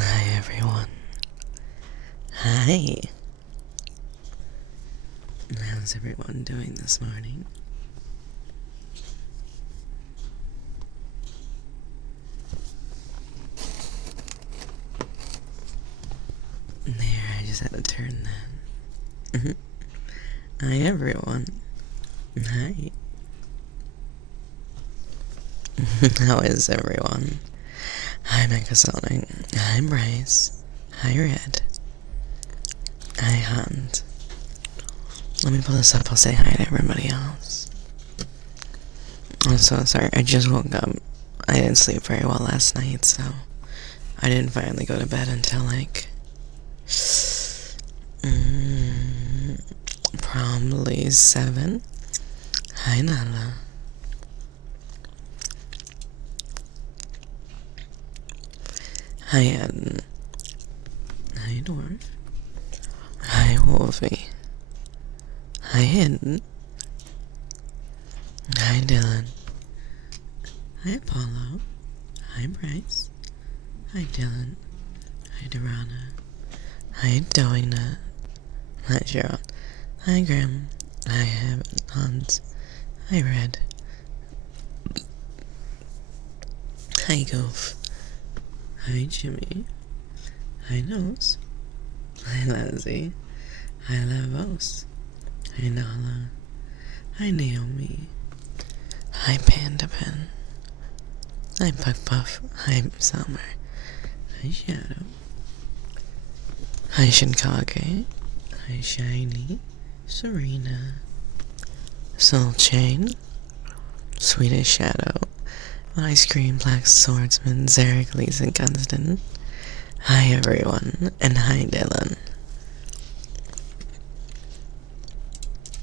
Hi everyone. Hi. How's everyone doing this morning? There, I just had to turn that. Hi everyone. Hi. How is everyone? Hi Mechasonic. Hi Bryce. Hi Red. Hi Hunt. Let me pull this up. I'll say hi to everybody else. I'm so sorry. I just woke up. I didn't sleep very well last night, so I didn't finally go to bed until probably 7. Hi Nala. Hi Ed. Hi Dwarf. Hi Wolfie. Hi Hidden. Hi Dylan. Hi Apollo. Hi Bryce. Hi Dylan. Hi Dorana. Hi Doinut. Hi Cheryl. Hi Grim. Hi Hans. Hi Red. Hi Goof. Hi Jimmy. Hi Nose. Hi Lazzy. Hi Lavos. Hi Nala. Hi Naomi. Hi Panda Pen. Hi Puck Puff. Hi Summer. Hi Shadow. Hi Shinkage. Hi Shiny. Serena. Soul Chain. Swedish Shadow. Ice Cream Black Swordsman. Zericles and Gunston. Hi everyone, and hi Dylan.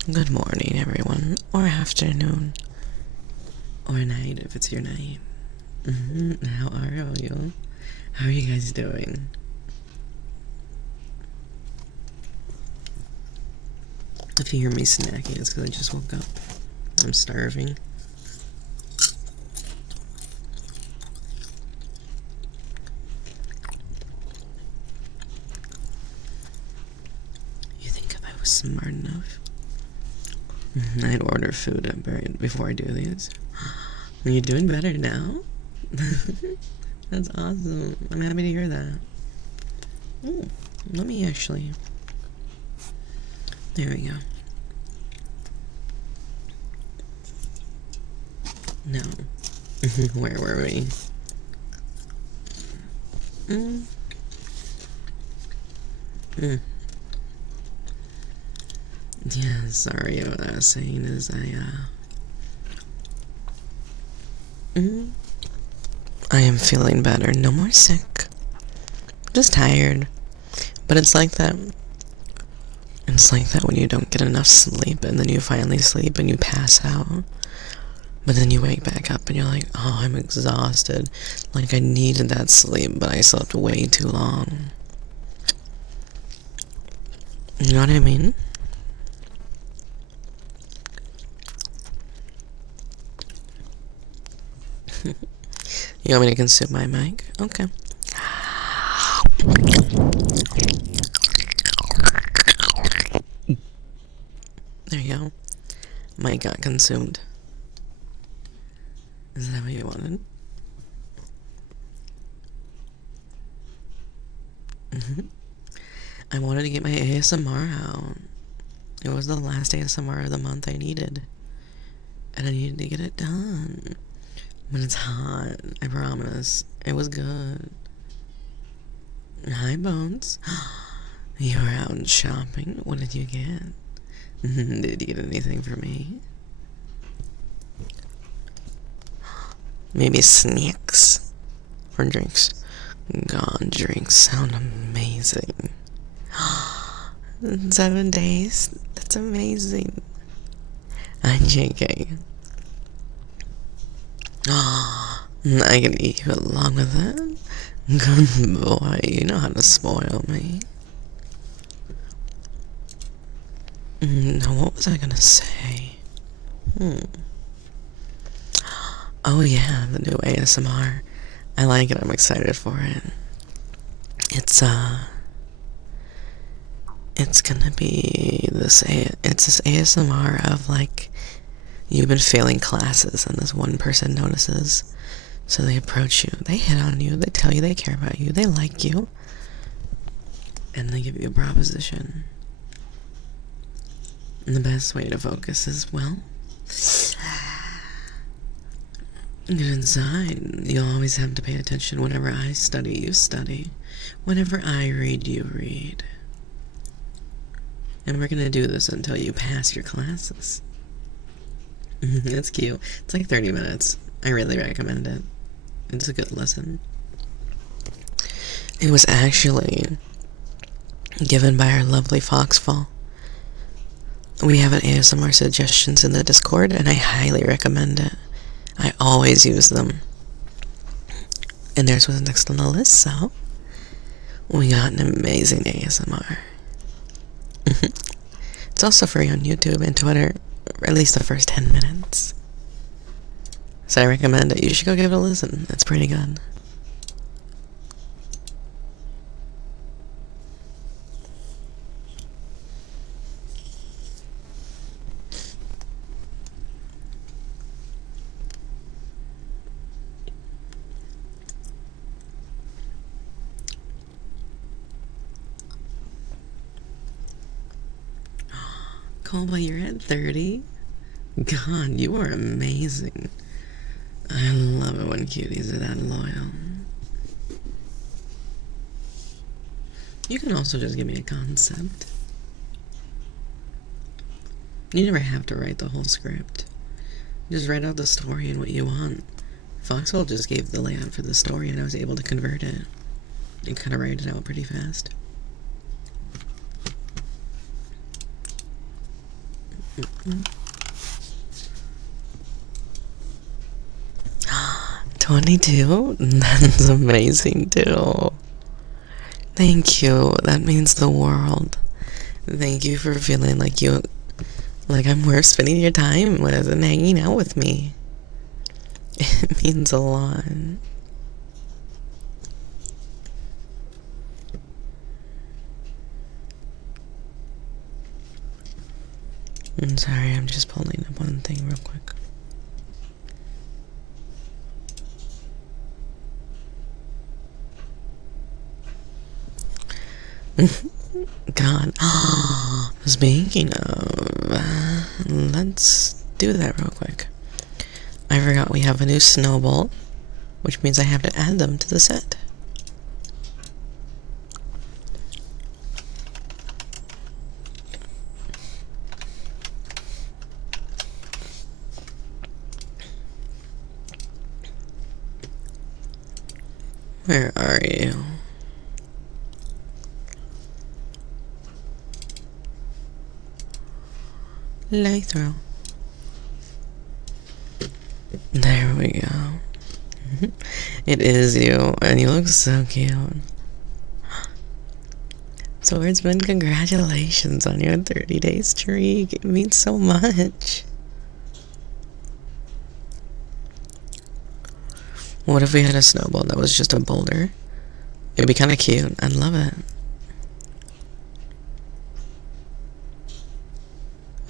Good morning everyone, or afternoon, or night if it's your night. How are you? How are you guys doing? If you hear me snacking, it's because I just woke up. I'm starving. You think if I was smart enough, I'd order food up right before I do these. Are you doing better now? That's awesome. I'm happy to hear that. Ooh, let me actually... There we go. No. Where were we? Yeah, sorry, what I was saying is I am feeling better. No more sick. Just tired. But it's like that. It's like that when you don't get enough sleep and then you finally sleep and you pass out. But then you wake back up and you're like, oh, I'm exhausted. Like I needed that sleep, but I slept way too long. You know what I mean? You want me to consume my mic? Okay. There you go. Mic got consumed. Is that what you wanted? I wanted to get my ASMR out. It was the last ASMR of the month I needed. And I needed to get it done. But it's hot, I promise. It was good. Hi, Bones. You were out shopping. What did you get? Did you get anything for me? Maybe snacks or drinks. God, drinks sound amazing. 7 days? That's amazing. I'm JK. I can eat you along with it. Good boy, you know how to spoil me. Now, what was I gonna say? Oh yeah, the new ASMR. I like it, I'm excited for it. It's it's gonna be it's this ASMR of like you've been failing classes and this one person notices. So they approach you, they hit on you, they tell you they care about you, they like you, and they give you a proposition. And the best way to focus is, well, get inside. You'll always have to pay attention. Whenever I study, you study. Whenever I read, you read. And we're gonna do this until you pass your classes. It's cute. It's like 30 minutes. I really recommend it. It's a good lesson. It was actually given by our lovely Foxfall. We have an ASMR suggestions in the Discord, and I highly recommend it. I always use them. And theirs was next on the list, so we got an amazing ASMR. It's also free on YouTube and Twitter, or at least the first 10 minutes. So I recommend it. You should go give it a listen. It's pretty good. Colby, you're at 30? God, you are amazing. I love it when cuties are that loyal. You can also just give me a concept. You never have to write the whole script. Just write out the story and what you want. Foxhole just gave the layout for the story and I was able to convert it and kind of write it out pretty fast. 22? That's amazing too. Thank you. That means the world. Thank you for feeling like I'm worth spending your time with and hanging out with me. It means a lot. I'm sorry, I'm just pulling up one thing real quick. God. Speaking of, let's do that real quick. I forgot we have a new snowball, which means I have to add them to the set. Where are you? Light throw. There we go. It is you, and you look so cute. Swordsman, congratulations on your 30-day streak. It means so much. What if we had a snowball that was just a boulder? It'd be kind of cute. I'd love it.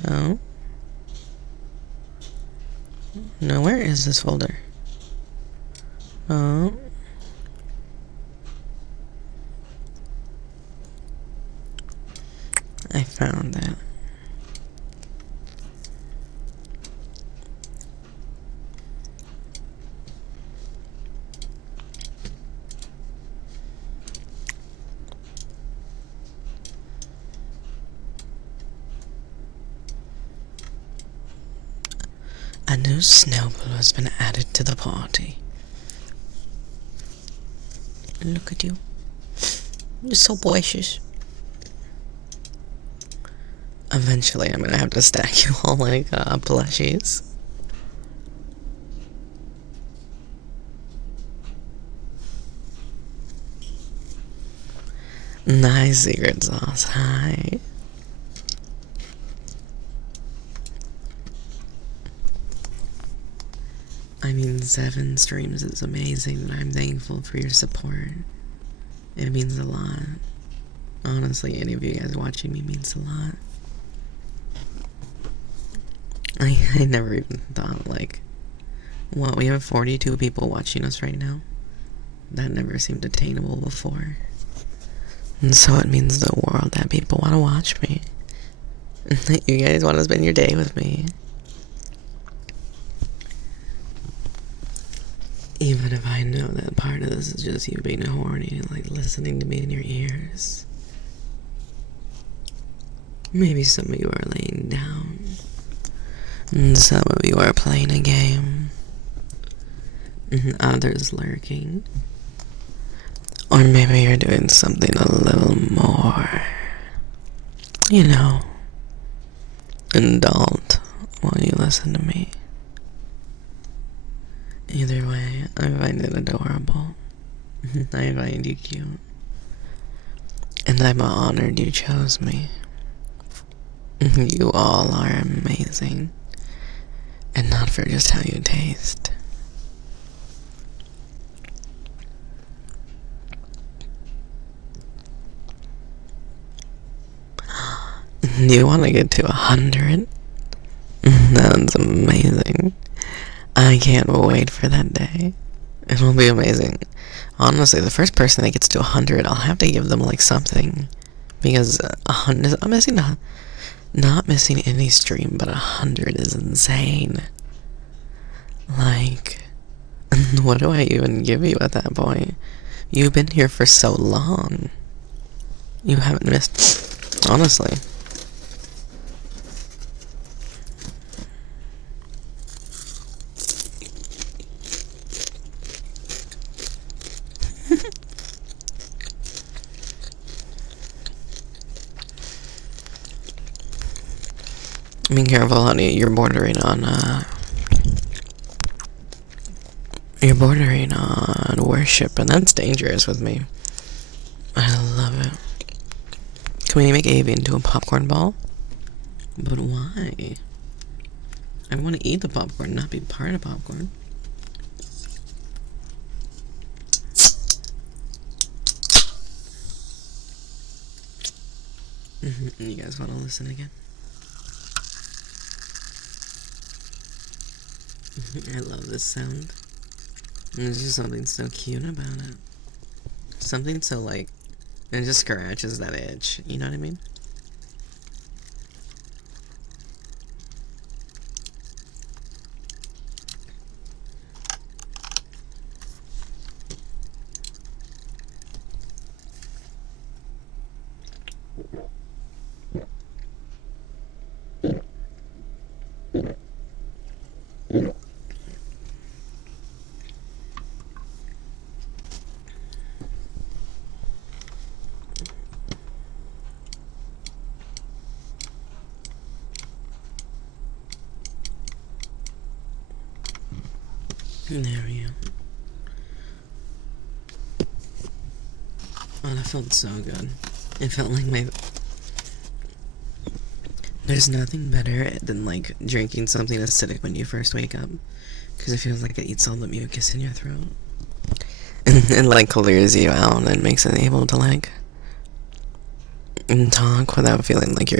Oh. No, where is this folder? Oh. I found it. A new snowball has been added to the party. Look at you. You're so boisterous. Eventually, I'm gonna have to stack you all like plushies. Nice secret sauce. Hi. I mean, 7 streams is amazing, but I'm thankful for your support. It means a lot. Honestly, any of you guys watching me means a lot. I never even thought, like, what, we have 42 people watching us right now? That never seemed attainable before. And so it means the world that people want to watch me. That you guys want to spend your day with me. Even if I know that part of this is just you being horny and like listening to me in your ears. Maybe some of you are laying down. And some of you are playing a game. And others lurking. Or maybe you're doing something a little more, you know, adult while you listen to me. Either way, I find it adorable. I find you cute. And I'm honored you chose me. You all are amazing. And not for just how you taste. Do you want to get to 100? That's amazing. I can't wait for that day. It'll be amazing. Honestly, the first person that gets to 100, I'll have to give them like something. Because 100, not missing any stream, but 100 is insane. Like, what do I even give you at that point? You've been here for so long. You haven't missed, honestly. Be careful, honey. You're bordering on worship, and that's dangerous with me. I love it. Can we make Avi into a popcorn ball? But why? I want to eat the popcorn, not be part of popcorn. You guys want to listen again? I love this sound. There's just something so cute about it. Something so like, it just scratches that itch. You know what I mean? There we go. Oh, that felt so good. It felt like my... There's nothing better than, like, drinking something acidic when you first wake up. Because it feels like it eats all the mucus in your throat. And like, clears you out and makes it able to, like... talk without feeling like your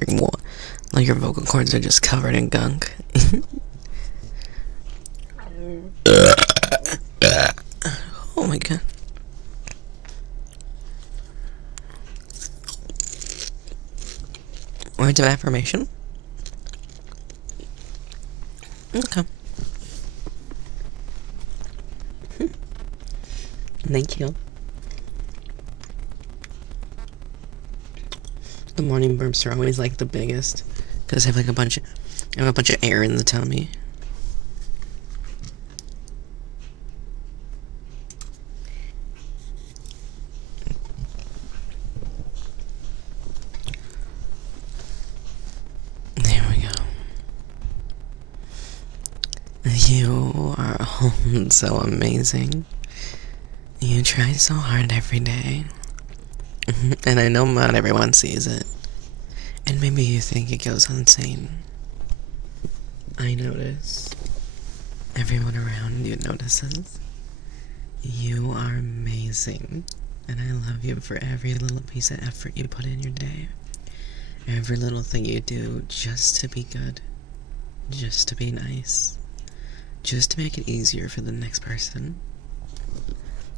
vocal cords are just covered in gunk. Oh my god. Words of affirmation? Okay. Thank you. The morning burps are always like the biggest, because I have like a bunch of air in the tummy. There we go. You are all so amazing. You try so hard every day. And I know not everyone sees it. And maybe you think it goes unseen. I notice. Everyone around you notices. You are amazing. And I love you for every little piece of effort you put in your day. Every little thing you do just to be good. Just to be nice. Just to make it easier for the next person.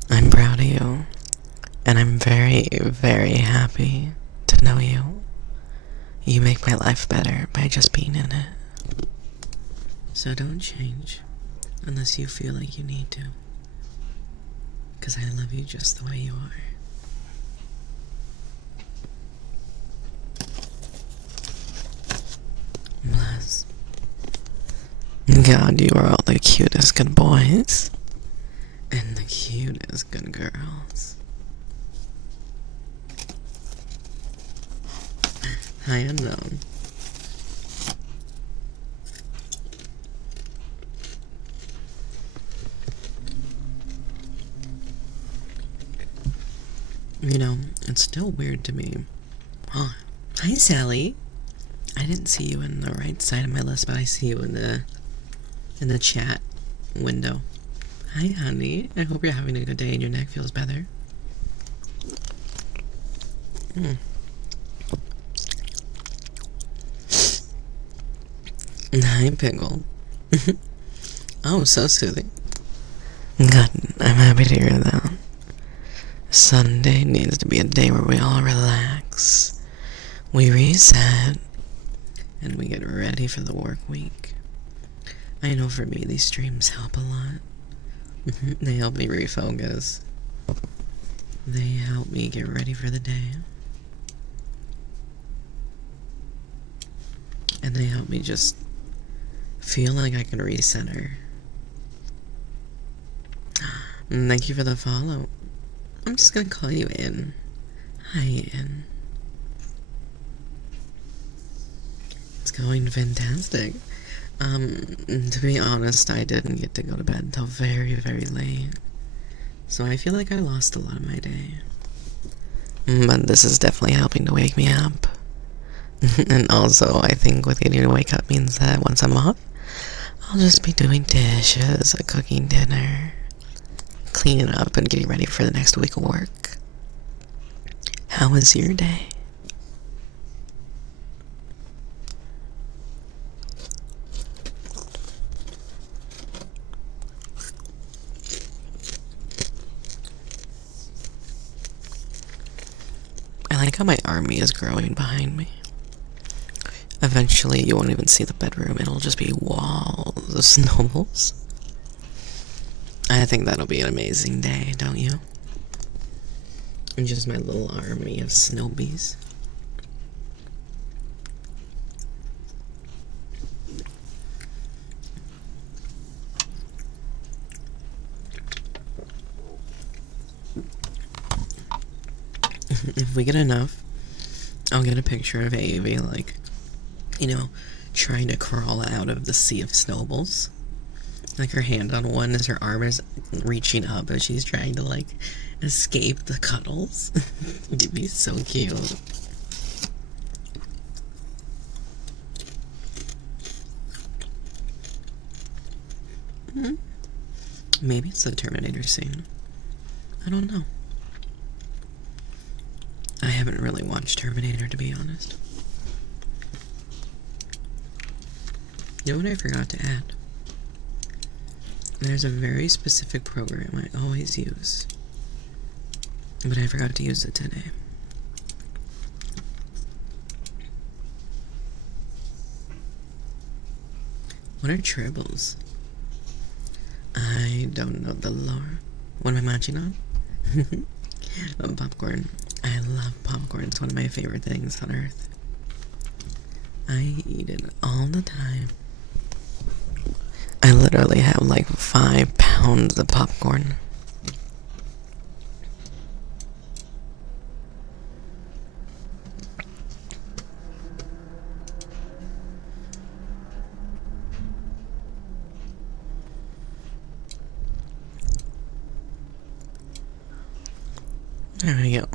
I'm proud of you. And I'm very, very happy to know you. You make my life better by just being in it. So don't change unless you feel like you need to. Because I love you just the way you are. Bless. God, you are all the cutest good boys. And the cutest good girls. Hi, unknown. You know, it's still weird to me. Oh, hi, Sally. I didn't see you in the right side of my list, but I see you in the chat window. Hi, honey. I hope you're having a good day and your neck feels better. Hi, Pickle. Oh, so soothing. Good. I'm happy to hear that. Sunday needs to be a day where we all relax. We reset. And we get ready for the work week. I know for me, these streams help a lot. They help me refocus. They help me get ready for the day. And they help me just feel like I can recenter. Thank you for the follow. I'm just gonna call you In. Hi, In. It's going fantastic. To be honest, I didn't get to go to bed until very, very late. So I feel like I lost a lot of my day. But this is definitely helping to wake me up. And also, I think with getting to wake up means that once I'm off, I'll just be doing dishes, cooking dinner, cleaning up, and getting ready for the next week of work. How was your day? I like how my army is growing behind me. Eventually, you won't even see the bedroom. It'll just be walls of snowballs. I think that'll be an amazing day, don't you? And just my little army of snowbies. If we get enough, I'll get a picture of Avie, like, trying to crawl out of the sea of snowballs. Like her hand on one as her arm is reaching up as she's trying to, like, escape the cuddles. It'd be so cute. Maybe it's the Terminator scene. I don't know. I haven't really watched Terminator, to be honest. You know what I forgot to add? There's a very specific program I always use, but I forgot to use it today. What are tribbles? I don't know the lore. What am I munching on? Popcorn. I love popcorn. It's one of my favorite things on earth. I eat it all the time. I literally have like 5 pounds of popcorn. There we go.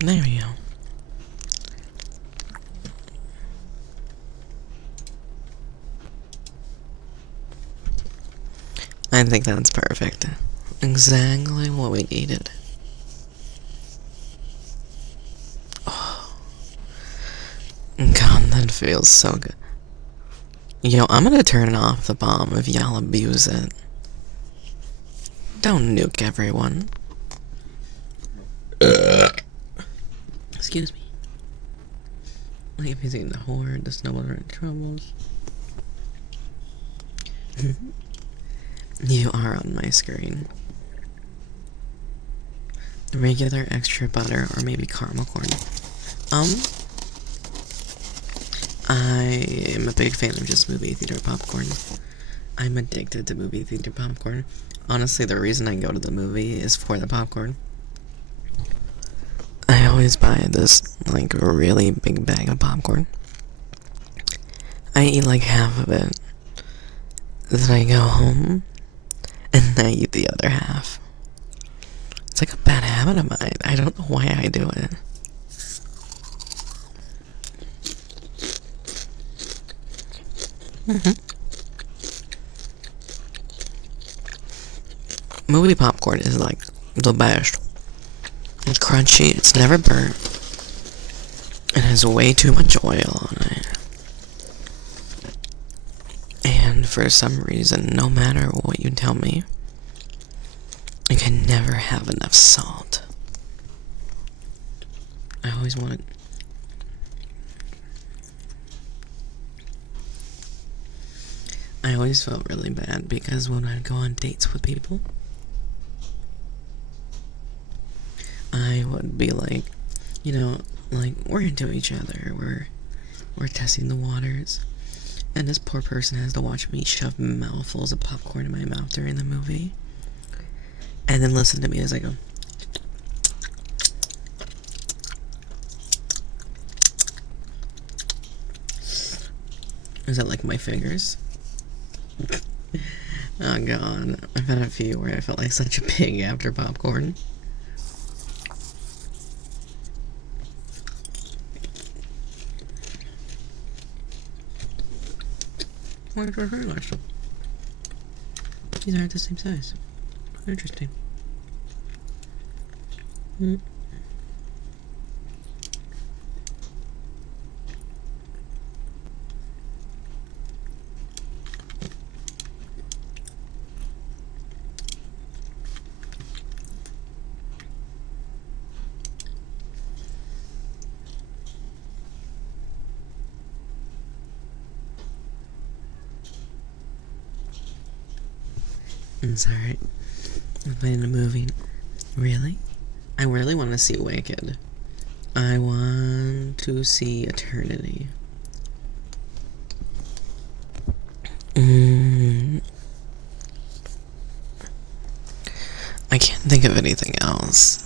There we go. I think that's perfect. Exactly what we needed. Oh, God, that feels so good. I'm gonna turn off the bomb if y'all abuse it. Don't nuke everyone. Excuse me. Like if he's eating the horde, the snowballs are in troubles. You are on my screen. Regular, extra butter, or maybe caramel corn. I am a big fan of just movie theater popcorn. I'm addicted to movie theater popcorn. Honestly, the reason I go to the movie is for the popcorn. I always buy this, like, really big bag of popcorn. I eat like half of it. Then I go home, and I eat the other half. It's like a bad habit of mine. I don't know why I do it. Movie popcorn is like the best. It's crunchy, it's never burnt. It has way too much oil on it. And for some reason, no matter what you tell me, I can never have enough salt. I always want it. I always felt really bad because when I'd go on dates with people, I would be like, like we're into each other, we're testing the waters, and this poor person has to watch me shove mouthfuls of popcorn in my mouth during the movie, and then listen to me as I go. Is that like my fingers? Oh God, I've had a few where I felt like such a pig after popcorn. Where's our hair last? These aren't the same size. Interesting. It's alright. I'm playing a movie. Really? I really want to see Wicked. I want to see Eternity. I can't think of anything else.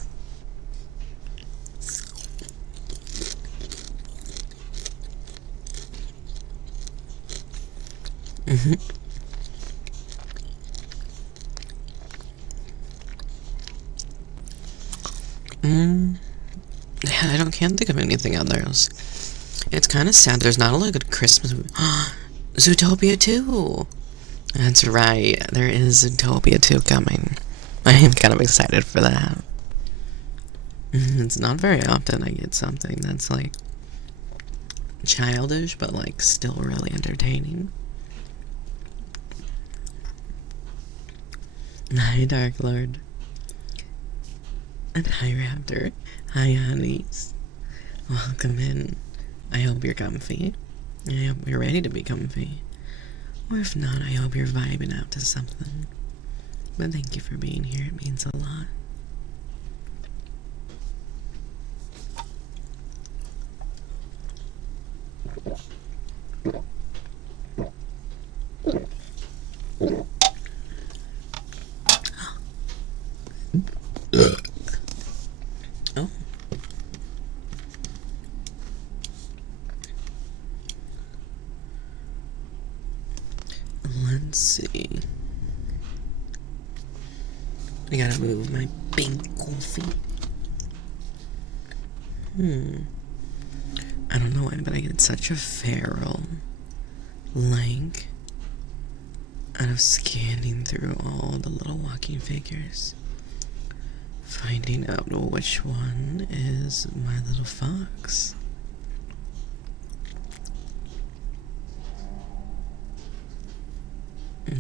Yeah, can't think of anything else. It's kind of sad there's not a lot of good Christmas movies. Zootopia 2! That's right, there is Zootopia 2 coming. I am kind of excited for that. It's not very often I get something that's like childish, but like still really entertaining. Hi, Dark Lord. And hi, Raptor. Hi, honeys. Welcome in. I hope you're comfy. I hope you're ready to be comfy. Or if not, I hope you're vibing out to something. But thank you for being here. It means a lot. Oh. Let's see. I gotta move my big coffee. I don't know why, but I get such a feral, like, out of scanning through all the little walking figures, finding out which one is my little fox.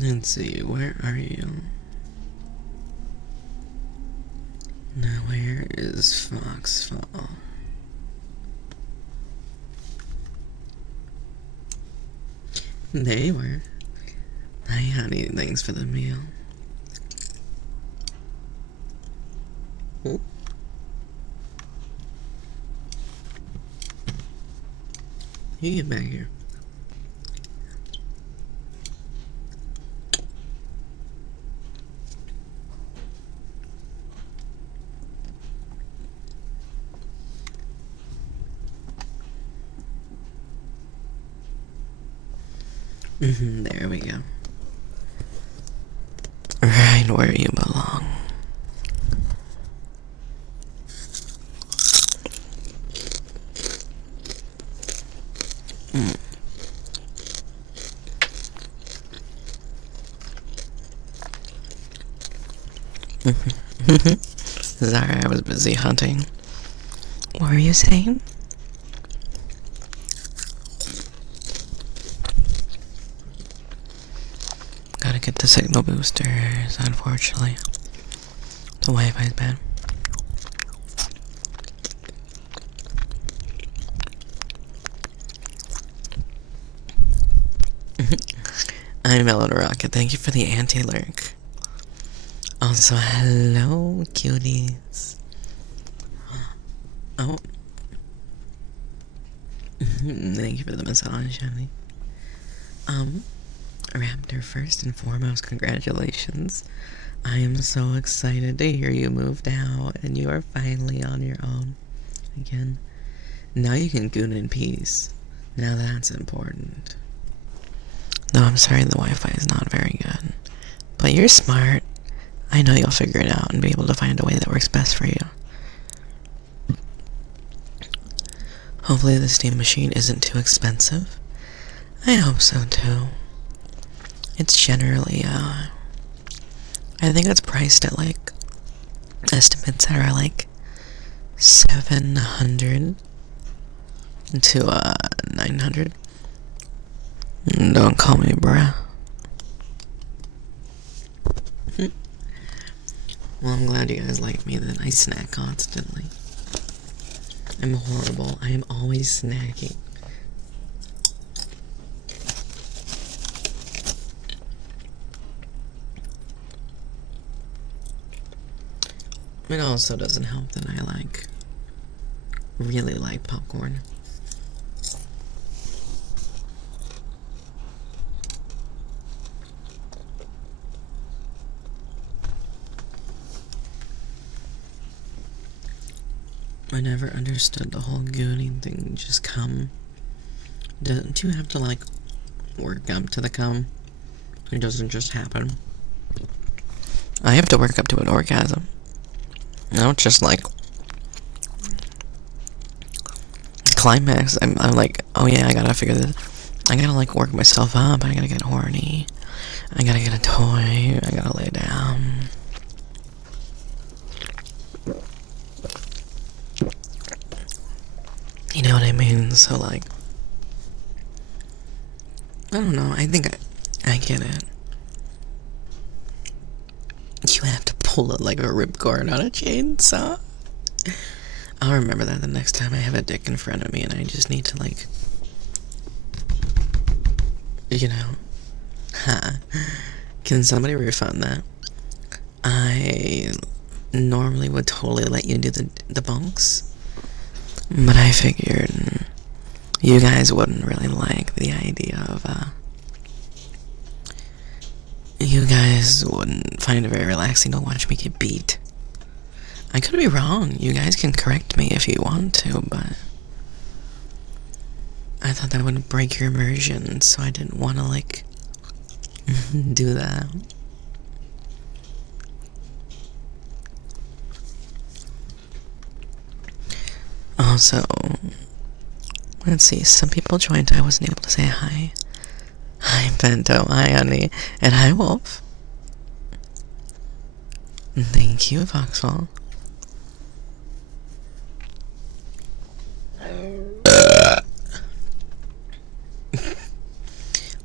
Let's see, where are you? Now where is Foxfall? There you were. Hi honey, thanks for the meal. Oh. You get back here. There we go. Right where you belong. Sorry, I was busy hunting. What were you saying? Gotta get the signal boosters, unfortunately. The Wi-Fi's bad. I'm Melon Rocket. Thank you for the anti-lurk. Also, hello, cuties. Oh. Thank you for the massage, honey. Raptor, first and foremost, congratulations. I am so excited to hear you moved out and you are finally on your own again. Now you can goon in peace. Now that's important. No, I'm sorry the Wi-Fi is not very good. But you're smart. I know you'll figure it out and be able to find a way that works best for you. Hopefully the Steam machine isn't too expensive. I hope so too. It's generally, I think it's priced at like, estimates that are like 700 to 900. Don't call me bruh. Well, I'm glad you guys like me then. I snack constantly. I'm horrible. I am always snacking. It also doesn't help that I really like popcorn. I never understood the whole gooning thing. Just come. Don't you have to work up to the cum? It doesn't just happen. I have to work up to an orgasm. I don't just climax. I'm like, oh yeah, I gotta figure this. I gotta work myself up. I gotta get horny. I gotta get a toy. I gotta lay down. You know what I mean? So I don't know. I think I get it. You have to pull it like a ripcord on a chainsaw. I'll remember that the next time I have a dick in front of me and I just need to Can somebody refund that? I normally would totally let you do the bunks, but I figured you guys wouldn't really like the idea of, you guys wouldn't find it very relaxing to watch me get beat. I could be wrong. You guys can correct me if you want to, but I thought that would break your immersion, so I didn't want to, do that. Also, let's see, some people joined, I wasn't able to say hi. Hi, Bento. Hi, honey. And hi, Wolf. Thank you, Foxwall.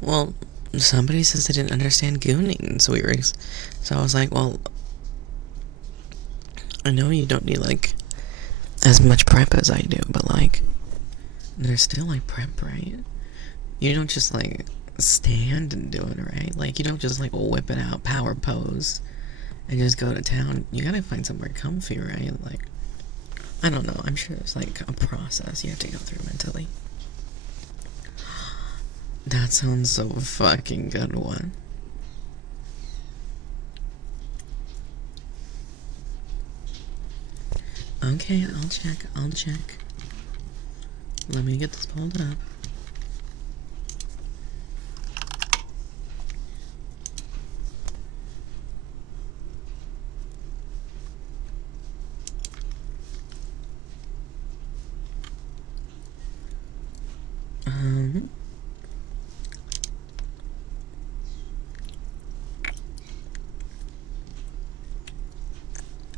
Well, somebody says they didn't understand gooning, so I was like, well, I know you don't need, like, as much prep as I do, but, like, there's still, like, prep, right? You don't just, like, stand and do it, right? Like, you don't just, like, whip it out, power pose, and just go to town. You gotta find somewhere comfy, right? Like, I don't know. I'm sure there's, like, a process you have to go through mentally. That sounds so fucking good, one. Okay, I'll check. Let me get this pulled up.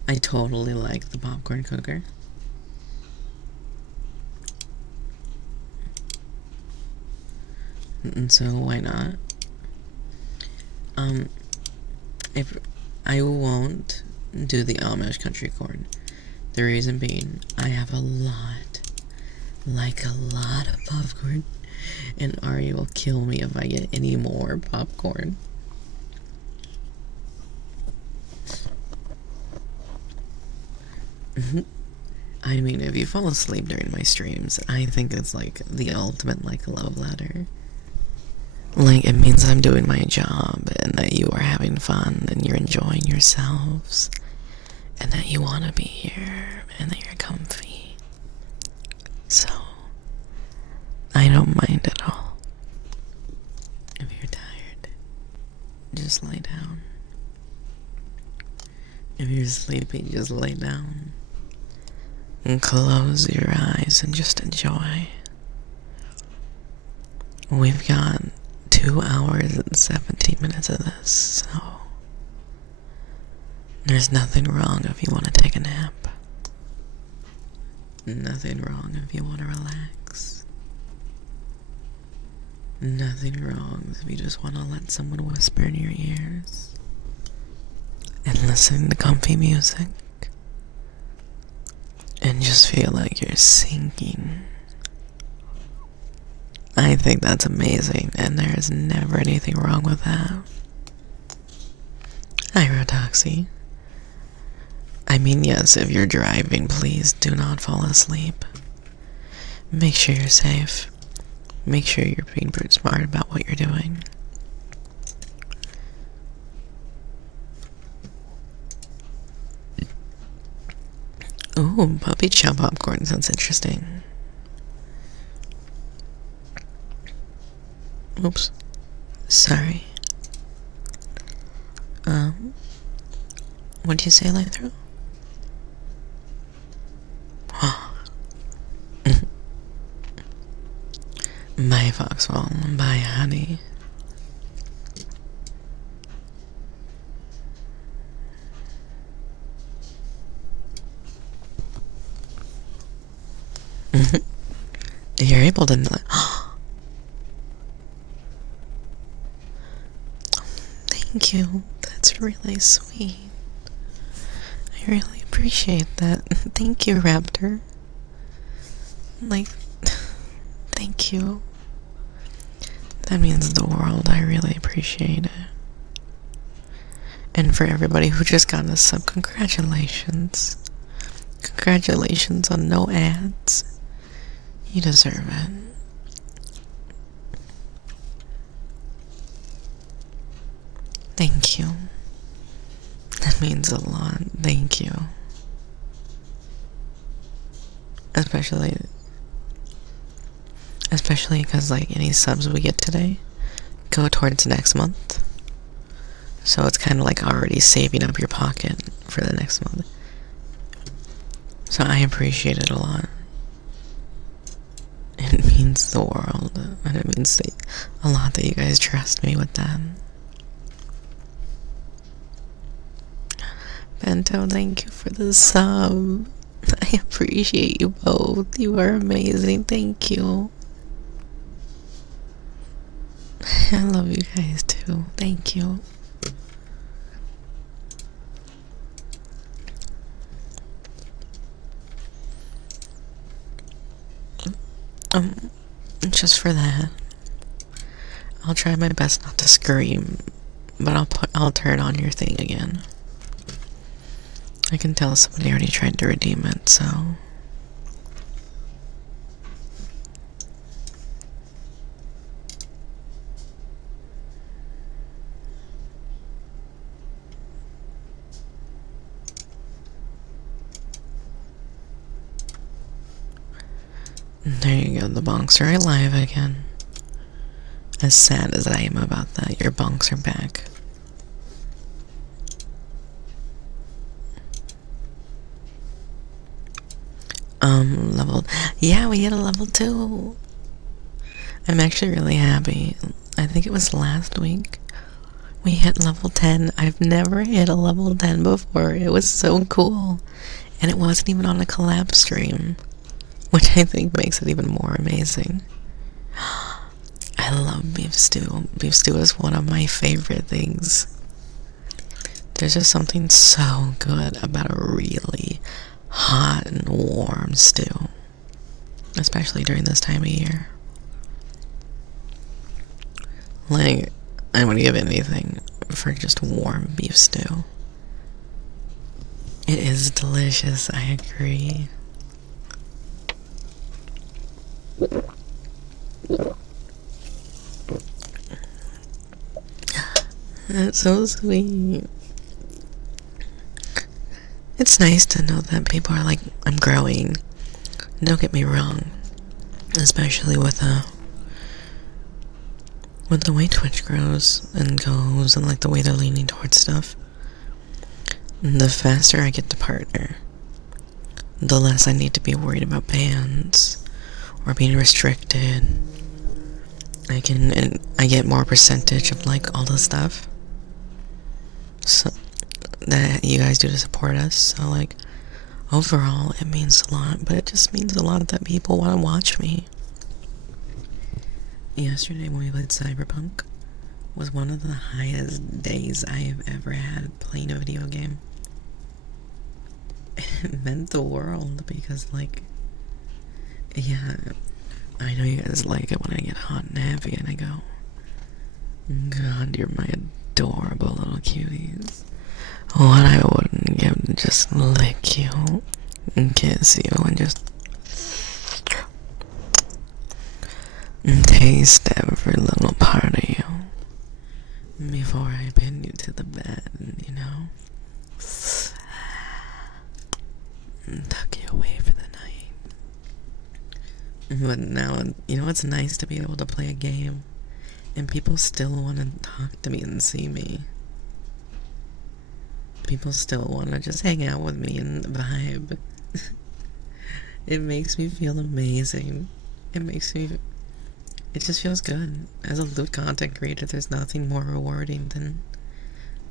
I totally like the popcorn cooker. And so why not? If I won't do the Amish country corn. The reason being, I have a lot of popcorn, and Ari will kill me if I get any more popcorn. I mean, if you fall asleep during my streams, I think it's like the ultimate, like, love letter. Like, it means I'm doing my job, and that you are having fun, and you're enjoying yourselves, and that you want to be here, and that you're comfy. So, I don't mind at all. If you're tired, just lay down. If you're sleepy, just lay down. And close your eyes and just enjoy. We've got 2 hours and 17 minutes of this, so there's nothing wrong if you want to take a nap. Nothing wrong if you want to relax. Nothing wrong if you just want to let someone whisper in your ears and listen to comfy music and just feel like you're sinking. I think that's amazing, and there is never anything wrong with that. Hi, Rotoxy. I mean, yes, if you're driving, please do not fall asleep. Make sure you're safe. Make sure you're being pretty smart about what you're doing. Ooh, puppy chow popcorn sounds interesting. Oops. Sorry. What'd you say, Lythro? Bye, Foxwall. Bye, honey. You're able to... Thank you. That's really sweet. I really appreciate that. Thank you, Raptor. Like, thank you. That means the world. I really appreciate it. And for everybody who just got a sub, congratulations. Congratulations on no ads. You deserve it. Thank you. That means a lot. Thank you. Especially because, like, any subs we get today go towards next month. So it's kind of like already saving up your pocket for the next month. So I appreciate it a lot. It means the world, and it means a lot that you guys trust me with that. Bento, thank you for the sub. I appreciate you both. You are amazing. Thank you. I love you guys too. Thank you. Just for that, I'll try my best not to scream, but I'll turn on your thing again. I can tell somebody already tried to redeem it, so. There you go, the bonks are alive again. As sad as I am about that, your bonks are back. Level. Yeah, we hit a level 2. I'm actually really happy. I think it was last week. We hit level 10. I've never hit a level 10 before. It was so cool. And it wasn't even on a collab stream, which I think makes it even more amazing. I love beef stew. Beef stew is one of my favorite things. There's just something so good about a really hot and warm stew, especially during this time of year. Like, I would give anything for just warm beef stew. It is delicious, I agree. That's so sweet. It's nice to know that people are like, I'm growing. Don't get me wrong. Especially with the way Twitch grows and goes and like the way they're leaning towards stuff. The faster I get to partner, the less I need to be worried about bans or being restricted. I get more percentage of like all the stuff so that you guys do to support us. So like overall it means a lot, but it just means a lot that people want to watch me. Yesterday when we played Cyberpunk was one of the highest days I have ever had playing a video game. It meant the world because like, yeah, I know you guys like it when I get hot and heavy and I go, God, you're my adorable little cuties. What I wouldn't give to just lick you and kiss you and just taste every little part of you before I pin you to the bed, you know? And tuck you away for the night. But now, you know, it's nice to be able to play a game and people still want to talk to me and see me. People still want to just hang out with me and vibe. It makes me feel amazing. It just feels good. As a loot content creator, there's nothing more rewarding than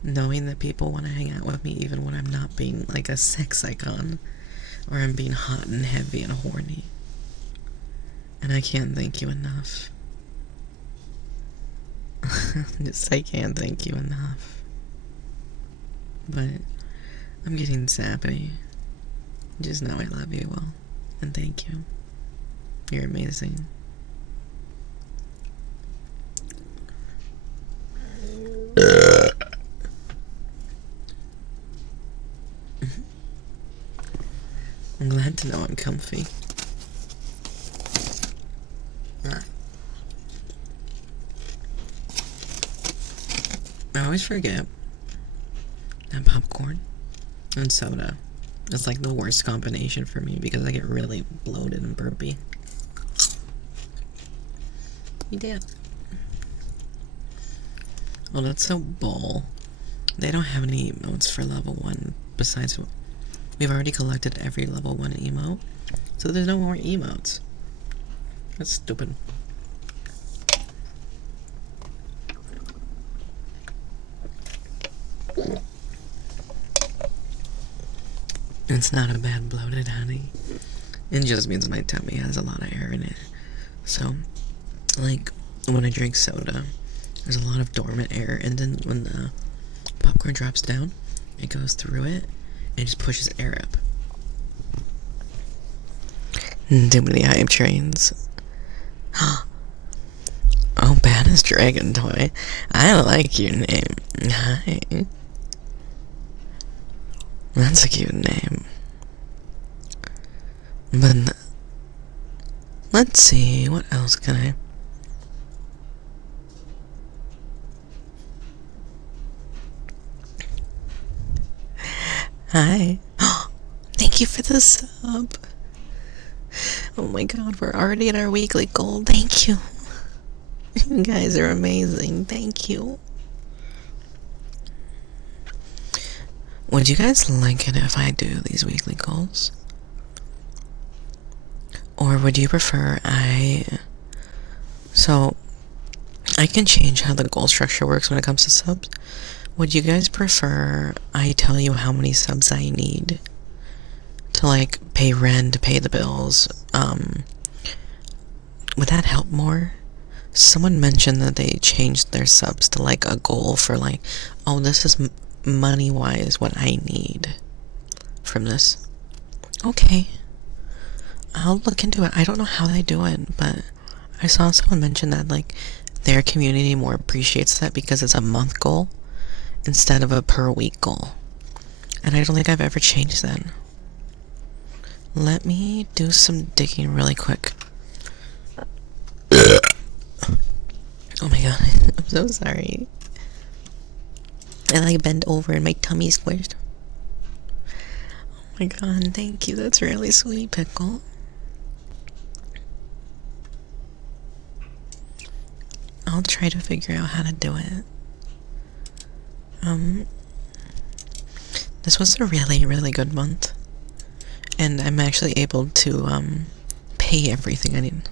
knowing that people want to hang out with me even when I'm not being like a sex icon or I'm being hot and heavy and horny. And I can't thank you enough. I can't thank you enough. But I'm getting sappy. Just know I love you all. And thank you. You're amazing. I'm glad to know I'm comfy. I always forget that popcorn and soda is like the worst combination for me because I get really bloated and burpy. You did. Well, that's so bull. They don't have any emotes for level 1 besides we've already collected every level 1 emote, so there's no more emotes. That's stupid. It's not a bad bloated honey. It just means my tummy has a lot of air in it. So, like, when I drink soda, there's a lot of dormant air, and then when the popcorn drops down, it goes through it, and just pushes air up. Too many hype trains. Oh, baddest dragon toy. I like your name. Hi. That's a cute name. But let's see, what else can I... Hi. Thank you for the sub. Oh my god, we're already at our weekly goal. Thank you. You guys are amazing. Thank you. Would you guys like it if I do these weekly goals? Or would you prefer So, I can change how the goal structure works when it comes to subs. Would you guys prefer I tell you how many subs I need to, like, pay rent, to pay the bills? Would that help more? Someone mentioned that they changed their subs to, like, a goal for, like, oh, this is money-wise what I need from this. Okay. I'll look into it. I don't know how they do it, but I saw someone mention that, like, their community more appreciates that because it's a month goal instead of a per week goal. And I don't think I've ever changed that. Let me do some digging really quick. Oh my god, I'm so sorry. I like bent over and my tummy squished. Oh my god, thank you. That's really sweet, Pickle. I'll try to figure out how to do it. This was a really, really good month. And I'm actually able to, pay everything I need.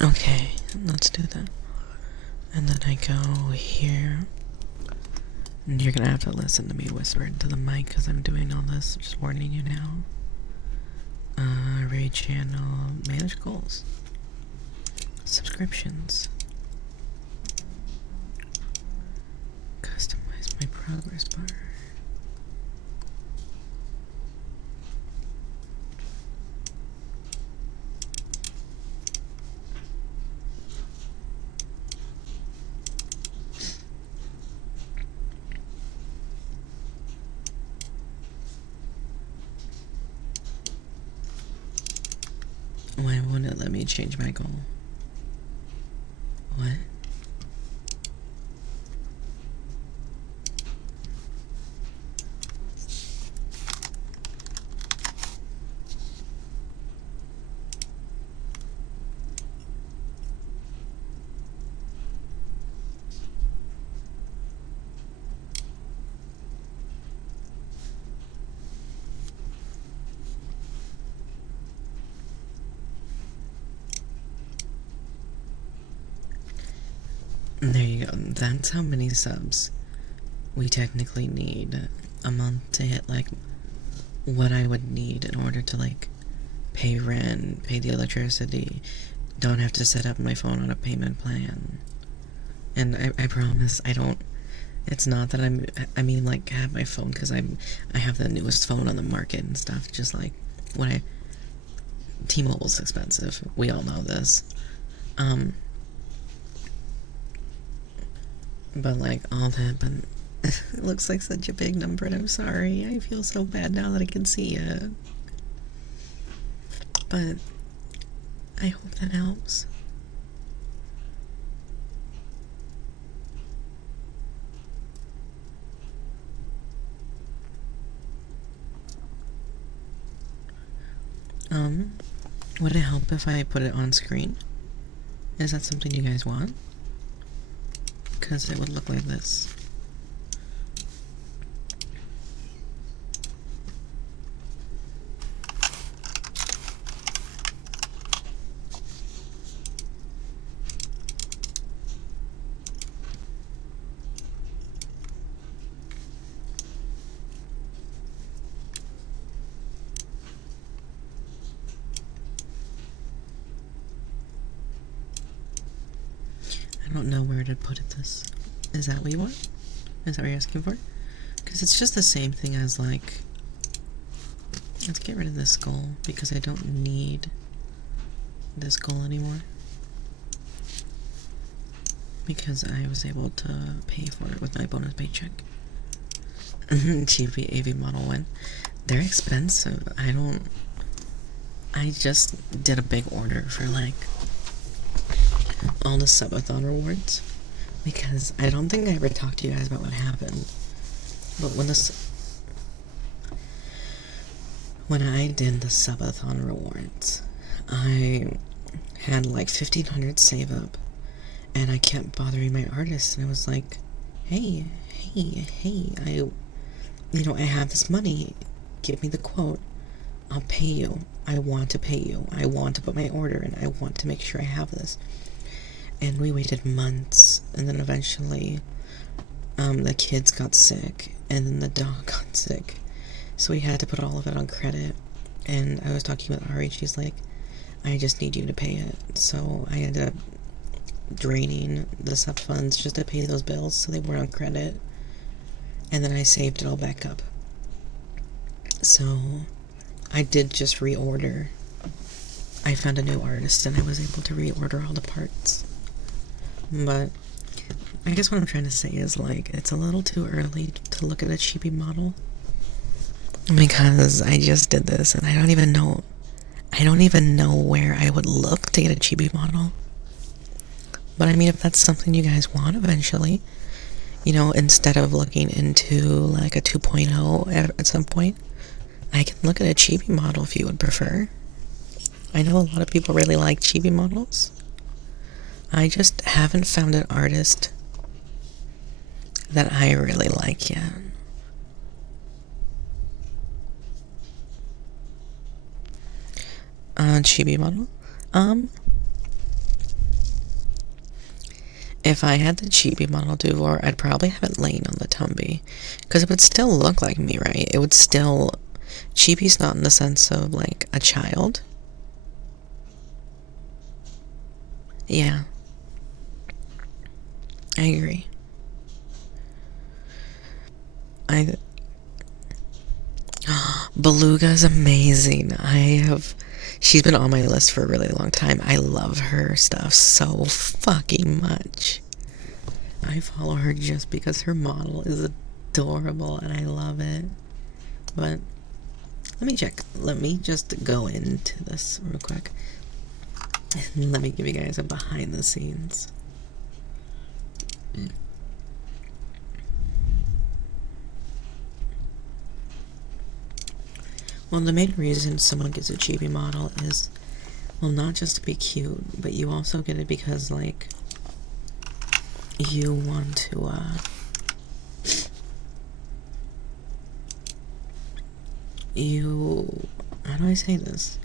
Okay, let's do that. And then I go here. And you're gonna have to listen to me whisper into the mic because I'm doing all this. Just warning you now. Raid channel, manage goals, subscriptions, customize my progress bar. Why won't it let me change my goal? What? There you go. That's how many subs we technically need a month to hit, like, what I would need in order to, like, pay rent, pay the electricity, don't have to set up my phone on a payment plan. And I promise I don't, it's not that I mean, like, have my phone because I have the newest phone on the market and stuff, just like, T-Mobile's expensive, we all know this. But, like, all that, but it looks like such a big number, and I'm sorry. I feel so bad now that I can see it. But I hope that helps. Would it help if I put it on screen? Is that something you guys want? Because it would look like this. I don't know where to put this. Is that what you want? Is that what you're asking for? Because it's just the same thing as, like... Let's get rid of this skull, because I don't need this skull anymore. Because I was able to pay for it with my bonus paycheck. Cheapy AV model one. They're expensive. I just did a big order for, like, all the subathon rewards. Because I don't think I ever talked to you guys about what happened. But when I did the subathon rewards, I had like 1,500 save up, and I kept bothering my artist, and I was like, hey, I have this money, give me the quote, I'll pay you, I want to pay you, I want to put my order in, I want to make sure I have this. And we waited months, and then eventually, the kids got sick, and then the dog got sick, so we had to put all of it on credit. And I was talking with Ari, she's like, I just need you to pay it. So I ended up draining the sub funds just to pay those bills so they weren't on credit. And then I saved it all back up. So I did just reorder. I found a new artist and I was able to reorder all the parts. But I guess what I'm trying to say is, like, it's a little too early to look at a chibi model. Because I just did this and I don't even know where I would look to get a chibi model. But I mean, if that's something you guys want eventually, instead of looking into like a 2.0 at some point, I can look at a chibi model if you would prefer. I know a lot of people really like chibi models. I just haven't found an artist that I really like yet. Chibi model? If I had the chibi model Duvor, I'd probably have it laying on the tumby. Because it would still look like me, right? It would still... Chibi's not in the sense of, like, a child. Yeah. I agree. Beluga's amazing. She's been on my list for a really long time. I love her stuff so fucking much. I follow her just because her model is adorable and I love it. But let me check. Let me just go into this real quick. And let me give you guys a behind the scenes. Well, the main reason someone gets a chibi model is, well, not just to be cute, but you also get it because, like, you want to, how do I say this?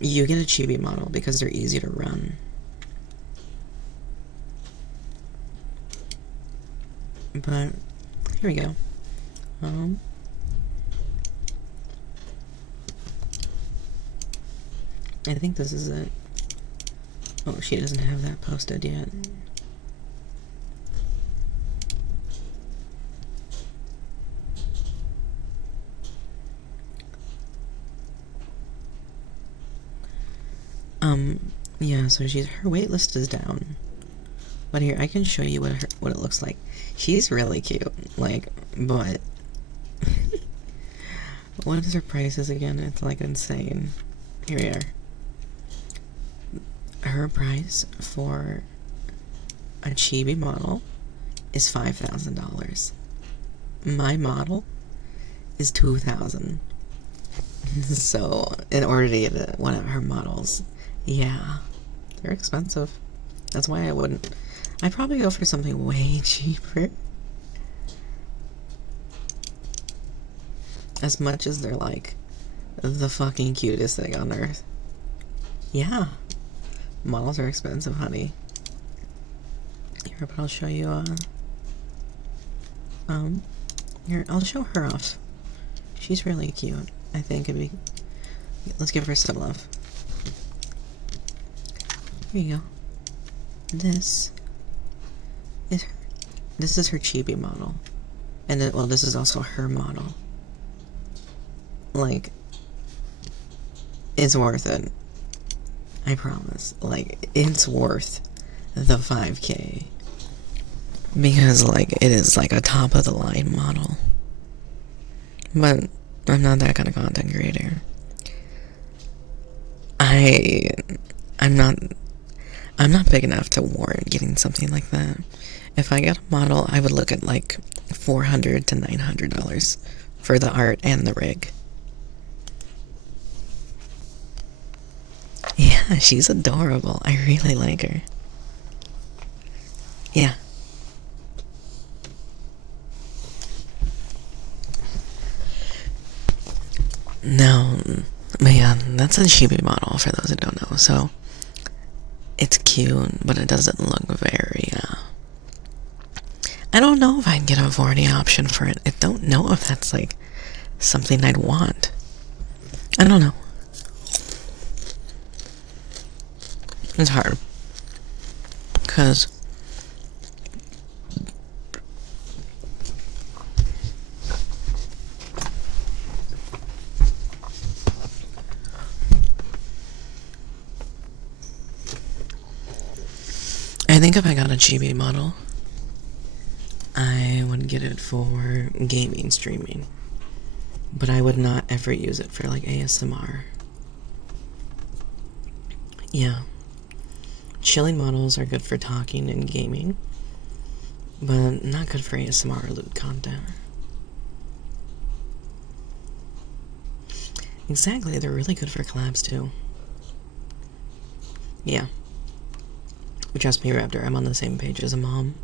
You get a chibi model because they're easy to run. But here we go. I think this is it. Oh, she doesn't have that posted yet. Yeah, so her wait list is down. But here, I can show you what it looks like. She's really cute, like, but what is her prices again? It's like insane. Here we are. Her price for a chibi model is $5,000. My model is $2,000. So, in order to get one of her models, yeah, they're expensive. That's why I'd probably go for something way cheaper. As much as they're like the fucking cutest thing on earth. Yeah. Models are expensive, honey. Here, but I'll show you, here, I'll show her off. She's really cute. I think it'd be... Let's give her some love. Here you go. This is her chibi model. And then, well, this is also her model. Like, it's worth it. I promise. Like, it's worth the 5K. Because, like, it is like a top of the line model. But I'm not that kind of content creator. I'm not big enough to warrant getting something like that. If I get a model, I would look at like $400 to $900 for the art and the rig. Yeah, she's adorable. I really like her. Yeah. No, but yeah, that's a chibi model for those who don't know. So it's cute, but it doesn't look very. I don't know if I'd get a Vorny option for it. I don't know if that's like something I'd want. I don't know. It's hard. Because I think if I got a chibi model, I would get it for gaming streaming. But I would not ever use it for like ASMR. Yeah. Chilling models are good for talking and gaming, but not good for ASMR or lewd content. Exactly, they're really good for collabs too. Yeah. Trust me, Raptor, I'm on the same page as a mom.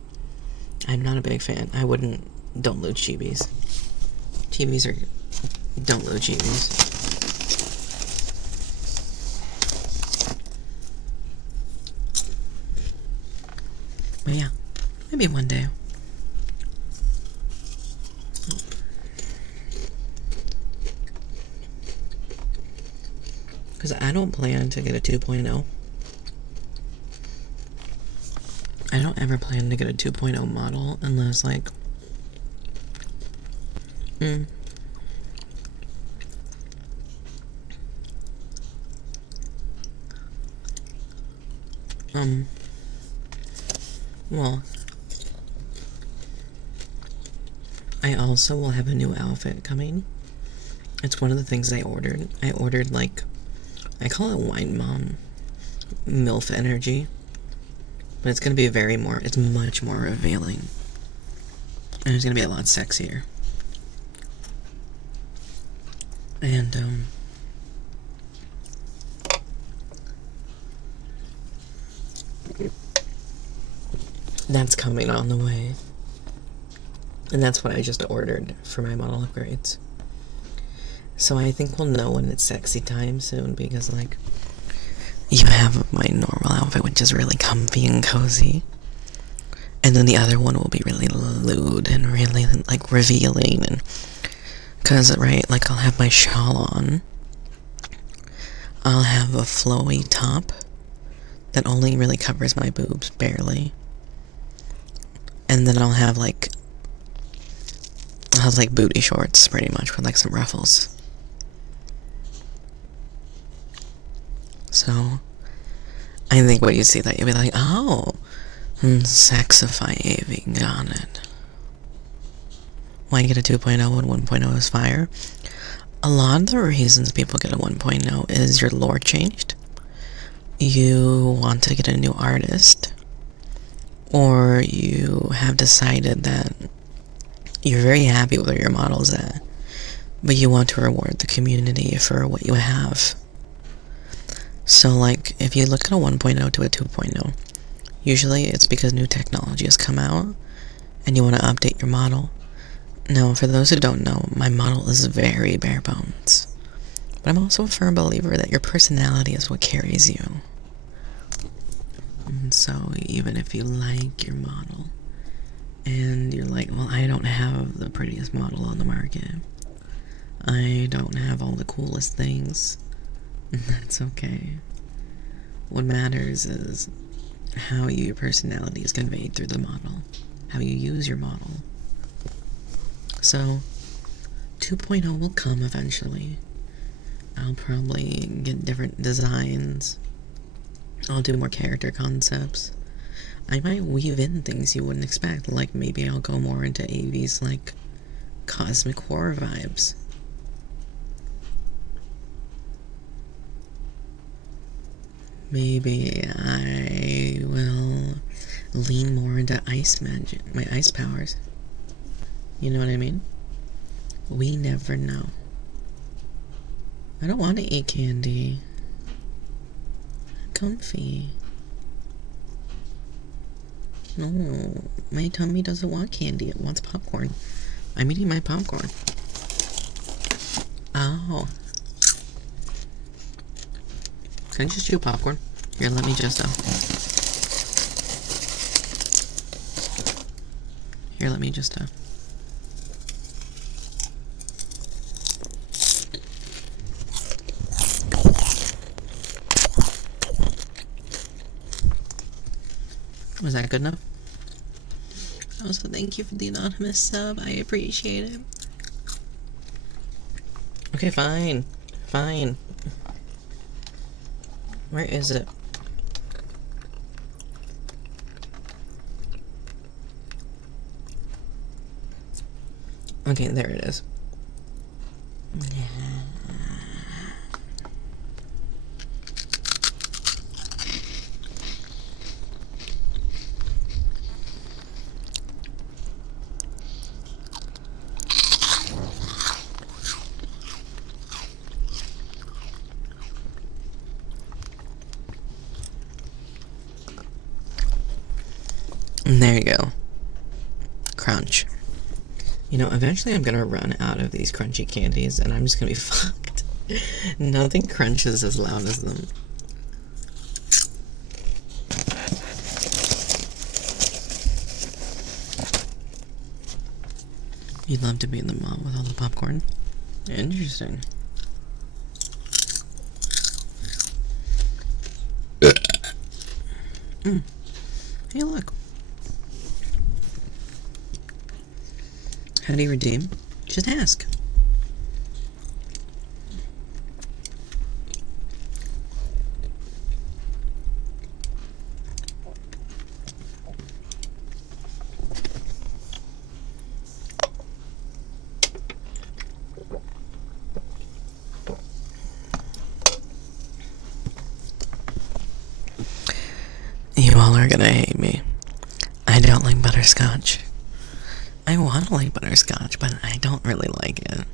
I'm not a big fan. Don't loot chibis. Don't loot chibis. But yeah, maybe one day. Because I don't plan to get a 2.0. I don't ever plan to get a 2.0 model unless, like, well, I also will have a new outfit coming. It's one of the things I ordered. I ordered, like, I call it Wine Mom MILF energy. But it's gonna be it's much more revealing. And it's gonna be a lot sexier. And, that's coming on the way. And that's what I just ordered for my model upgrades. So I think we'll know when it's sexy time soon, because, like, you have my normal outfit, which is really comfy and cozy. And then the other one will be really lewd and really, like, revealing. And because, right, like, I'll have my shawl on. I'll have a flowy top that only really covers my boobs, barely. And then I'll have, like, booty shorts, pretty much, with, like, some ruffles. So, I think when you see that, you'll be like, oh, Sexify AV, got it. Why get a 2.0 when 1.0 is fire? A lot of the reasons people get a 1.0 is your lore changed, you want to get a new artist, or you have decided that you're very happy with where your model's at, but you want to reward the community for what you have. So, like, if you look at a 1.0 to a 2.0, usually it's because new technology has come out and you want to update your model. Now, for those who don't know, my model is very bare bones. But I'm also a firm believer that your personality is what carries you. And so, even if you like your model, and you're like, well, I don't have the prettiest model on the market, I don't have all the coolest things, that's okay. What matters is how your personality is conveyed through the model, how you use your model. So, 2.0 will come eventually. I'll probably get different designs. I'll do more character concepts. I might weave in things you wouldn't expect, like maybe I'll go more into AV's, like, cosmic horror vibes. Maybe I will lean more into ice magic, my ice powers. You know what I mean? We never know. I don't want to eat candy. I'm comfy. No, my tummy doesn't want candy. It wants popcorn. I'm eating my popcorn. Oh. Can I just chew popcorn? Here, let me just, Here, let me just, Was that good enough? Also, thank you for the anonymous sub. I appreciate it. Okay, fine. Fine. Where is it? Okay, there it is. There you go. Crunch. You know, eventually I'm gonna run out of these crunchy candies and I'm just gonna be fucked. Nothing crunches as loud as them. You'd love to be in the mall with all the popcorn? Interesting. Hey, look. How do you redeem? Just ask. You all are gonna hate me. I don't like butterscotch. I want to like butterscotch, but I don't really like it.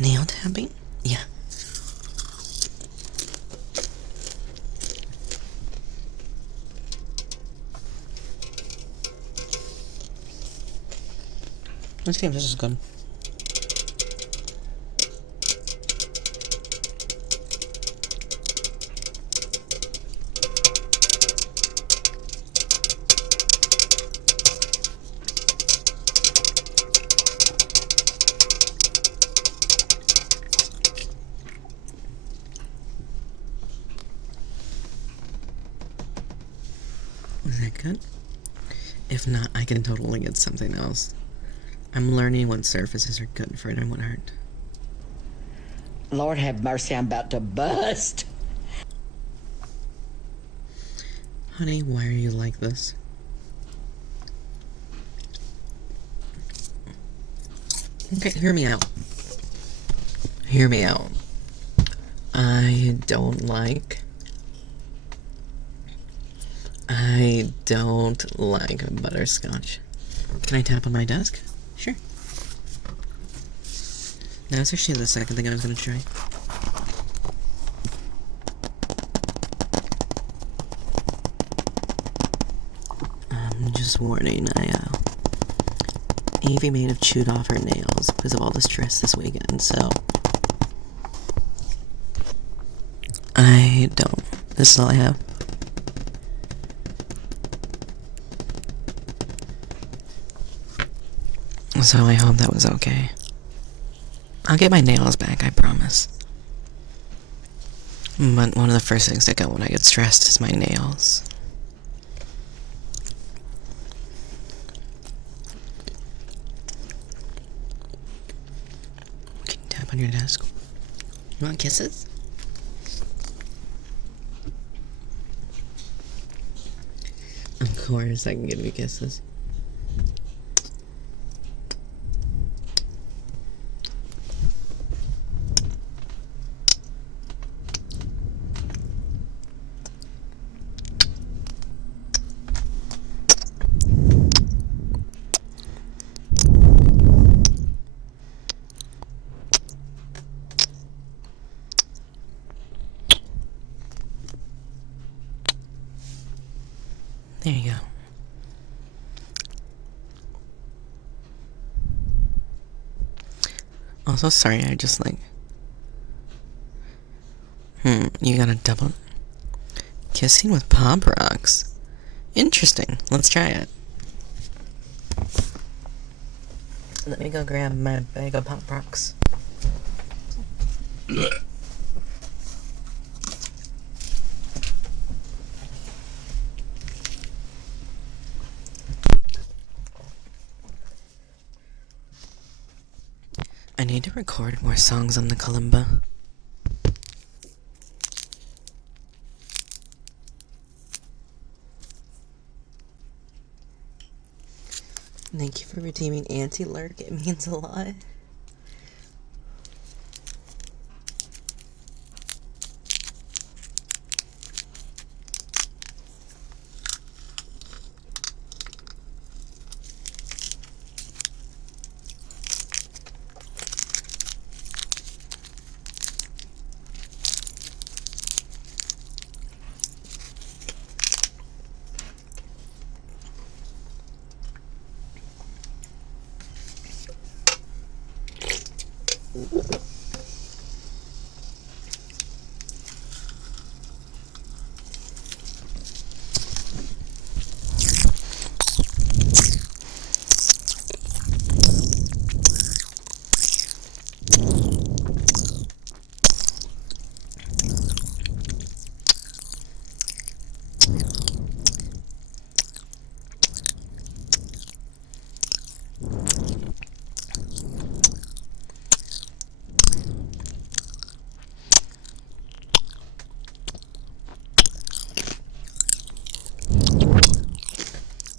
Nail tapping? Yeah. Let's see if this is good. Is that good? If not, I can totally get something else. I'm learning what surfaces are good for it and what aren't. Lord have mercy, I'm about to bust. Honey, why are you like this? Okay, hear me out. Hear me out. I don't like butterscotch. Can I tap on my desk? Sure. That's actually the second thing I was gonna try. Just warning, Evie may have chewed off her nails because of all the stress this weekend, so I don't. This is all I have. So I hope that was okay. I'll get my nails back, I promise. But one of the first things that go when I get stressed is my nails. Can you tap on your desk? You want kisses? Of course I can give you kisses. There you go. Also, sorry, I just like... you got a double... Kissing with Pop Rocks. Interesting. Let's try it. Let me go grab my bag of Pop Rocks. I need to record more songs on the kalimba. Thank you for redeeming Anti-Lurk. It means a lot.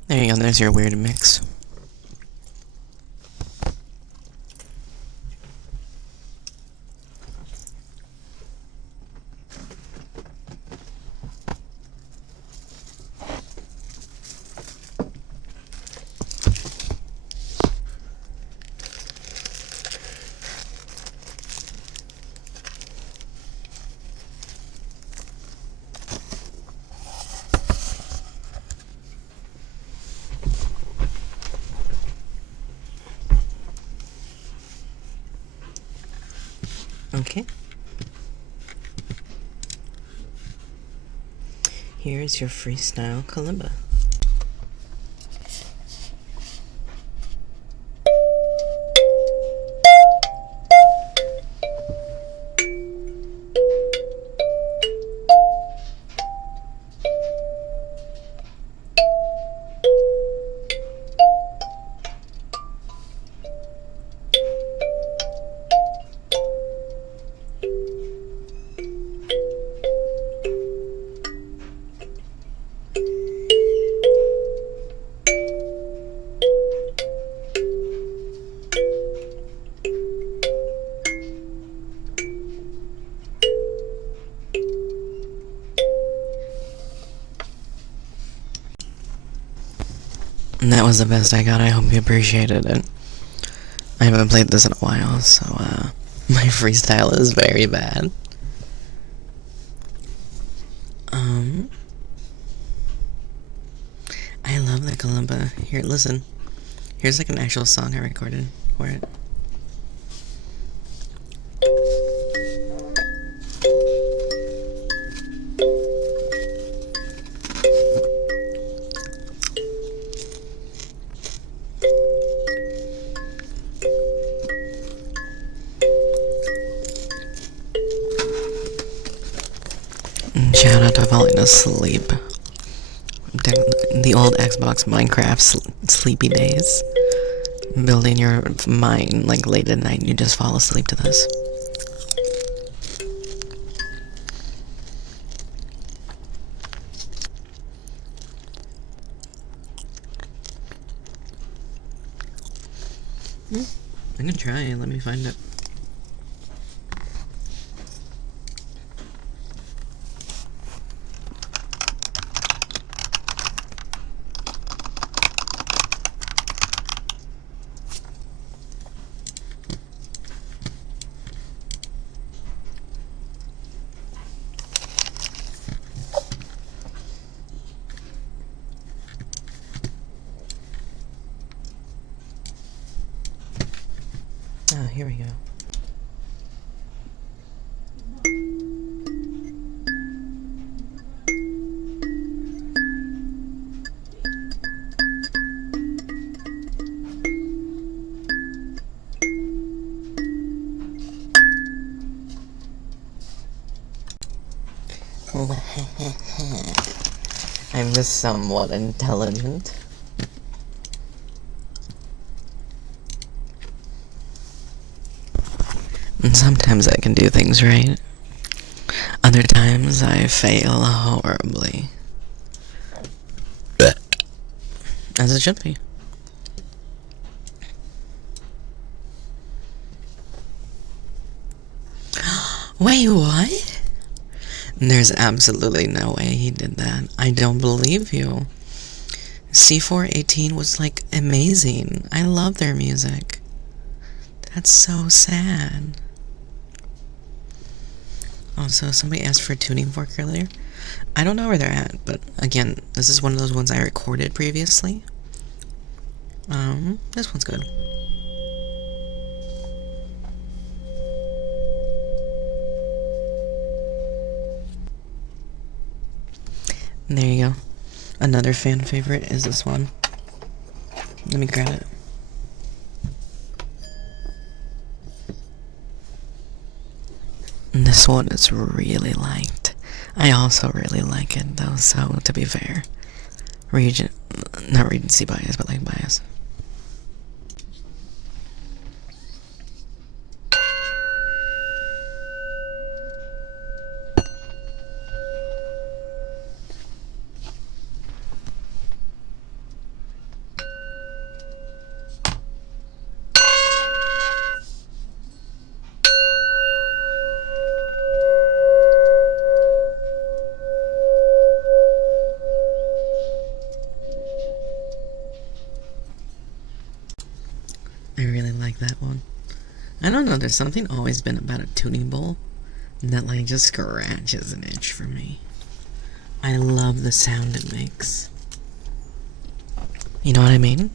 There you go, there's your weird mix. Okay. Here's your freestyle kalimba. And that was the best I got. I hope you appreciated it. I haven't played this in a while, so my freestyle is very bad. I love the kalimba. Here, listen. Here's like an actual song I recorded for it. Shout out to falling asleep. The old Xbox Minecraft sleepy days. Building your mind like late at night and you just fall asleep to this. I can try it. Let me find it. Oh, here we go. I'm just somewhat intelligent. And sometimes I can do things right. Other times I fail horribly. As it should be. Wait, what? There's absolutely no way he did that. I don't believe you. C418 was like amazing. I love their music. That's so sad. Oh, so somebody asked for a tuning fork earlier. I don't know where they're at, but again, this is one of those ones I recorded previously. This one's good. And there you go. Another fan favorite is this one. Let me grab it. And this one is really liked. I also really like it though, so to be fair. Not recency bias, but like bias. I really like that one. I don't know, there's something always been about a tuning bowl that like just scratches an itch for me. I love the sound it makes. You know what I mean?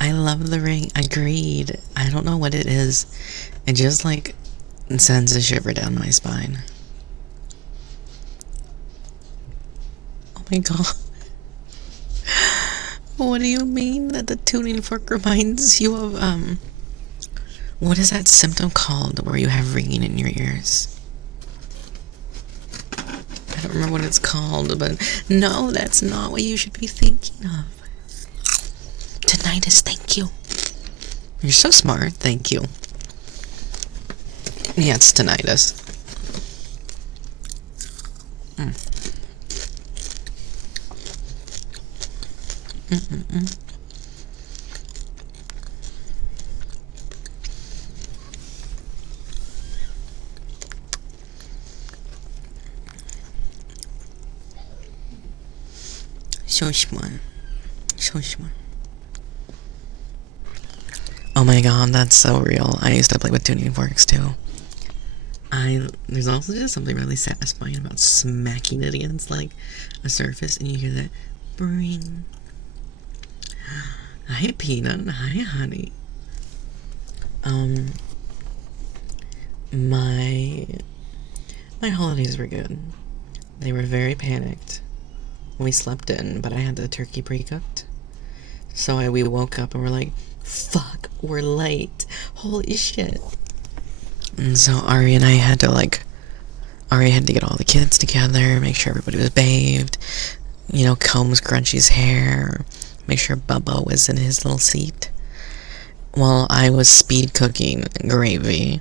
I love the ring. Agreed. I don't know what it is. It just like sends a shiver down my spine. Oh my god. What do you mean that the tuning fork reminds you of, what is that symptom called where you have ringing in your ears? I don't remember what it's called, but no, that's not what you should be thinking of. Tinnitus, thank you. You're so smart, thank you. Yeah, it's tinnitus. So smart. So smart. Oh my god, that's so real. I used to play with tuning forks too. There's also just something really satisfying about smacking it against like a surface and you hear that bring. Hi Peanut, hi honey. My holidays were good. They were very panicked. We slept in, but I had the turkey pre-cooked. So we woke up and we're like, fuck, we're late. Holy shit. And so Ari and I had to like Ari had to get all the kids together, make sure everybody was bathed, comb Scrunchy's hair, make sure Bubba was in his little seat, while I was speed cooking gravy,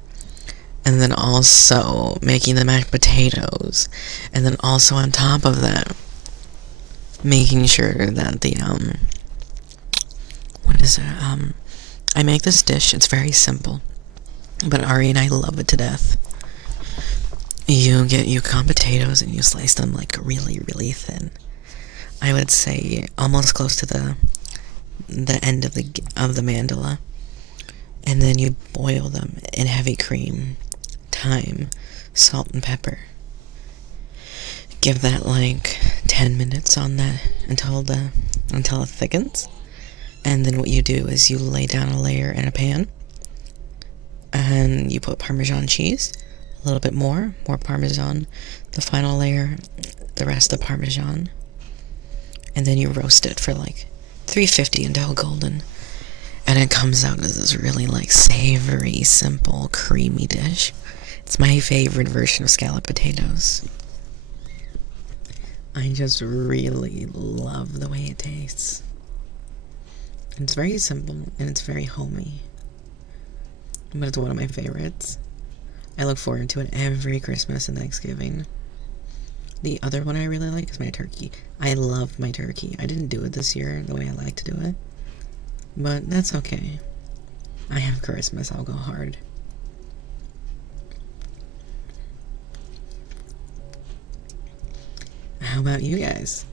and then also making the mashed potatoes, and then also on top of that, making sure that what is it, I make this dish, it's very simple, but Ari and I love it to death. You get Yukon potatoes and you slice them like really, really thin. I would say almost close to the end of the mandala, and then you boil them in heavy cream, thyme, salt, and pepper. Give that like 10 minutes on that until it thickens. And then what you do is you lay down a layer in a pan, and you put Parmesan cheese, a little bit more Parmesan, the final layer, the rest of Parmesan, and then you roast it for like 350 until golden, and it comes out as this really like savory, simple, creamy dish. It's my favorite version of scalloped potatoes. I just really love the way it tastes. It's very simple and it's very homey, but it's one of my favorites. I look forward to it every Christmas and Thanksgiving. The other one I really like is my turkey. I love my turkey. I didn't do it this year the way I like to do it, but that's okay. I have Christmas, I'll go hard. How about you guys?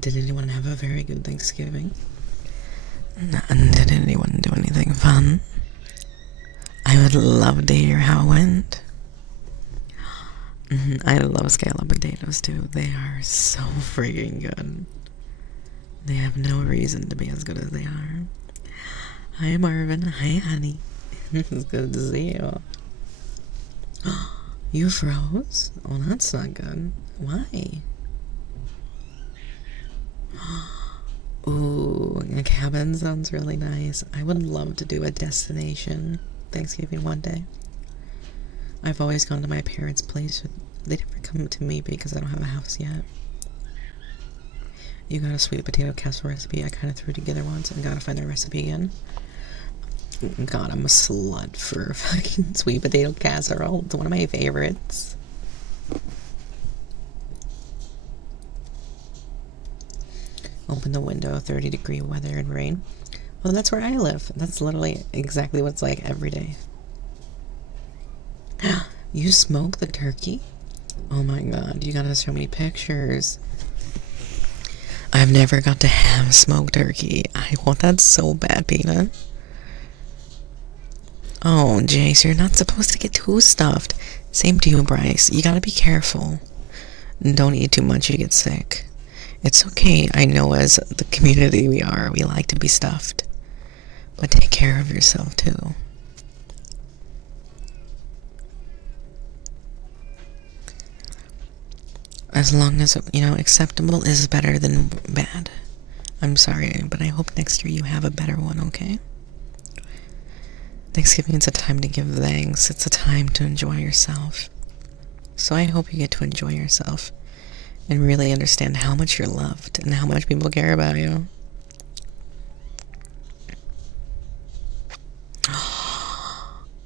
Did anyone have a very good Thanksgiving? Did anyone do anything fun? I would love to hear how it went. I love scalloped potatoes too. They are so freaking good. They have no reason to be as good as they are. Hi Marvin. Hi honey. It's good to see you. You froze? Oh, that's not good. Why? Ooh, a cabin sounds really nice. I would love to do a destination Thanksgiving one day. I've always gone to my parents' place. They never come to me because I don't have a house yet. You got a sweet potato casserole recipe I kind of threw together once and gotta find that recipe again. God, I'm a slut for fucking sweet potato casserole. It's one of my favorites. Open the window, 30-degree weather and rain. Well, that's where I live. That's literally exactly what it's like every day. You smoke the turkey? Oh my god, you gotta show me pictures. I've never got to have smoked turkey. I want that so bad, Peanut. Oh, Jace, you're not supposed to get too stuffed. Same to you, Bryce. You gotta be careful. Don't eat too much, you get sick. It's okay, I know as the community we are, we like to be stuffed. But take care of yourself, too. As long as, acceptable is better than bad. I'm sorry, but I hope next year you have a better one, okay? Thanksgiving is a time to give thanks. It's a time to enjoy yourself. So I hope you get to enjoy yourself and really understand how much you're loved and how much people care about you.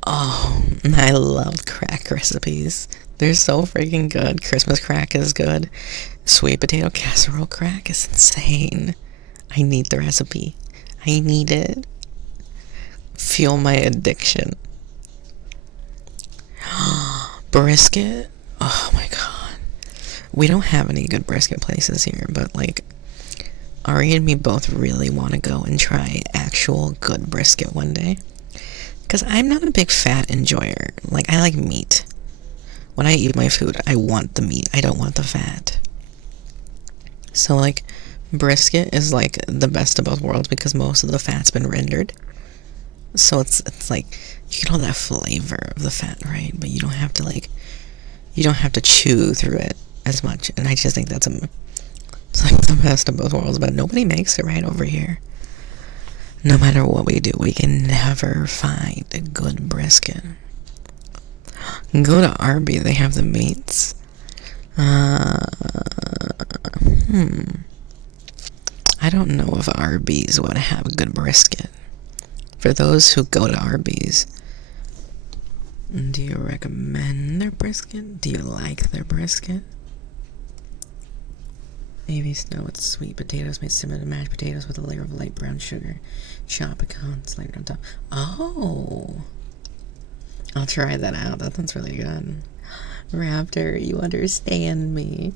Oh, I love crack recipes. They're so freaking good. Christmas crack is good. Sweet potato casserole crack is insane. I need the recipe. I need it. Fuel my addiction. Brisket? Oh my god. We don't have any good brisket places here, but like, Ari and me both really want to go and try actual good brisket one day. Because I'm not a big fat enjoyer. Like, I like meat. When I eat my food, I want the meat. I don't want the fat. So, like, brisket is, like, the best of both worlds because most of the fat's been rendered. So it's like, you get all that flavor of the fat, right? But you don't have to, like, you don't have to chew through it as much. And I just think it's like the best of both worlds. But nobody makes it right over here. No matter what we do, we can never find a good brisket. Go to Arby, they have the meats. Uh, I don't know if Arby's would have a good brisket. For those who go to Arby's, do you recommend their brisket? Do you like their brisket? Maybe snow with sweet potatoes made similar to mashed potatoes with a layer of light brown sugar. Chopped pecans layered on top. Oh! I'll try that out. That sounds really good. Raptor, you understand me.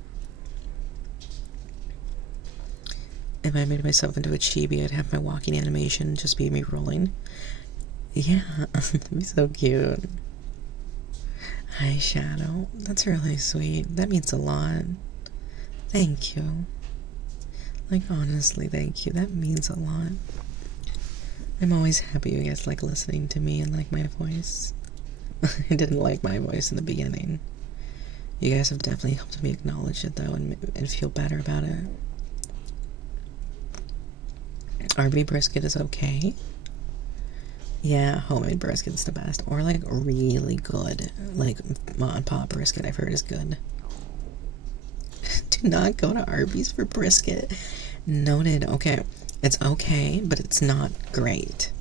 If I made myself into a chibi, I'd have my walking animation just be me rolling. Yeah, that'd be so cute. Hi, Shadow. That's really sweet. That means a lot. Thank you. Like, honestly, thank you. That means a lot. I'm always happy you guys like listening to me and like my voice. I didn't like my voice in the beginning. You guys have definitely helped me acknowledge it, though, and feel better about it. RB brisket is okay. Yeah, homemade brisket's the best. Or, like, really good. Like, mom and pop brisket, I've heard is good. Do not go to Arby's for brisket. Noted. Okay. It's okay, but it's not great.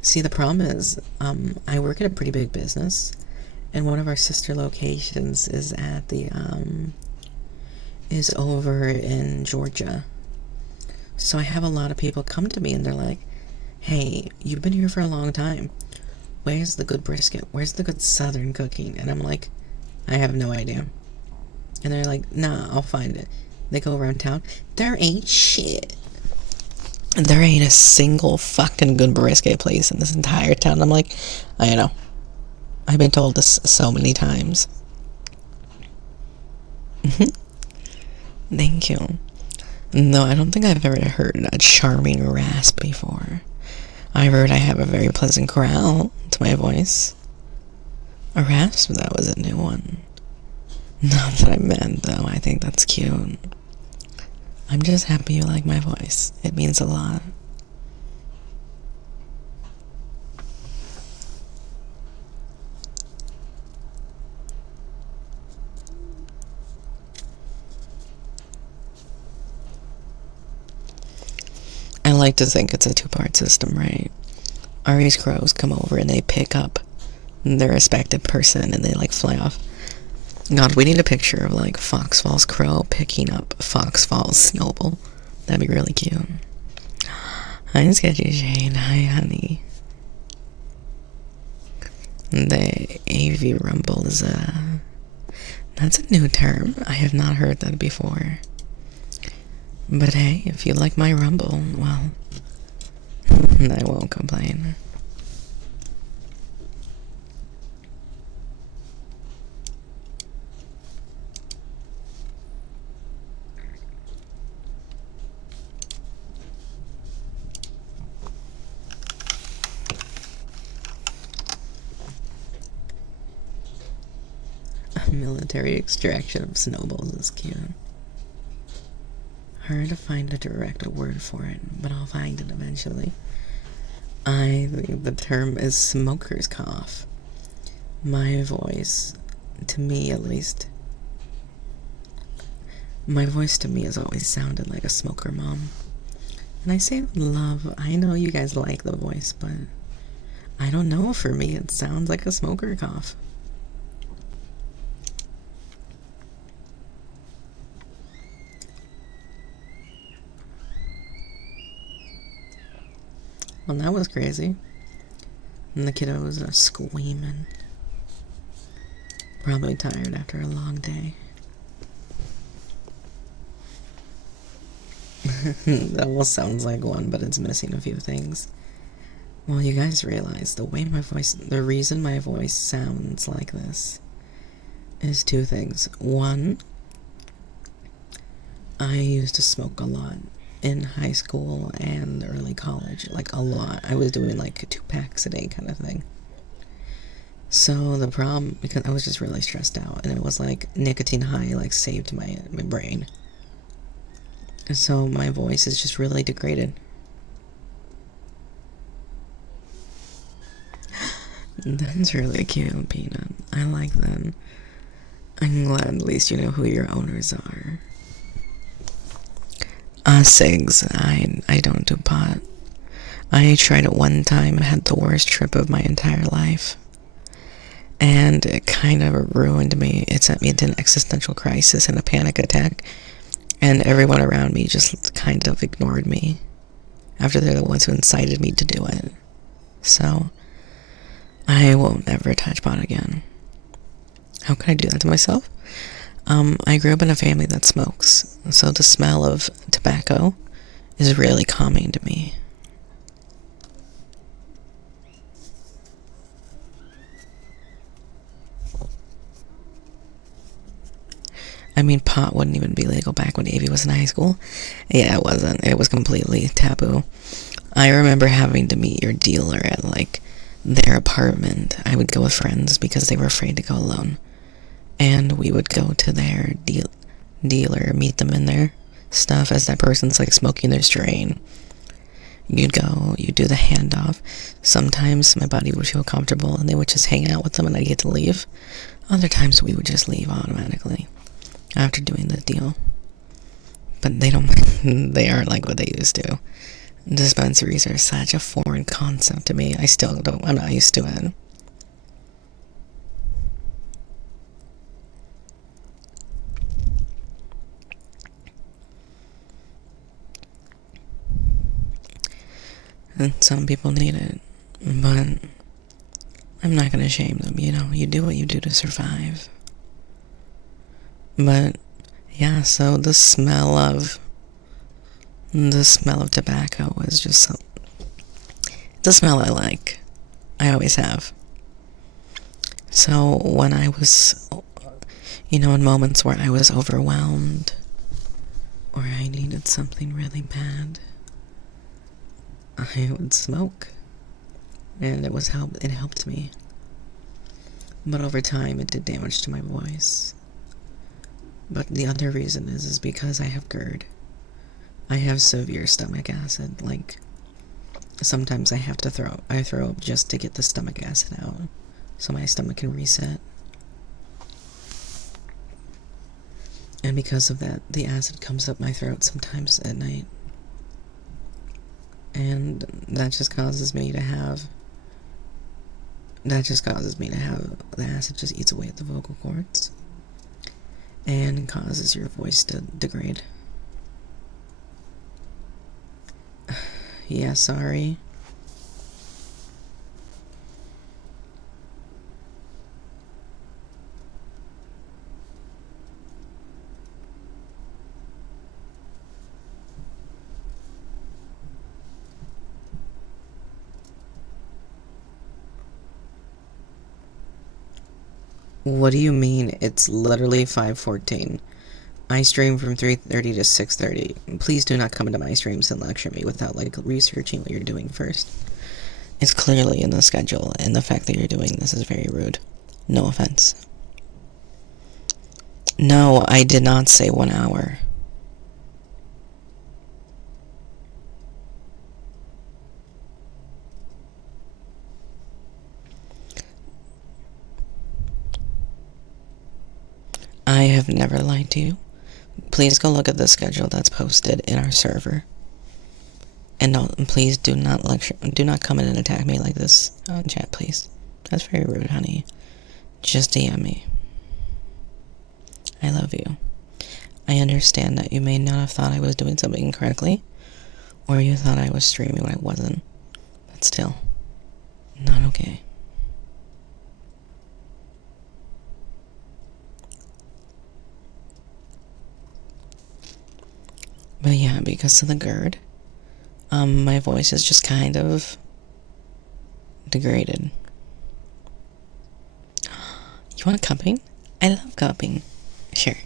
See, the problem is, I work at a pretty big business, and one of our sister locations is at the, is over in Georgia. So I have a lot of people come to me and they're like, hey, you've been here for a long time. Where's the good brisket? Where's the good southern cooking? And I'm like, I have no idea. And they're like, nah, I'll find it. They go around town. There ain't shit. There ain't a single fucking good brisket place in this entire town. I'm like, I know. I've been told this so many times. Thank you. No, I don't think I've ever heard a charming rasp before. I heard I have a very pleasant growl to my voice. A rasp? That was a new one. Not that I meant, though. I think that's cute. I'm just happy you like my voice. It means a lot. I like to think it's a two-part system, right? Ari's crows come over and they pick up their respective person and they like fly off. God, we need a picture of like Fox Falls Crow picking up Fox Falls Snowball. That'd be really cute. Hi, Sketchy Shane. Hi, honey. The AV Rumble is that's a new term. I have not heard that before. But hey, if you like my Rumble, well, I won't complain. A military extraction of snowballs is cute. Hard to find a direct word for it, but I'll find it eventually. I think the term is smoker's cough. My voice, to me at least, my voice to me has always sounded like a smoker mom. And I say it with love. I know you guys like the voice, but I don't know, for me it sounds like a smoker cough. Well, that was crazy. And the kiddos are screaming. Probably tired after a long day. That almost sounds like one, but it's missing a few things. Well, you guys realize the reason my voice sounds like this is two things. One, I used to smoke a lot in high school and early college, like a lot. I was doing like 2 packs a day kind of thing. So the problem, because I was just really stressed out, and it was like nicotine high like saved my brain. And so my voice is just really degraded. That's really cute, Peanut. I like that. I'm glad at least you know who your owners are. Cigs. I don't do pot. I tried it one time and had the worst trip of my entire life. And it kind of ruined me. It sent me into an existential crisis and a panic attack. And everyone around me just kind of ignored me after they're the ones who incited me to do it. So, I won't ever touch pot again. How could I do that to myself? I grew up in a family that smokes, so the smell of tobacco is really calming to me. I mean, pot wouldn't even be legal back when Avy was in high school. Yeah, it wasn't. It was completely taboo. I remember having to meet your dealer at, like, their apartment. I would go with friends because they were afraid to go alone. And we would go to their dealer, meet them in their stuff as that person's, like, smoking their strain. You'd go, you'd do the handoff. Sometimes my body would feel comfortable and they would just hang out with them and I'd get to leave. Other times we would just leave automatically after doing the deal. But they don't, they aren't like what they used to. Dispensaries are such a foreign concept to me. I'm not used to it. And some people need it. But I'm not gonna shame them, you know? You do what you do to survive. But yeah, so the smell of tobacco is just it's a smell I like. I always have. So when I was, in moments where I was overwhelmed or I needed something really bad, I would smoke. And it helped me. But over time it did damage to my voice. But the other reason is because I have GERD. I have severe stomach acid. Like, sometimes I throw up just to get the stomach acid out, so my stomach can reset. And because of that, the acid comes up my throat sometimes at night. And that just causes me to have, the acid just eats away at the vocal cords. And causes your voice to degrade. Yeah, sorry. What do you mean? It's literally 5:14. I stream from 3:30 to 6:30. Please do not come into my streams and lecture me without, like, researching what you're doing first. It's clearly in the schedule, and the fact that you're doing this is very rude. No offense. No, I did not say 1 hour. I have never lied to you. Please go look at the schedule that's posted in our server. And please do not come in and attack me like this on chat, please. That's very rude, honey. Just DM me. I love you. I understand that you may not have thought I was doing something incorrectly, or you thought I was streaming when I wasn't. But still, not okay. But yeah, because of the GERD, my voice is just kind of degraded. You want cupping? I love cupping. Sure.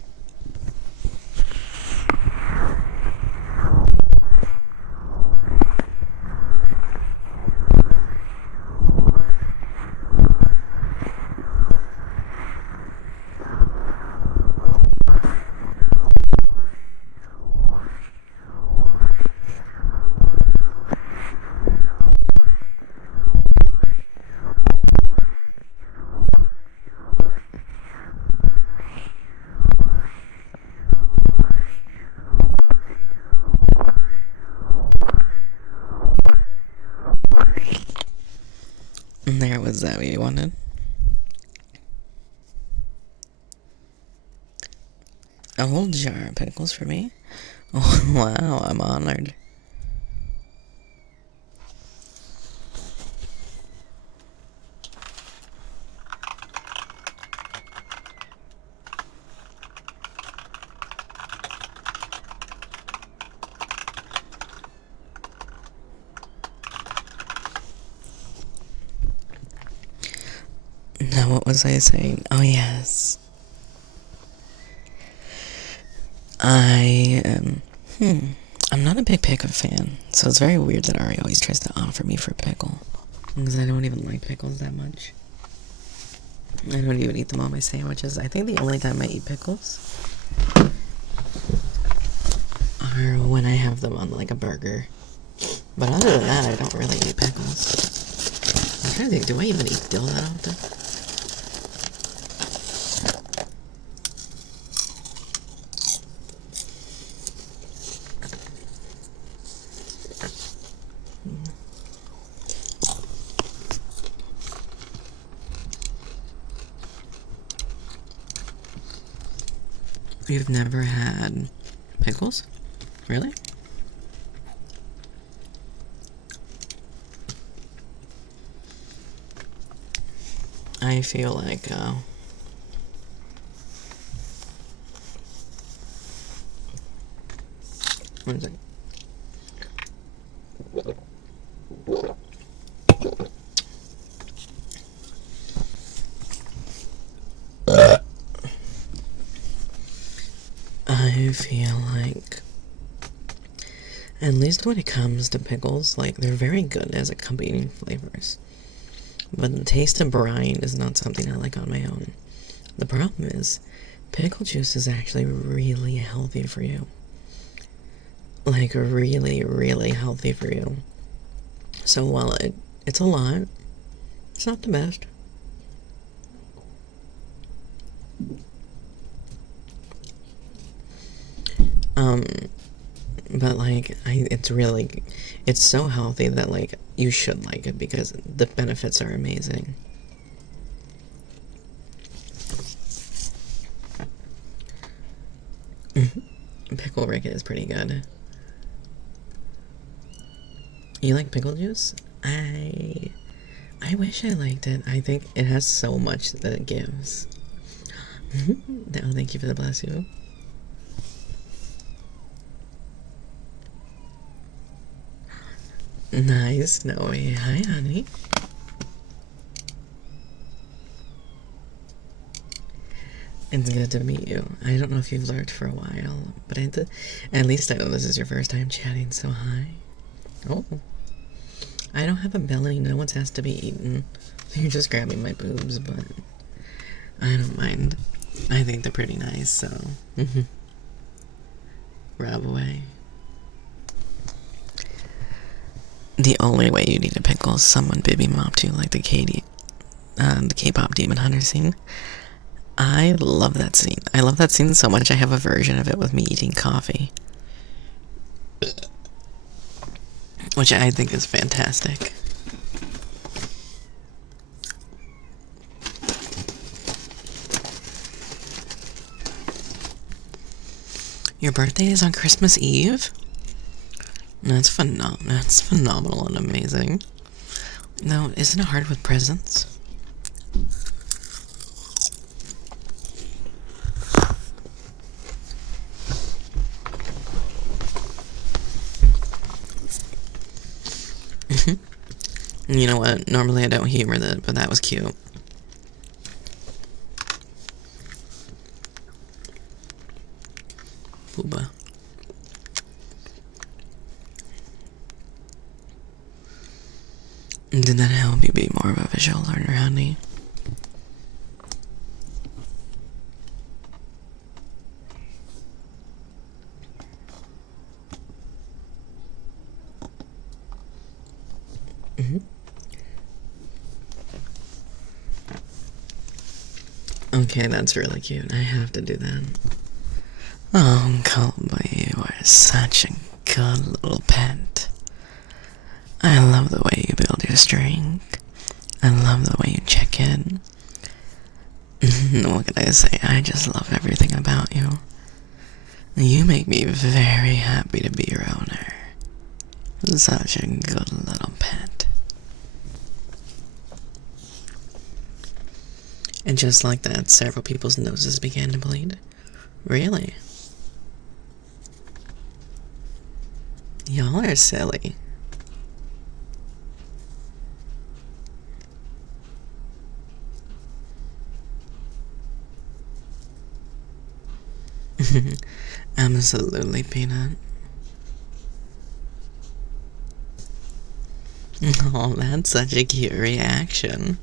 Is that what you wanted? A whole jar of pickles for me? Oh, wow, I'm honored. Now, what was I saying? Oh, yes. I am. I'm not a big pickle fan, so it's very weird that Ari always tries to offer me for pickle. Because I don't even like pickles that much. I don't even eat them on my sandwiches. I think the only time I eat pickles are when I have them on like a burger. But other than that, I don't really eat pickles. I'm trying to think, do I even eat dill that often? You've never had pickles? Really? I feel like, what is it? I feel like, at least when it comes to pickles, like, they're very good as accompanying flavors. But the taste of brine is not something I like on my own. The problem is, pickle juice is actually really healthy for you. Like, really, really healthy for you. So while it's a lot, it's not the best. But like, it's so healthy that like, you should like it because the benefits are amazing. Pickle Rick is pretty good. You like pickle juice? I wish I liked it. I think it has so much that it gives. Oh, thank you for the bless you. Nice, Snowy. Hi, honey. It's good to meet you. I don't know if you've lurked for a while, but at least I know this is your first time chatting, so hi. Oh. I don't have a belly. No one's has to be eaten. You're just grabbing my boobs, but I don't mind. I think they're pretty nice, so. Rub away. The only way you need a pickle is someone baby mopped you like the K-pop Demon Hunter scene. I love that scene. I love that scene so much I have a version of it with me eating coffee. Which I think is fantastic. Your birthday is on Christmas Eve? That's phenomenal and amazing. No, isn't it hard with presents? You know what? Normally I don't humor that, but that was cute. Booba. Did that help you be more of a visual learner, honey? Okay, that's really cute. I have to do that. Oh, Colby, you are such a good little pet. I love the way you build your string. I love the way you check in. What can I say? I just love everything about you. You make me very happy to be your owner. Such a good little pet. And just like that, several people's noses began to bleed. Really? Y'all are silly. Absolutely, Peanut. Oh, that's such a cute reaction.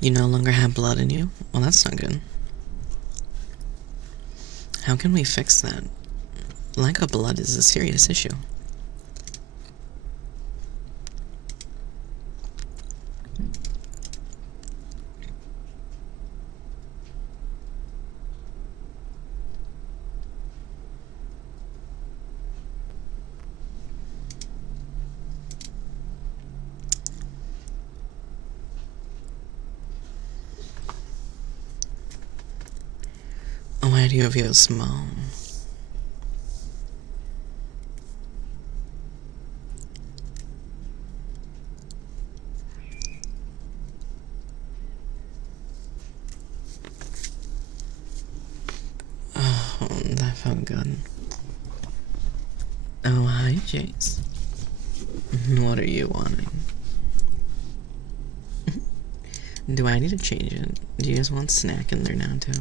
You no longer have blood in you? Well, that's not good. How can we fix that? Lack of blood is a serious issue. Why do you feel small? Oh, that felt good. Oh, hi, Jace. What are you wanting? Do I need to change it? Do you guys want snack in there now, too?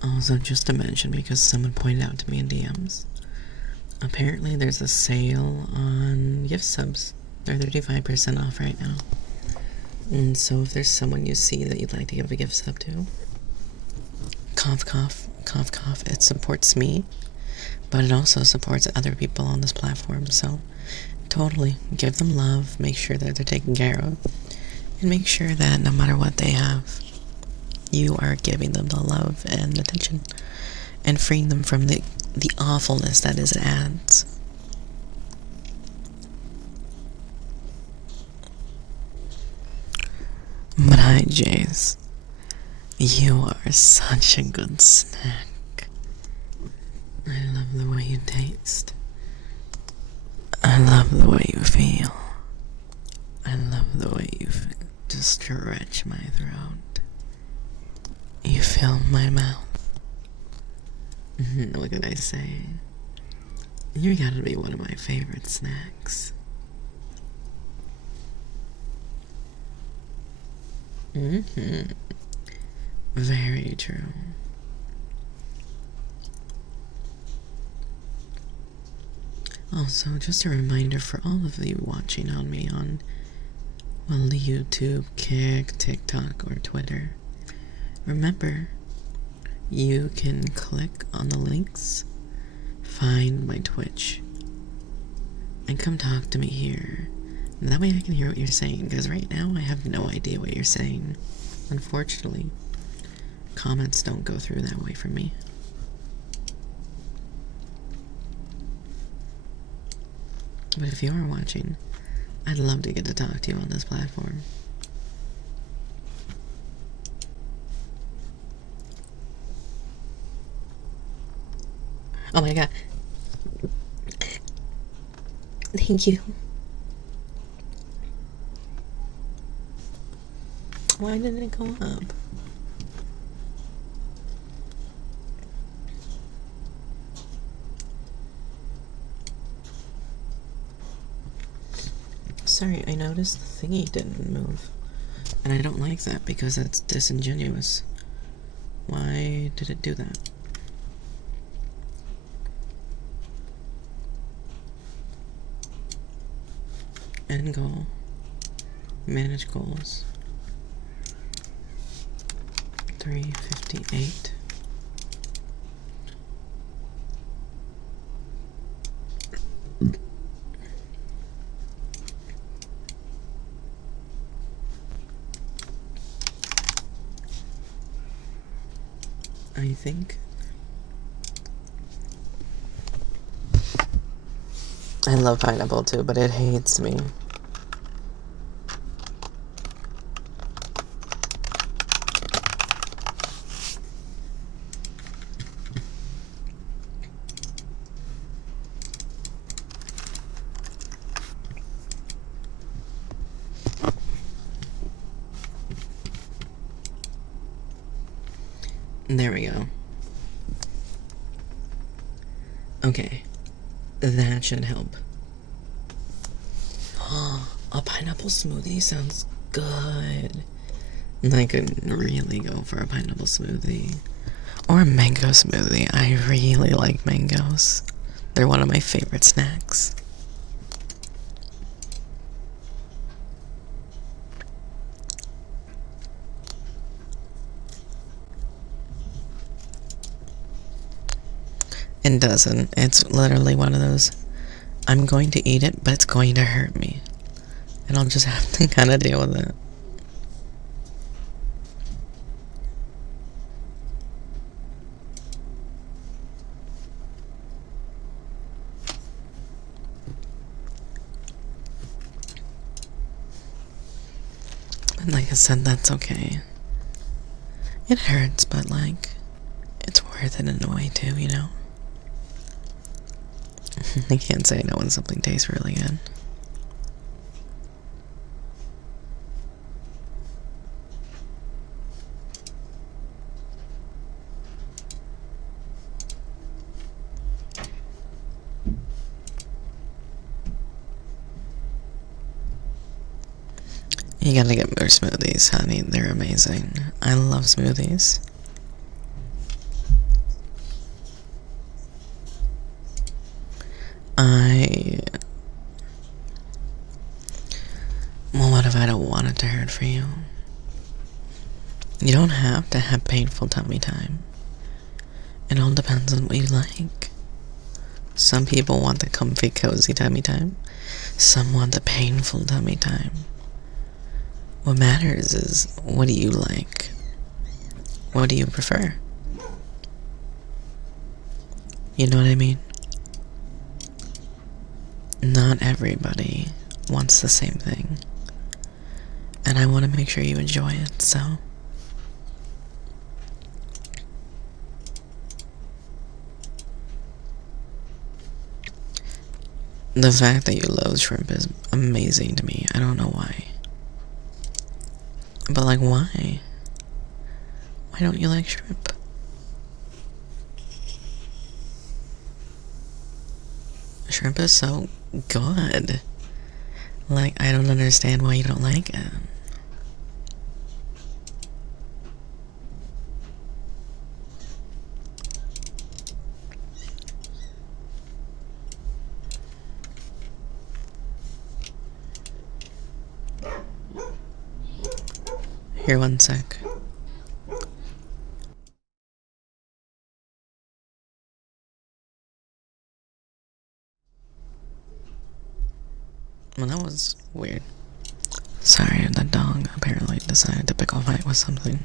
Also, just to mention, because someone pointed out to me in DMs, apparently there's a sale on gift subs. They're 35% off right now. And so if there's someone you see that you'd like to give a gift sub to, cough, cough, cough, cough, it supports me, but it also supports other people on this platform, so totally give them love, make sure that they're taken care of, and make sure that no matter what they have, you are giving them the love and attention and freeing them from the awfulness that is ads. But hi, Jace. You are such a good snack. I love the way you taste. I love the way you feel. I love the way you just stretch my throat. You fill my mouth. What can I say? You gotta be one of my favorite snacks. Very true. Also, just a reminder for all of you watching on me on, well, YouTube, Kick, TikTok, or Twitter. Remember, you can click on the links, find my Twitch, and come talk to me here. And that way I can hear what you're saying, because right now I have no idea what you're saying. Unfortunately, comments don't go through that way for me. But if you are watching, I'd love to get to talk to you on this platform. Oh my god. Thank you. Why didn't it go up? Sorry, I noticed the thingy didn't move. And I don't like that because that's disingenuous. Why did it do that? End goal. Manage goals. 358. I think. I love pineapple too, but it hates me. There we go. Okay, that should help. A pineapple smoothie sounds good. I could really go for a pineapple smoothie. Or a mango smoothie. I really like mangoes. They're one of my favorite snacks. It doesn't. It's literally one of those, I'm going to eat it, but it's going to hurt me. And I'll just have to kind of deal with it. And like I said, that's okay. It hurts, but like, it's worth it in a way too, you know? I can't say no when something tastes really good. You gotta get more smoothies, honey. They're amazing. I love smoothies. Well, what if I don't want it to hurt for you? You don't have to have painful tummy time. It all depends on what you like. Some people want the comfy, cozy tummy time. Some want the painful tummy time. What matters is, what do you like? What do you prefer? You know what I mean? Not everybody wants the same thing. And I want to make sure you enjoy it, so. The fact that you love shrimp is amazing to me. I don't know why. But like, why? Why don't you like shrimp? Shrimp is so good. Like, I don't understand why you don't like it. Here, one sec. Well, that was weird. Sorry, the dog apparently decided to pick a fight with something.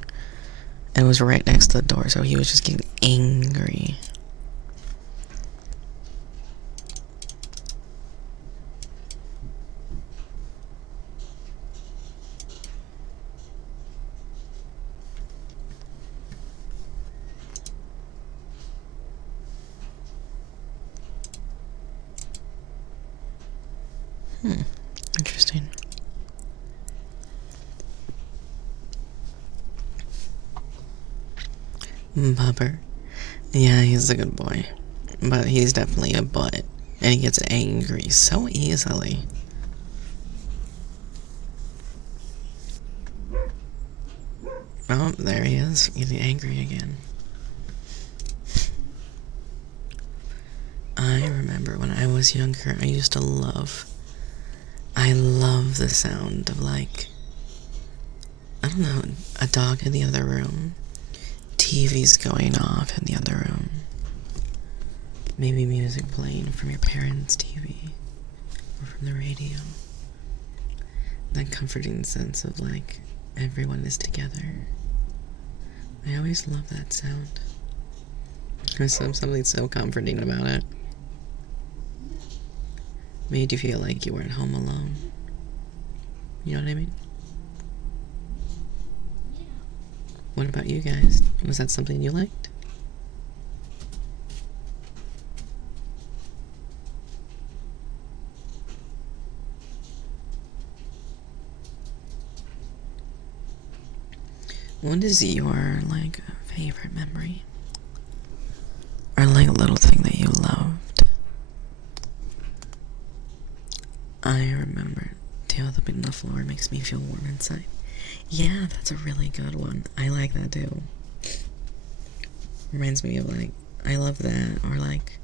And it was right next to the door, so he was just getting angry. Interesting. Bubber. Yeah, he's a good boy. But he's definitely a butt. And he gets angry so easily. Oh, there he is, getting angry again. I remember when I was younger, I love the sound of, like, I don't know, a dog in the other room. TV's going off in the other room. Maybe music playing from your parents' TV or from the radio. That comforting sense of, like, everyone is together. I always love that sound. There's something so comforting about it. Made you feel like you weren't home alone. You know what I mean? What about you guys? Was that something you liked? What is your, like, favorite memory? Or, like, a little thing that you loved? I remember tailoping the floor makes me feel warm inside. Yeah, that's a really good one. I like that too. Reminds me of, like, I love that. Or, like,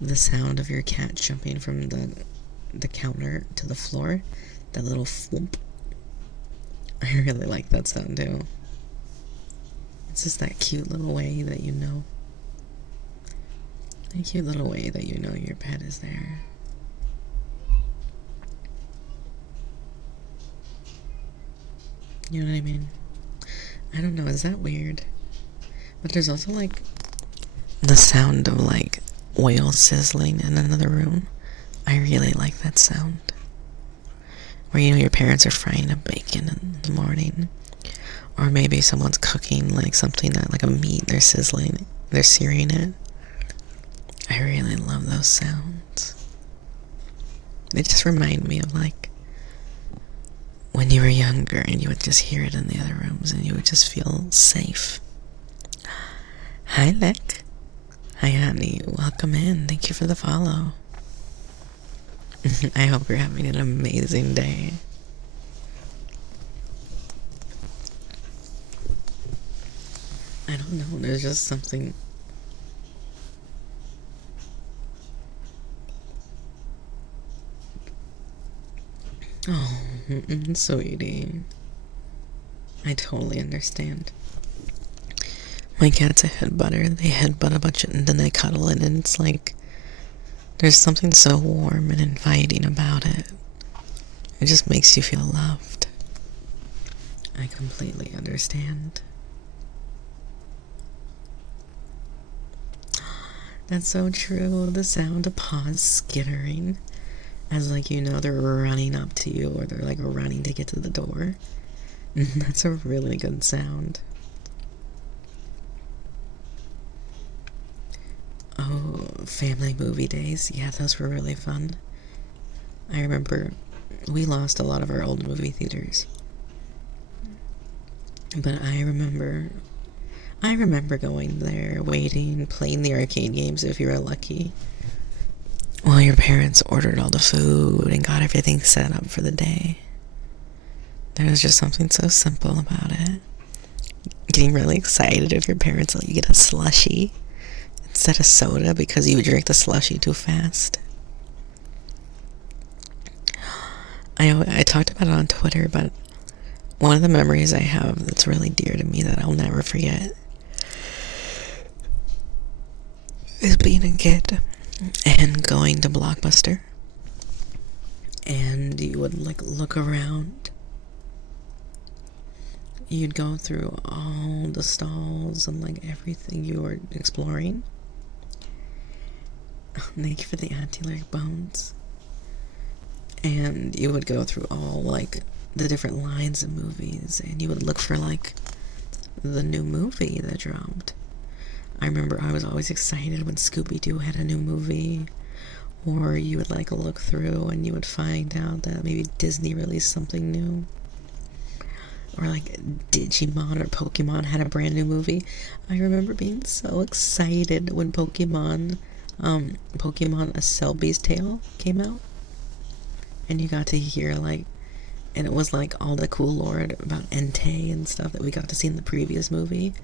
the sound of your cat jumping from the counter to the floor. That little thwomp. I really like that sound too. It's just that cute little way that you know. A cute little way that you know your pet is there. You know what I mean? I don't know, is that weird? But there's also, like, the sound of, like, oil sizzling in another room. I really like that sound. Or, you know, your parents are frying up bacon in the morning. Or maybe someone's cooking, like, something that, like a meat, they're searing it. I really love those sounds. They just remind me of, like, when you were younger and you would just hear it in the other rooms and you would just feel safe. Hi, Lick. Hi, honey. Welcome in. Thank you for the follow. I hope you're having an amazing day. I don't know. There's just something. Oh, sweetie. I totally understand. My cat's a headbutter. They headbutt a bunch and then they cuddle it, and it's like there's something so warm and inviting about it. It just makes you feel loved. I completely understand. That's so true. The sound of paws skittering as, like, you know, they're running up to you or they're, like, running to get to the door. That's a really good sound. Oh, family movie days. Yeah, those were really fun. I remember we lost a lot of our old movie theaters. But I remember going there, waiting, playing the arcade games if you were lucky. While your parents ordered all the food and got everything set up for the day. There was just something so simple about it. Getting really excited if your parents let you get a slushie instead of soda because you would drink the slushie too fast. I talked about it on Twitter, but one of the memories I have that's really dear to me that I'll never forget is being a kid and going to Blockbuster, and you would, like, look around. You'd go through all the stalls and, like, everything you were exploring. Thank you for the anti-lyric bones. And you would go through all, like, the different lines of movies, and you would look for, like, the new movie that dropped. I remember I was always excited when Scooby-Doo had a new movie, or you would, like, look through and you would find out that maybe Disney released something new, or, like, Digimon or Pokemon had a brand new movie. I remember being so excited when Pokemon A Selby's Tale came out, and you got to hear, like, and it was, like, all the cool lore about Entei and stuff that we got to see in the previous movie.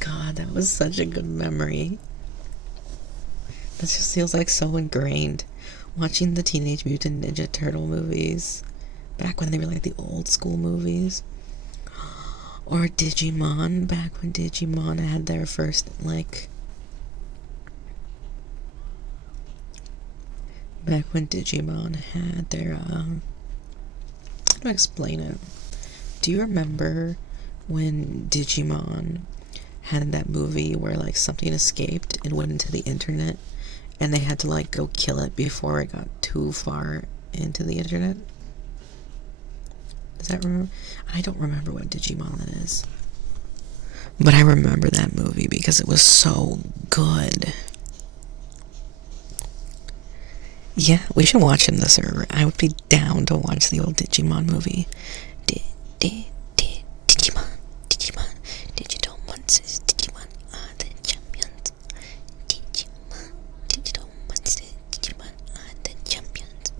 God, that was such a good memory. That just feels, like, so ingrained. Watching the Teenage Mutant Ninja Turtle movies, back when they were, like, the old school movies. Or Digimon, back when Digimon had their first, like... Back when Digimon had their, how do I explain it? Do you remember when Digimon had that movie where like something escaped and went into the internet and they had to like go kill it before it got too far into the internet? Does that remember? I don't remember what Digimon it is. But I remember that movie because it was so good. Yeah, we should watch it in the server. I would be down to watch the old Digimon movie. Digimon, Digimon, digital monsters, Digimon are the champions. Digimon, digital monsters, Digimon are the champions.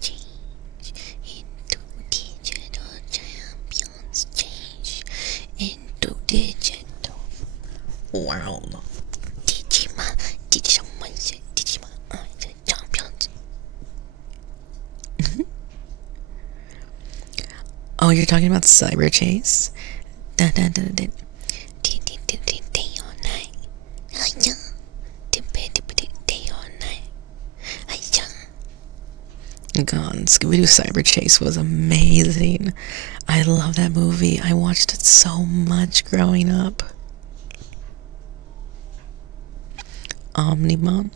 Change into digital champions. Change into digital world. Digimon, digital monsters, Digimon are the champions. Oh, you're talking about Cyber Chase? Dun, dun, dun, dun. Day or night. Day or night. God, Scooby-Doo Cyber Chase was amazing. I love that movie. I watched it so much growing up. Omnimon.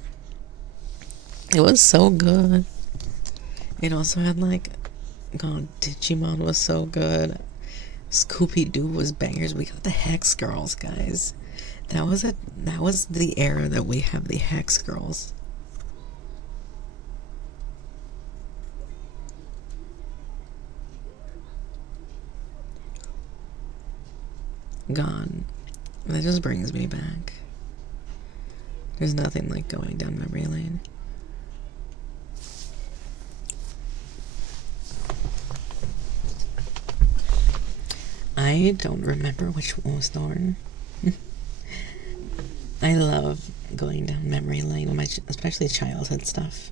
It was so good. It also had like, God, Digimon was so good. Scooby-Doo was bangers. We got the Hex Girls, guys. That was the era that we have the Hex Girls. God, that just brings me back. There's nothing like going down memory lane. I don't remember which one was Thorn. I love going down memory lane with my, especially childhood stuff.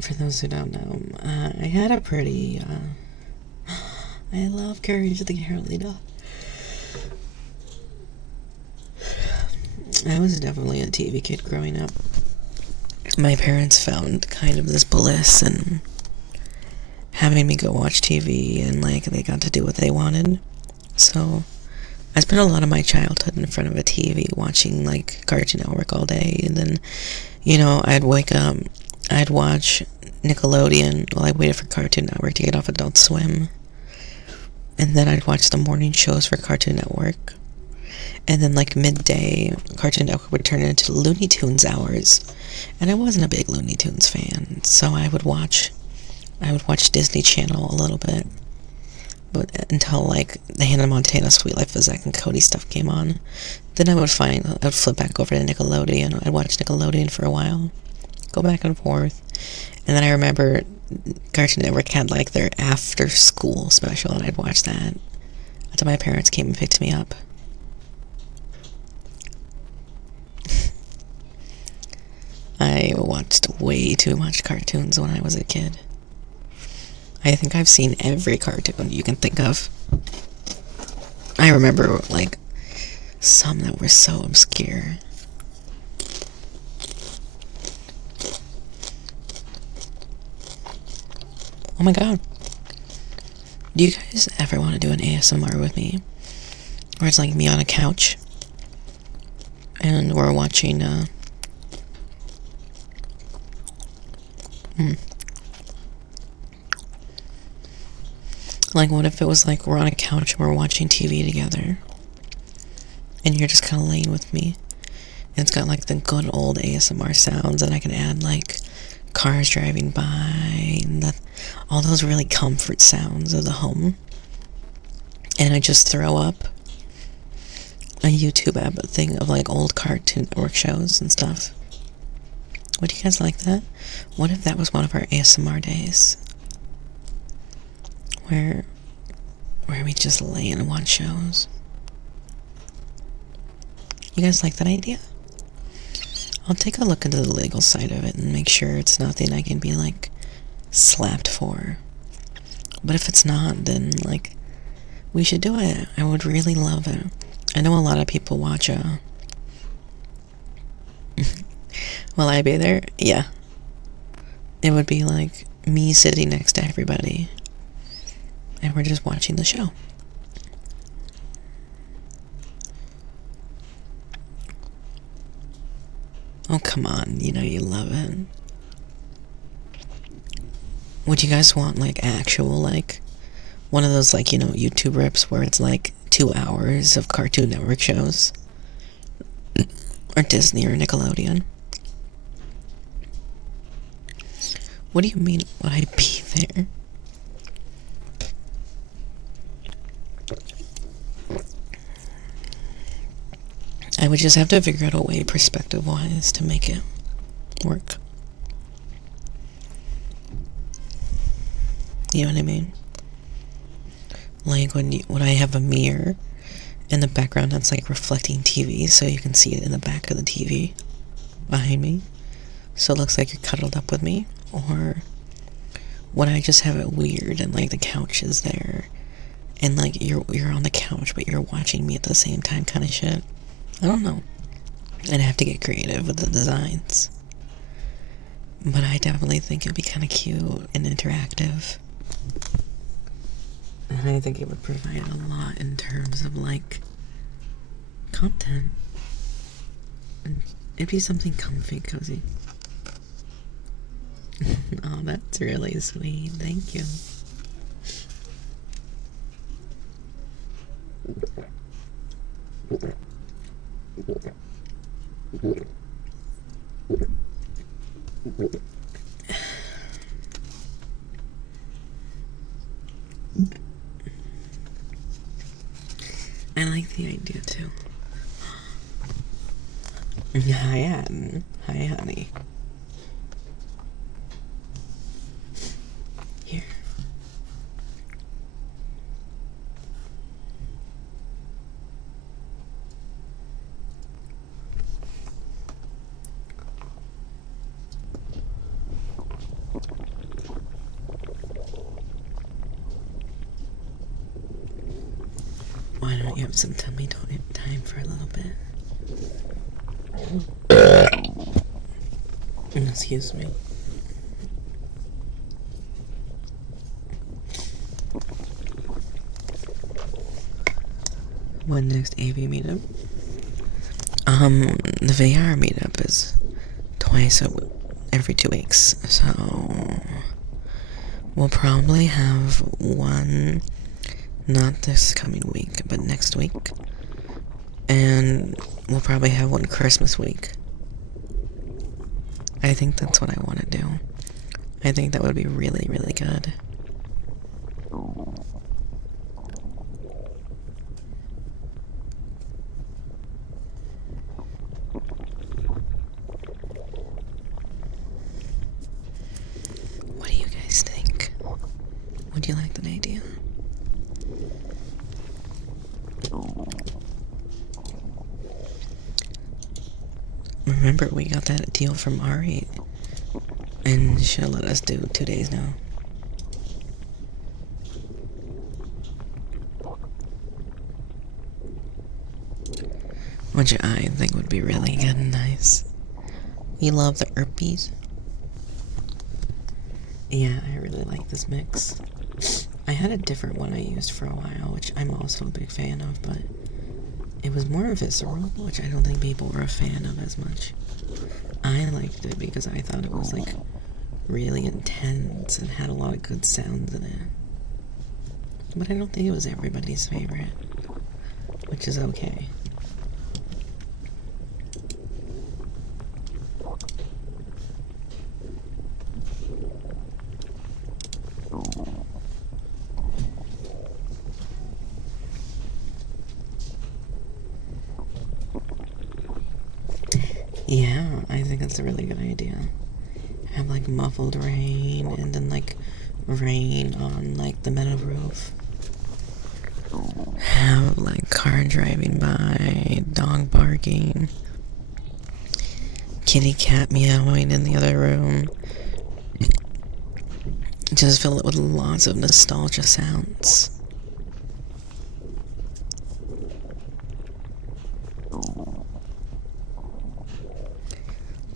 For those who don't know, I had a pretty, I love Courage the Carolina. I was definitely a TV kid growing up. My parents found kind of this bliss in having me go watch TV, and like they got to do what they wanted. So I spent a lot of my childhood in front of a TV watching like Cartoon Network all day, and then, you know, I'd wake up, I'd watch Nickelodeon while I waited for Cartoon Network to get off Adult Swim, and then I'd watch the morning shows for Cartoon Network, and then like midday, Cartoon Network would turn into Looney Tunes hours, and I wasn't a big Looney Tunes fan, so I would watch Disney Channel a little bit, but until like the Hannah Montana Sweet Life of Zack and Cody stuff came on, then I would flip back over to Nickelodeon. I'd watch Nickelodeon for a while, go back and forth, and then I remember Cartoon Network had like their after school special, and I'd watch that until my parents came and picked me up. I watched way too much cartoons when I was a kid. I think I've seen every cartoon you can think of. I remember, like, some that were so obscure. Oh my god. Do you guys ever want to do an ASMR with me? Where it's like me on a couch, and we're watching, like, what if it was like we're on a couch and we're watching TV together, and you're just kind of laying with me, and it's got like the good old ASMR sounds, and I can add like cars driving by, and all those really comfort sounds of the home, and I just throw up a YouTube app thing of like old Cartoon Network shows and stuff. Would you guys like that? What if that was one of our ASMR days? Where we just lay and watch shows. You guys like that idea? I'll take a look into the legal side of it and make sure it's nothing I can be like slapped for. But if it's not, then like we should do it. I would really love it. I know a lot of people watch will I be there? Yeah. It would be like me sitting next to everybody, and we're just watching the show. Oh, come on. You know you love it. Would you guys want, like, actual, like, one of those, like, YouTube rips where it's, like, 2 hours of Cartoon Network shows? Or Disney or Nickelodeon? What do you mean, would I be there? I would just have to figure out a way, perspective-wise, to make it work. You know what I mean? Like when I have a mirror in the background that's like reflecting TV, so you can see it in the back of the TV behind me, so it looks like you're cuddled up with me. Or when I just have it weird and like the couch is there, and like you're on the couch but you're watching me at the same time, kind of shit. I don't know. I'd have to get creative with the designs. But I definitely think it'd be kind of cute and interactive. And I think it would provide a lot in terms of, like, content. And it'd be something comfy, cozy. Oh, that's really sweet. Thank you. I like the idea too. Hi, Ann. Hi, honey. Here. Why don't you have some tummy time for a little bit? Excuse me. When next AV meetup? The VR meetup is twice every 2 weeks, so we'll probably have one, not this coming week, but next week, and we'll probably have one Christmas week. I think that's what I want to do. I think that would be really, really good. What do you guys think? Would you like that idea? Remember, we got that deal from Ari, and she'll let us do 2 days now. Which I think would be really good and nice. You love the herpes? Yeah, I really like this mix. I had a different one I used for a while, which I'm also a big fan of, but it was more visceral, which I don't think people were a fan of as much. I liked it because I thought it was, like, really intense and had a lot of good sounds in it. But I don't think it was everybody's favorite, which is okay. Yeah, I think that's a really good idea. Have like muffled rain and then like rain on like the meadow roof. Have like car driving by, dog barking, kitty cat meowing in the other room. Just fill it with lots of nostalgia sounds.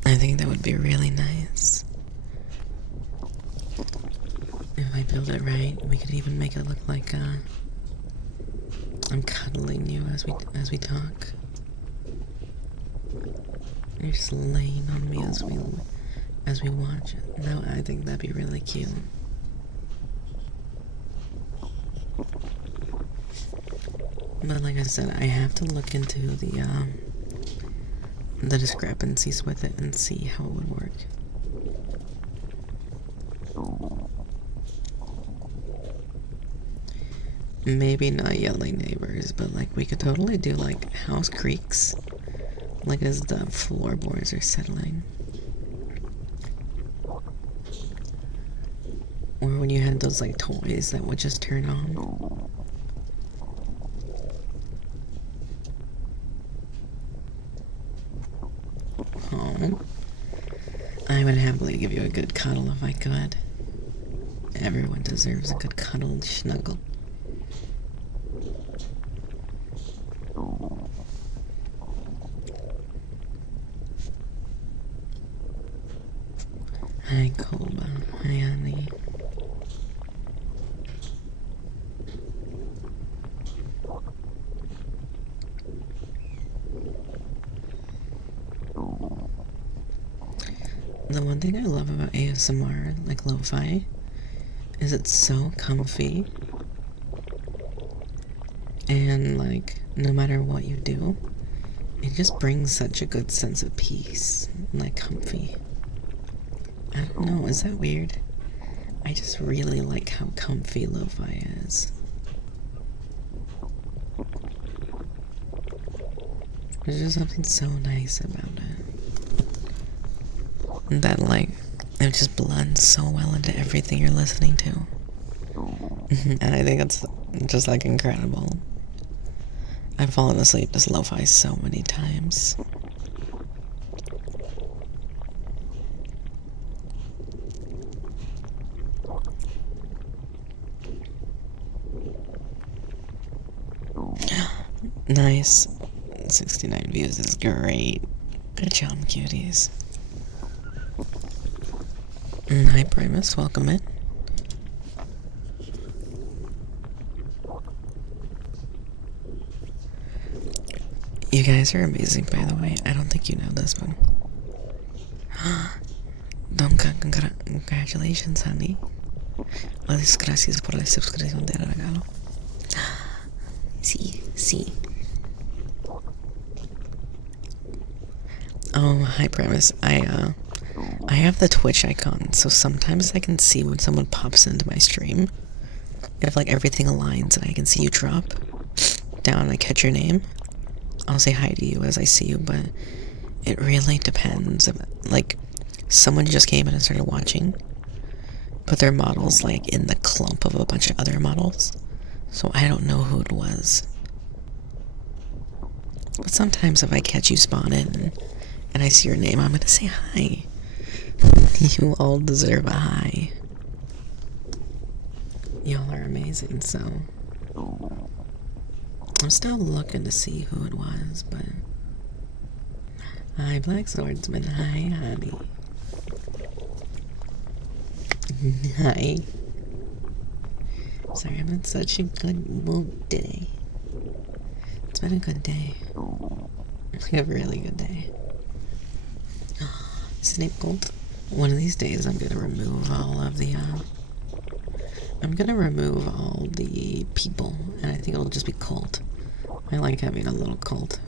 I think that would be really nice. If I build it right, we could even make it look like I'm cuddling you as we talk. You're just laying on me as we watch it. No, I think that'd be really cute. But like I said, I have to look into the discrepancies with it and see how it would work. Maybe not yelling neighbors, but like we could totally do like house creaks, like as the floorboards are settling. Or when you had those like toys that would just turn on. Oh, I would happily give you a good cuddle if I could. Everyone deserves a good cuddle and snuggle. Hi, Kolba. Hi, honey. The one thing I love about ASMR, like lo-fi, is it's so comfy. And like, no matter what you do, it just brings such a good sense of peace and like comfy. I don't know, is that weird? I just really like how comfy lo-fi is. There's just something so nice about it. That like, it just blends so well into everything you're listening to. And I think it's just like incredible. I've fallen asleep to lo-fi so many times. Nice. 69 views is great. Good job, cuties. Hi, Primus. Welcome in. You guys are amazing, by the way. I don't think you know this one. Congratulations, honey. Muchas gracias por la suscripción de regalo. Sí, sí. Oh, hi, Premise. I have the Twitch icon, so sometimes I can see when someone pops into my stream. If like everything aligns and I can see you drop down and I catch your name, I'll say hi to you as I see you, but it really depends. Like, someone just came in and started watching, but their model's like in the clump of a bunch of other models, so I don't know who it was. But sometimes if I catch you spawn in and I see your name, I'm gonna say hi. You all deserve a hi. Y'all are amazing, so I'm still looking to see who it was, but hi, Black Swordsman. Hi, honey. Hi. Sorry, I'm in such a good mood today. It's been a good day. A really good day. Snape Gold. One of these days I'm gonna remove all of the, I'm gonna remove all the people, and I think it'll just be cult. I like having a little cult.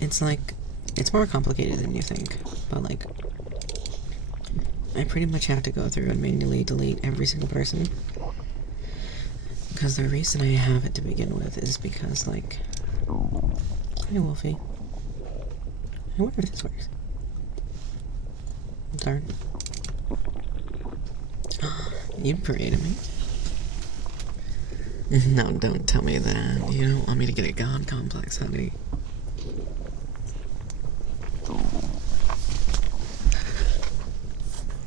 It's like, it's more complicated than you think, but like, I pretty much have to go through and manually delete every single person. Because the reason I have it to begin with is because, like, hi, Wolfie. I wonder if this works. Darn. You created me. No, don't tell me that. You don't want me to get a god complex, honey.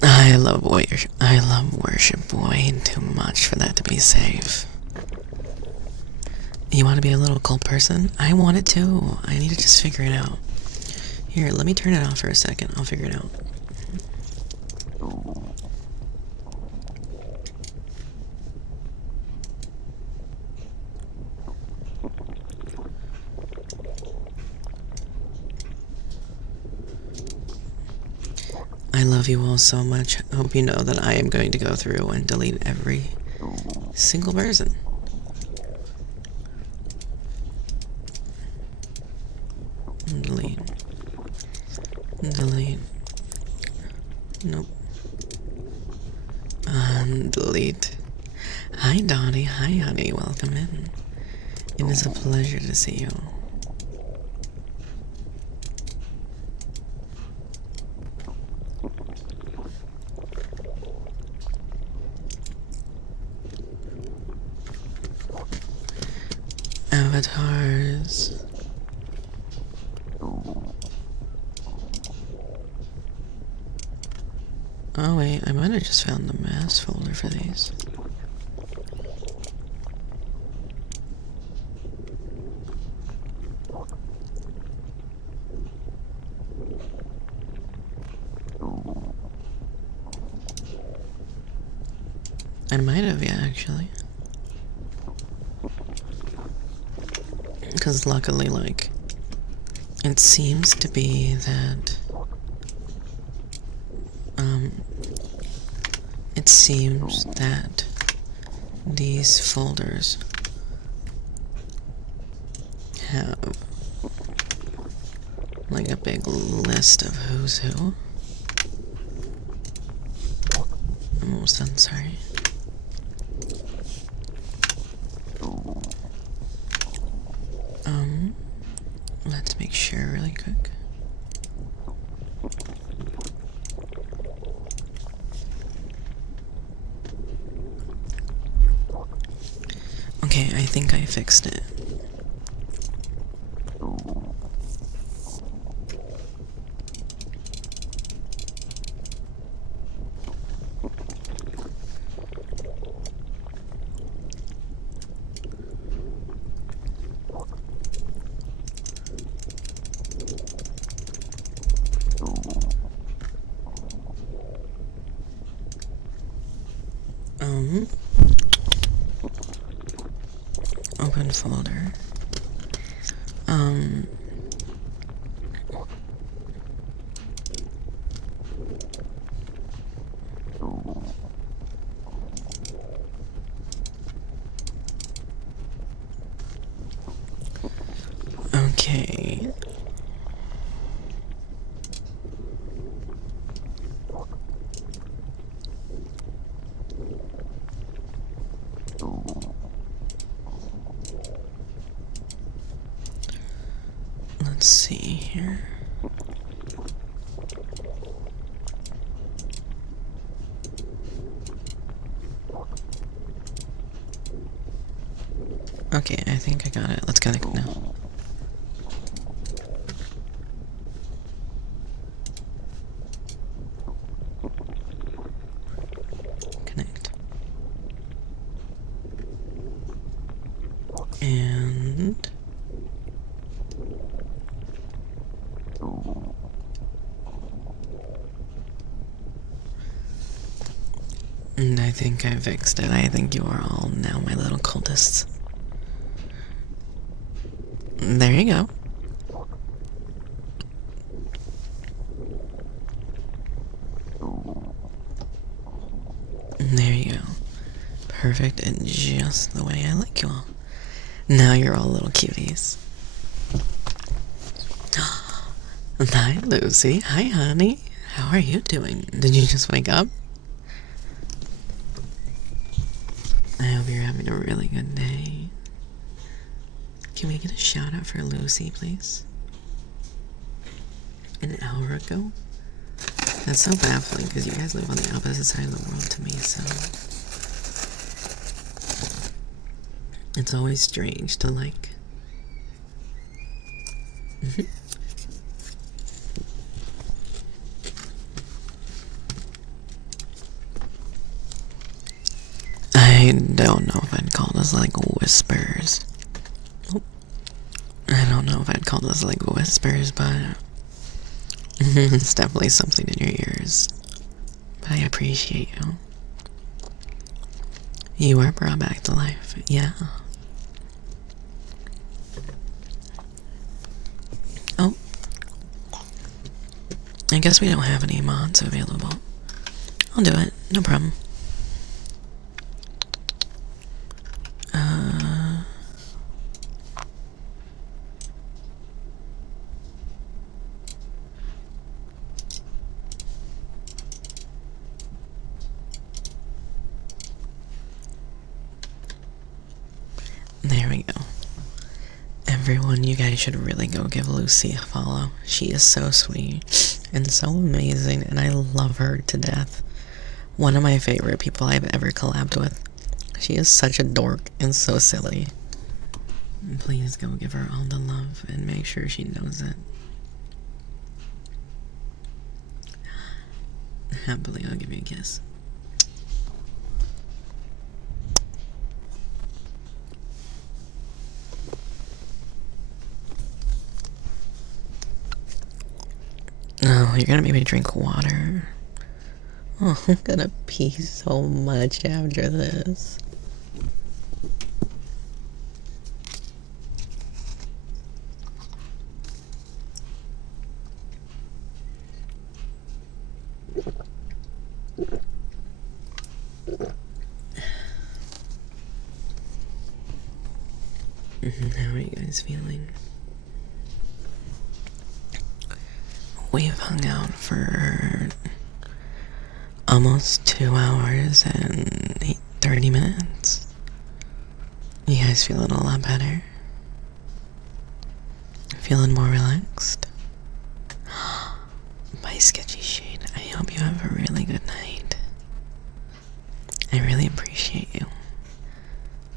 I love worship way too much for that to be safe. You want to be a little cult person? I want it too. I need to just figure it out. Here, let me turn it off for a second. I'll figure it out. I love you all so much. I hope you know that I am going to go through and delete every single person. Delete. Delete. Nope. Delete. Hi, Dottie. Hi, honey. Welcome in. It is a pleasure to see you. Avatars. Oh wait, I might have just found the mass folder for these. I might have, yeah, actually. Because luckily, like, it seems to be that, it seems that these folders have, like, a big list of who's who. I'm almost done, sorry. Let's make sure really quick. Okay, I think I fixed it. Open folder. Okay. Let's see here. Okay, I think I got it. Let's connect now. Connect. And I think I fixed it. I think you are all now my little cultists. There you go. There you go. Perfect and just the way I like you all. Now you're all little cuties. Hi, Lucy. Hi, honey. How are you doing? Did you just wake up? I hope you're having a really good day. Can we get a shout out for Lucy, please? An hour ago? That's so baffling because you guys live on the opposite side of the world to me, so it's always strange to like. I don't know if I'd call this like whispers. I don't know if I'd call this like whispers, but it's definitely something in your ears. But I appreciate you. You were brought back to life, yeah. Oh. I guess we don't have any mods available. I'll do it, no problem. There we go. Everyone, you guys should really go give Lucy a follow. She is so sweet and so amazing, and I love her to death. One of my favorite people I've ever collabed with. She is such a dork and so silly. Please go give her all the love and make sure she knows it. Happily, I'll give you a kiss. Oh, you're gonna make me drink water. Oh, I'm gonna pee so much after this. How are you guys feeling? We've hung out for almost 2 hours and 30 minutes. You guys feeling a lot better? Feeling more relaxed? Bye, Sketchy Shade. I hope you have a really good night. I really appreciate you.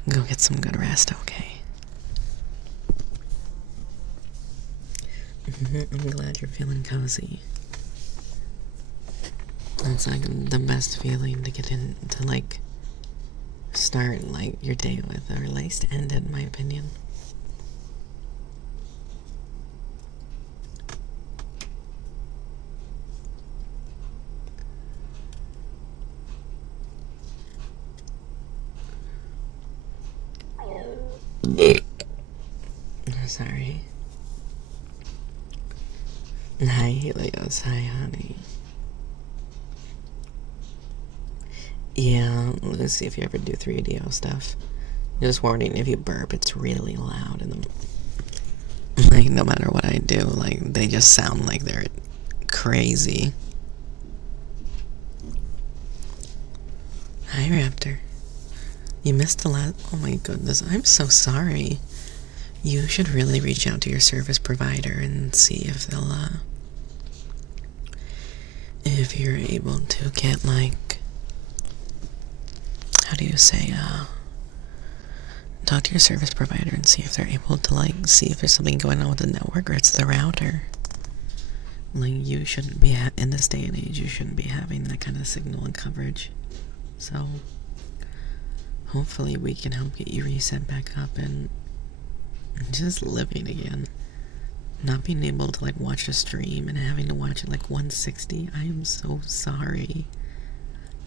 Go get some good rest, okay? I'm glad you're feeling cozy. That's like the best feeling to get in to like start like your day with, or at least end it, in my opinion. Sorry. Hi, Helios. Hi, honey. Yeah, let's see if you ever do 3DO stuff. Just warning, if you burp, it's really loud, and like no matter what I do, like they just sound like they're crazy. Hi, Raptor. You missed the last. Oh my goodness, I'm so sorry. You should really reach out to your service provider and see if they'll, if you're able to get, like, how do you say, talk to your service provider and see if they're able to, like, see if there's something going on with the network or it's the router. Like, you shouldn't be, in this day and age, you shouldn't be having that kind of signal and coverage. So, hopefully we can help get you reset back up and just living again. Not being able to like watch a stream and having to watch it like 160. I am so sorry.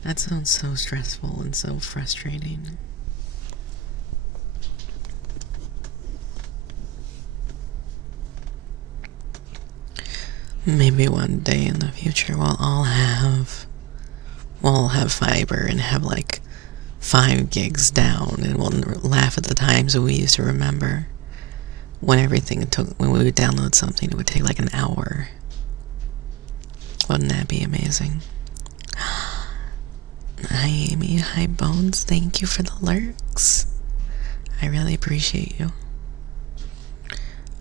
That sounds so stressful and so frustrating. Maybe one day in the future we'll have fiber and have like 5 gigs down, and we'll laugh at the times we used to remember. When when we would download something, it would take like an hour. Wouldn't that be amazing? Hi, Amy. Hi, Bones. Thank you for the lurks. I really appreciate you.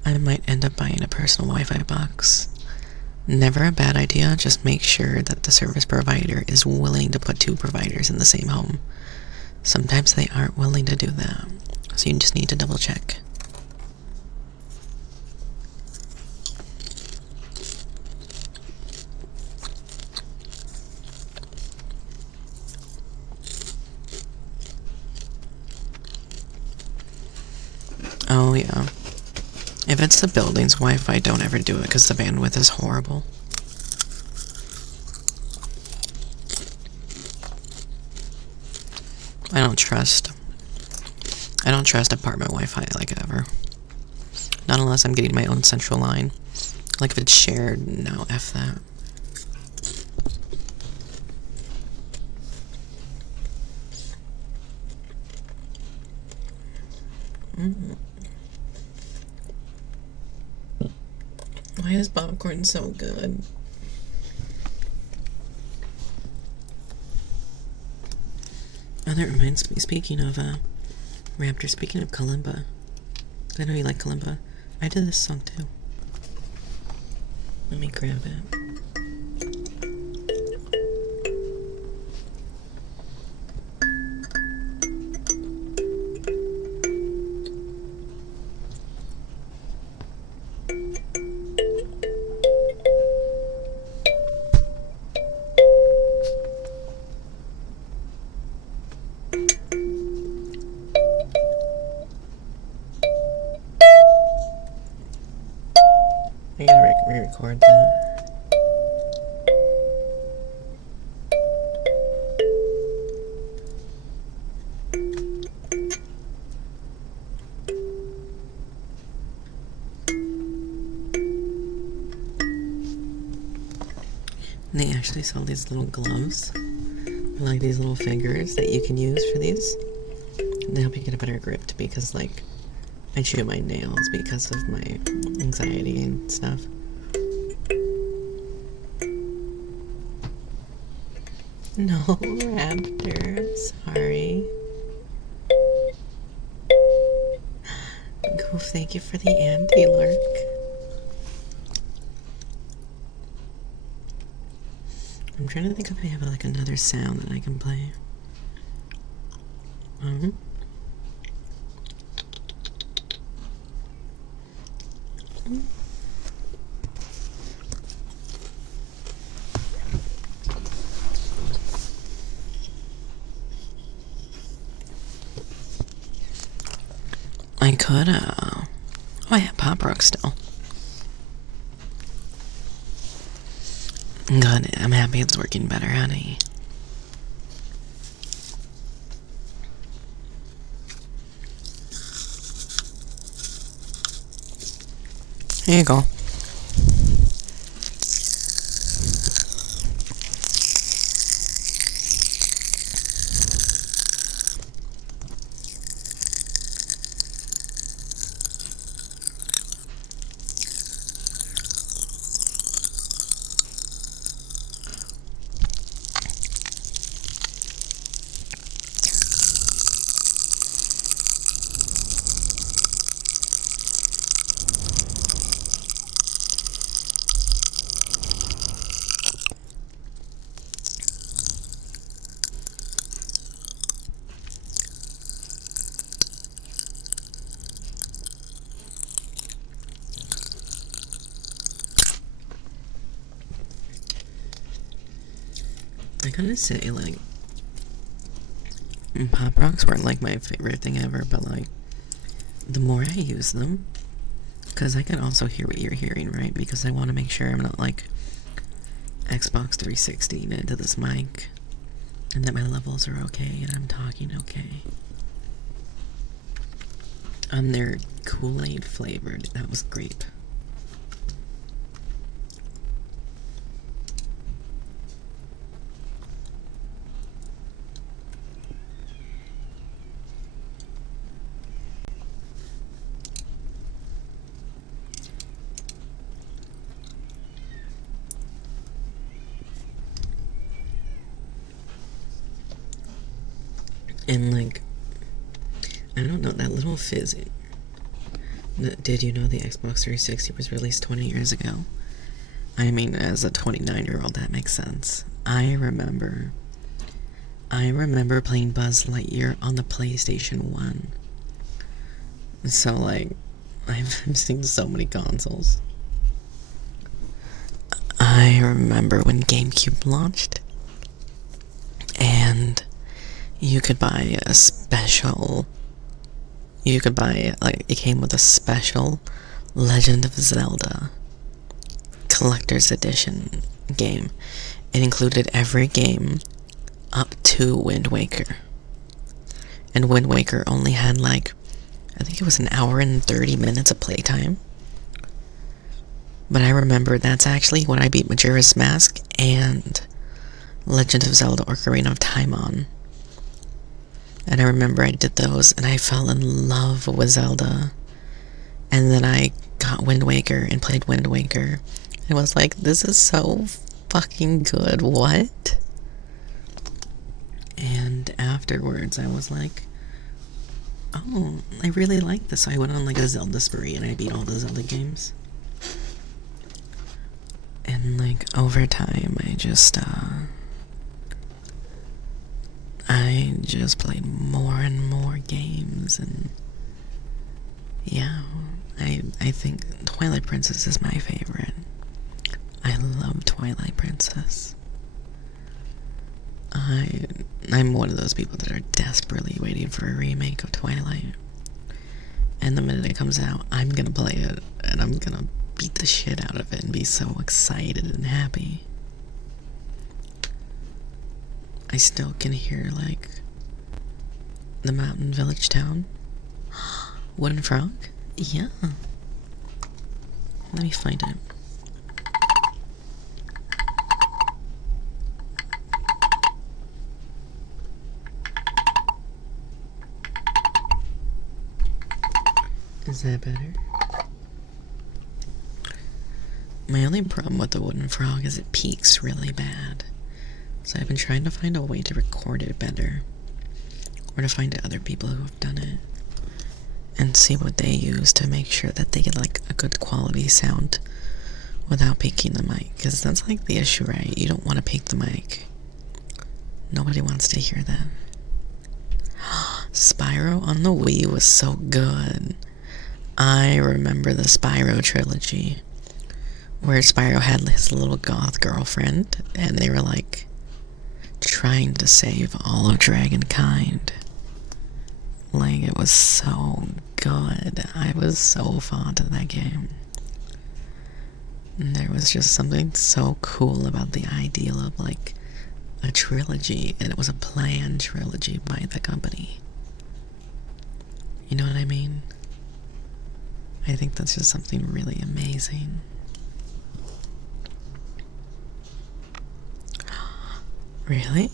I might end up buying a personal Wi-Fi box. Never a bad idea, just make sure that the service provider is willing to put 2 providers in the same home. Sometimes they aren't willing to do that, so you just need to double check. Oh yeah. If it's the building's Wi-Fi, don't ever do it because the bandwidth is horrible. I don't trust apartment Wi-Fi like ever. Not unless I'm getting my own central line. Like if it's shared, no, F that. Why is popcorn so good? Oh, that reminds me, speaking of Raptor, speaking of kalimba, I know you like kalimba. I did this song too. Let me grab it. I gotta re-record that. And they actually sell these little gloves, like these little fingers that you can use for these. And they help you get a better grip because, like, I chew my nails because of my anxiety and stuff. No, Raptor, sorry. Goof, thank you for the anti-lurk. I'm trying to think if I have like another sound that I can play. I could, oh, I have Pop Rock still. Good, I'm happy it's working better, honey. Here you go. I gotta say, like, Pop Rocks weren't like my favorite thing ever, but like, the more I use them, because I can also hear what you're hearing, right? Because I want to make sure I'm not like Xbox 360 into this mic, and that my levels are okay and I'm talking okay. They're Kool-Aid flavored. That was grape. And like, I don't know, that little fizz. Did you know the Xbox 360 was released 20 years ago? I mean, as a 29-year-old, that makes sense. I remember playing Buzz Lightyear on the PlayStation 1. So, like, I've seen so many consoles. I remember when GameCube launched, and you could buy a special. You could buy, like, it came with a special Legend of Zelda Collector's Edition game. It included every game up to Wind Waker. And Wind Waker only had, like, I think it was an hour and 30 minutes of playtime. But I remember that's actually when I beat Majora's Mask and Legend of Zelda Ocarina of Time on. And I remember I did those and I fell in love with Zelda. And then I got Wind Waker and played Wind Waker. I was like, this is so fucking good. What? And afterwards, I was like, oh, I really like this. So I went on like a Zelda spree and I beat all the Zelda games. And like over time, I just played more and more games, and yeah, I think Twilight Princess is my favorite. I love Twilight Princess. I'm one of those people that are desperately waiting for a remake of Twilight. And the minute it comes out, I'm gonna play it, and I'm gonna beat the shit out of it and be so excited and happy. I still can hear, like, the mountain village town. Wooden Frog? Yeah. Let me find it. Is that better? My only problem with the Wooden Frog is it peaks really bad. So I've been trying to find a way to record it better. Or to find other people who have done it. And see what they use to make sure that they get like a good quality sound without peaking the mic. Because that's like the issue, right? You don't want to peak the mic. Nobody wants to hear that. Spyro on the Wii was so good. I remember the Spyro trilogy, where Spyro had his little goth girlfriend, and they were like trying to save all of Dragonkind. Like, it was so good. I was so fond of that game. And there was just something so cool about the ideal of like a trilogy, and it was a planned trilogy by the company. You know what I mean? I think that's just something really amazing. Really?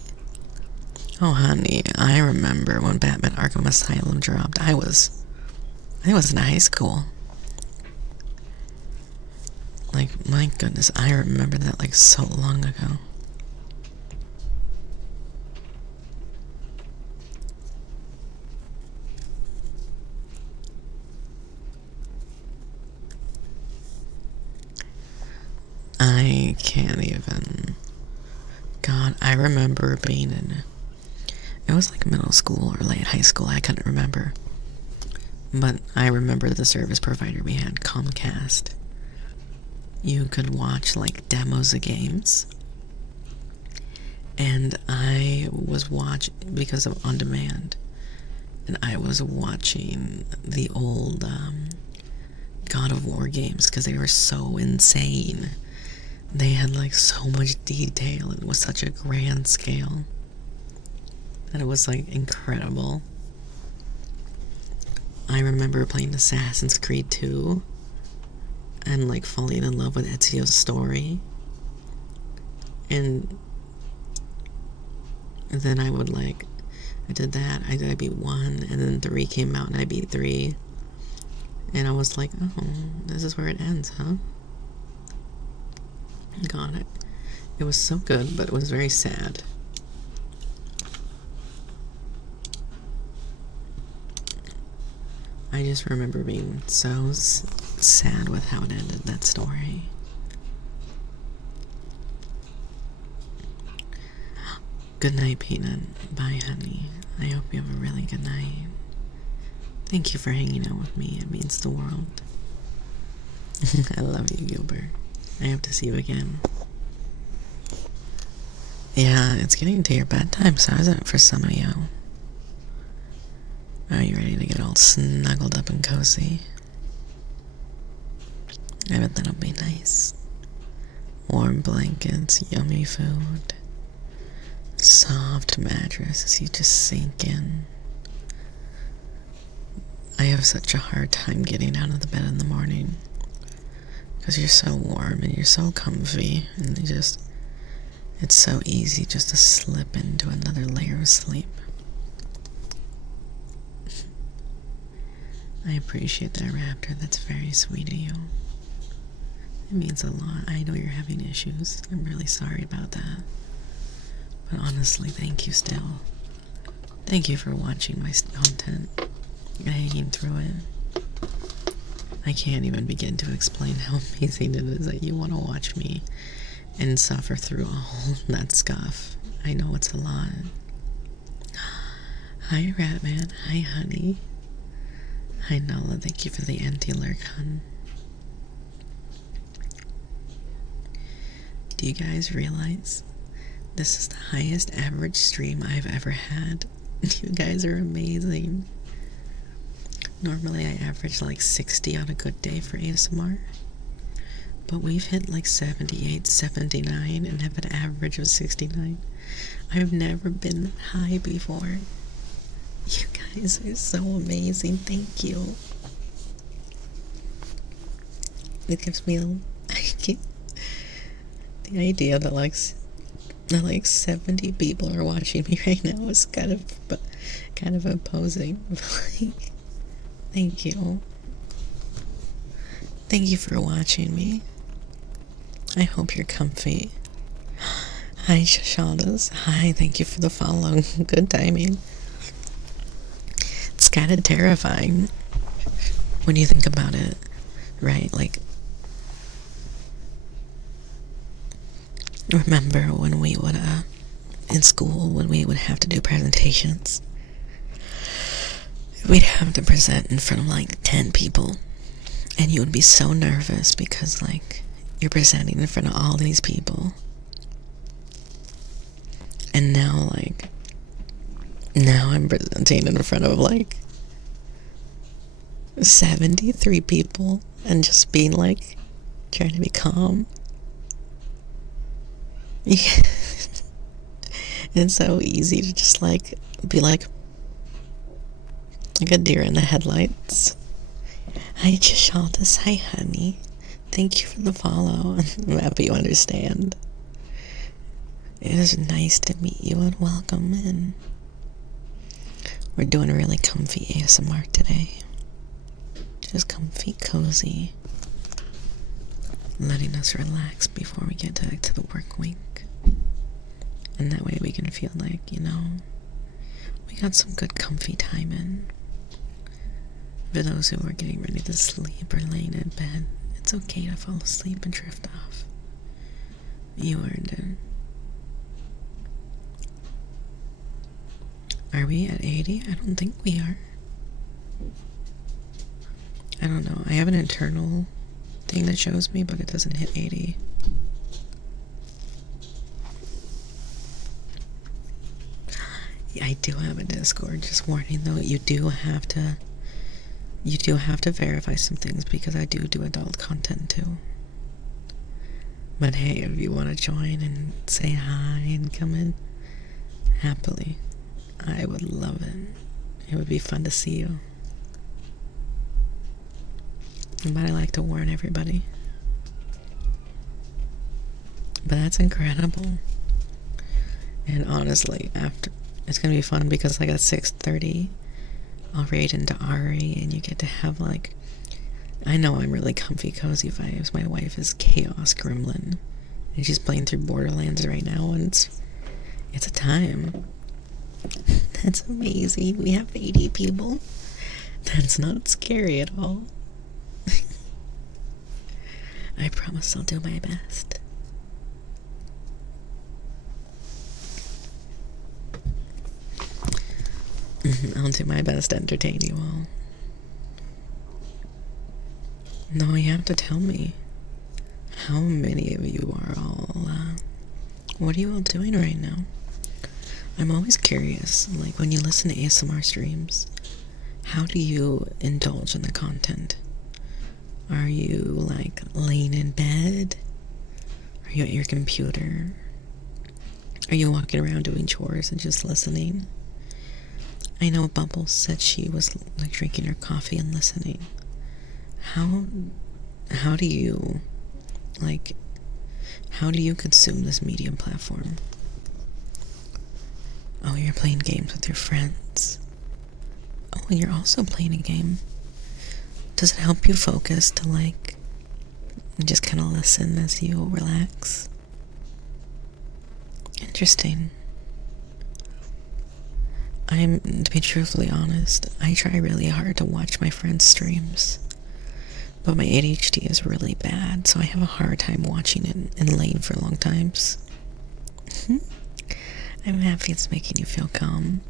Oh, honey, I remember when Batman Arkham Asylum dropped. I was in high school. Like, my goodness, I remember that like so long ago. I can't even. God, I remember being in. It was like middle school or late high school, I couldn't remember. But I remember the service provider we had, Comcast. You could watch like demos of games. And I was watching, because of On Demand, and I was watching the old God of War games because they were so insane. They had like so much detail. It was such a grand scale. And it was like incredible. I remember playing Assassin's Creed 2 and like falling in love with Ezio's story. And then I did that. I beat 1, and then 3 came out and I beat 3. And I was like, oh, this is where it ends, huh? Got it. It was so good, but it was very sad. I just remember being so sad with how it ended, that story. Good night, Peanut. Bye, honey. I hope you have a really good night. Thank you for hanging out with me. It means the world. I love you, Gilbert. I hope to see you again. Yeah, it's getting to your bedtime, so is it for some of you? Are you ready to get all snuggled up and cozy? I bet that'll be nice. Warm blankets, yummy food, soft mattress as you just sink in. I have such a hard time getting out of the bed in the morning because you're so warm and you're so comfy, and it's so easy just to slip into another layer of sleep. I appreciate that, Raptor. That's very sweet of you. It means a lot. I know you're having issues. I'm really sorry about that. But honestly, thank you still. Thank you for watching my content and hanging through it. I can't even begin to explain how amazing it is that you want to watch me and suffer through all that stuff. I know it's a lot. Hi, Ratman. Hi, honey. Hi, Nala. Thank you for the anti-lurk, hun. Do you guys realize this is the highest average stream I've ever had? You guys are amazing. Normally I average like 60 on a good day for ASMR. But we've hit like 78, 79 and have an average of 69. I've never been that high before. You guys are so amazing. Thank you. It gives me the idea that like 70 people are watching me right now is kind of imposing. Thank you. Thank you for watching me. I hope you're comfy. Hi, Shashadas. Hi, thank you for the follow. Good timing. It's kind of terrifying when you think about it, right? Like, remember when we would, in school, when we would have to do presentations, we'd have to present in front of like 10 people, and you would be so nervous because, like, you're presenting in front of all these people. And now I'm presenting in front of like 73 people and just being like, trying to be calm. It's so easy to just like be like a deer in the headlights. Hi, Chishaldas. Hi, honey. Thank you for the follow. I'm happy you understand. It is nice to meet you and welcome in. We're doing a really comfy ASMR today. Just comfy, cozy. Letting us relax before we get back to the work week. And that way we can feel like, we got some good comfy time in. For those who are getting ready to sleep or laying in bed, it's okay to fall asleep and drift off. You earned it. Are we at 80? I don't think we are. I don't know. I have an internal thing that shows me, but it doesn't hit 80. Yeah, I do have a Discord. Just warning though, you do have to verify some things because I do adult content too. But hey, if you want to join and say hi and come in, happily. I would love it. It would be fun to see you. But I like to warn everybody. But that's incredible. And honestly, it's gonna be fun because like at 6:30, I'll raid into Ari and you get to have like, I know I'm really comfy, cozy vibes. My wife is Chaos Gremlin and she's playing through Borderlands right now and it's a time. That's amazing. We have 80 people. That's not scary at all. I promise I'll do my best. I'll do my best to entertain you all. No, you have to tell me. How many of you are all, what are you all doing right now? I'm always curious, like when you listen to ASMR streams, how do you indulge in the content? Are you like laying in bed? Are you at your computer? Are you walking around doing chores and just listening? I know Bubbles said she was like drinking her coffee and listening. How do you consume this medium platform? Oh, you're playing games with your friends. Oh, and you're also playing a game. Does it help you focus to like just kind of listen as you relax? Interesting. To be truthfully honest, I try really hard to watch my friends' streams, but my ADHD is really bad, so I have a hard time watching it in lane for long times. I'm happy it's making you feel calm.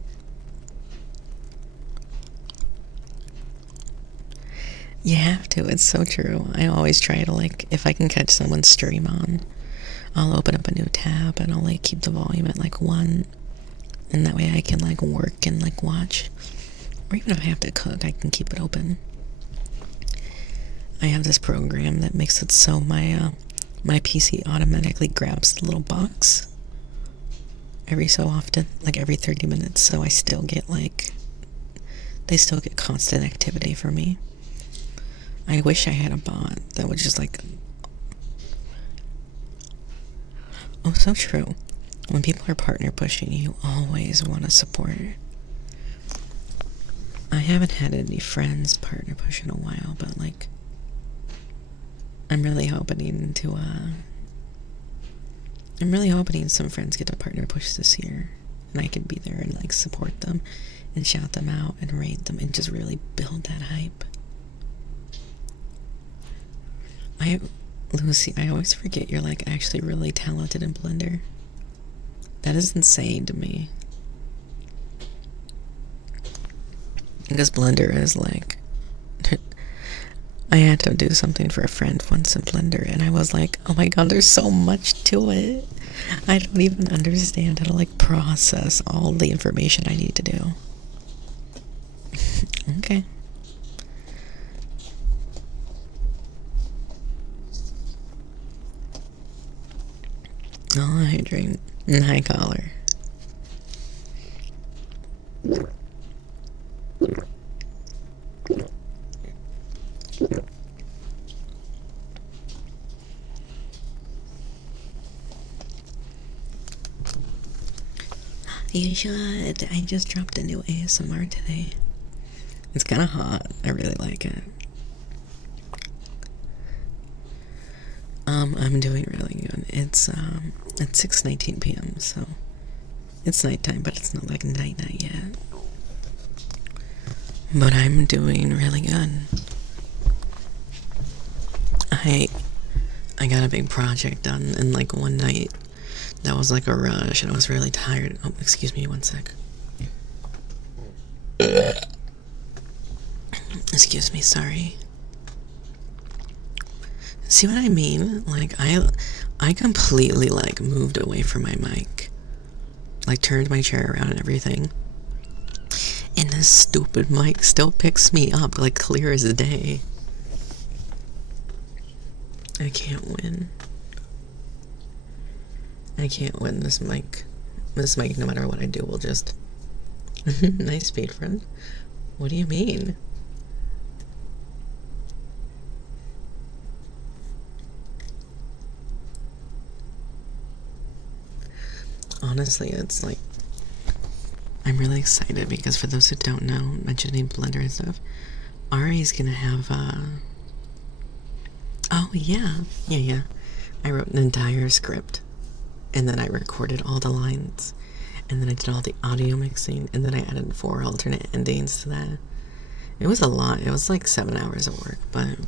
You have to, it's so true. I always try to, like, if I can catch someone's stream on, I'll open up a new tab and I'll, like, keep the volume at, like, 1. And that way I can, like, work and, like, watch. Or even if I have to cook, I can keep it open. I have this program that makes it so my PC automatically grabs the little box every so often, like every 30 minutes, so I still get, like, they still get constant activity for me. I wish I had a bot that would just, like... Oh, so true. When people are partner pushing, you always want to support. I haven't had any friends partner push in a while, but, like, I'm really hoping some friends get to partner push this year, and I can be there and, like, support them and shout them out and rate them and just really build that hype. Lucy, I always forget you're, like, actually really talented in Blender. That is insane to me. Because Blender is, like... I had to do something for a friend once in Blender, and I was like, oh my god, there's so much to it. I don't even understand how to, like, process all the information I need to do. Okay. I'll hydrate. High collar. You should. I just dropped a new ASMR today. It's kind of hot. I really like it. I'm doing really good. It's at 6:19 p.m. so it's nighttime, but it's not like night yet. But I'm doing really good. I got a big project done in like one night. That was like a rush, and I was really tired. Oh, excuse me, one sec. Excuse me, sorry. See what I mean? Like, I completely, like, moved away from my mic. Like, turned my chair around and everything. And this stupid mic still picks me up, like, clear as day. I can't win. I can't win this mic. This mic, no matter what I do, will just... Nice speed, friend. What do you mean? Honestly, it's like... I'm really excited because for those who don't know, mentioning Blender and stuff, Ari's gonna have, Oh, yeah. Yeah. I wrote an entire script, and then I recorded all the lines, and then I did all the audio mixing, and then I added 4 alternate endings to that. It was a lot. It was like 7 hours of work, but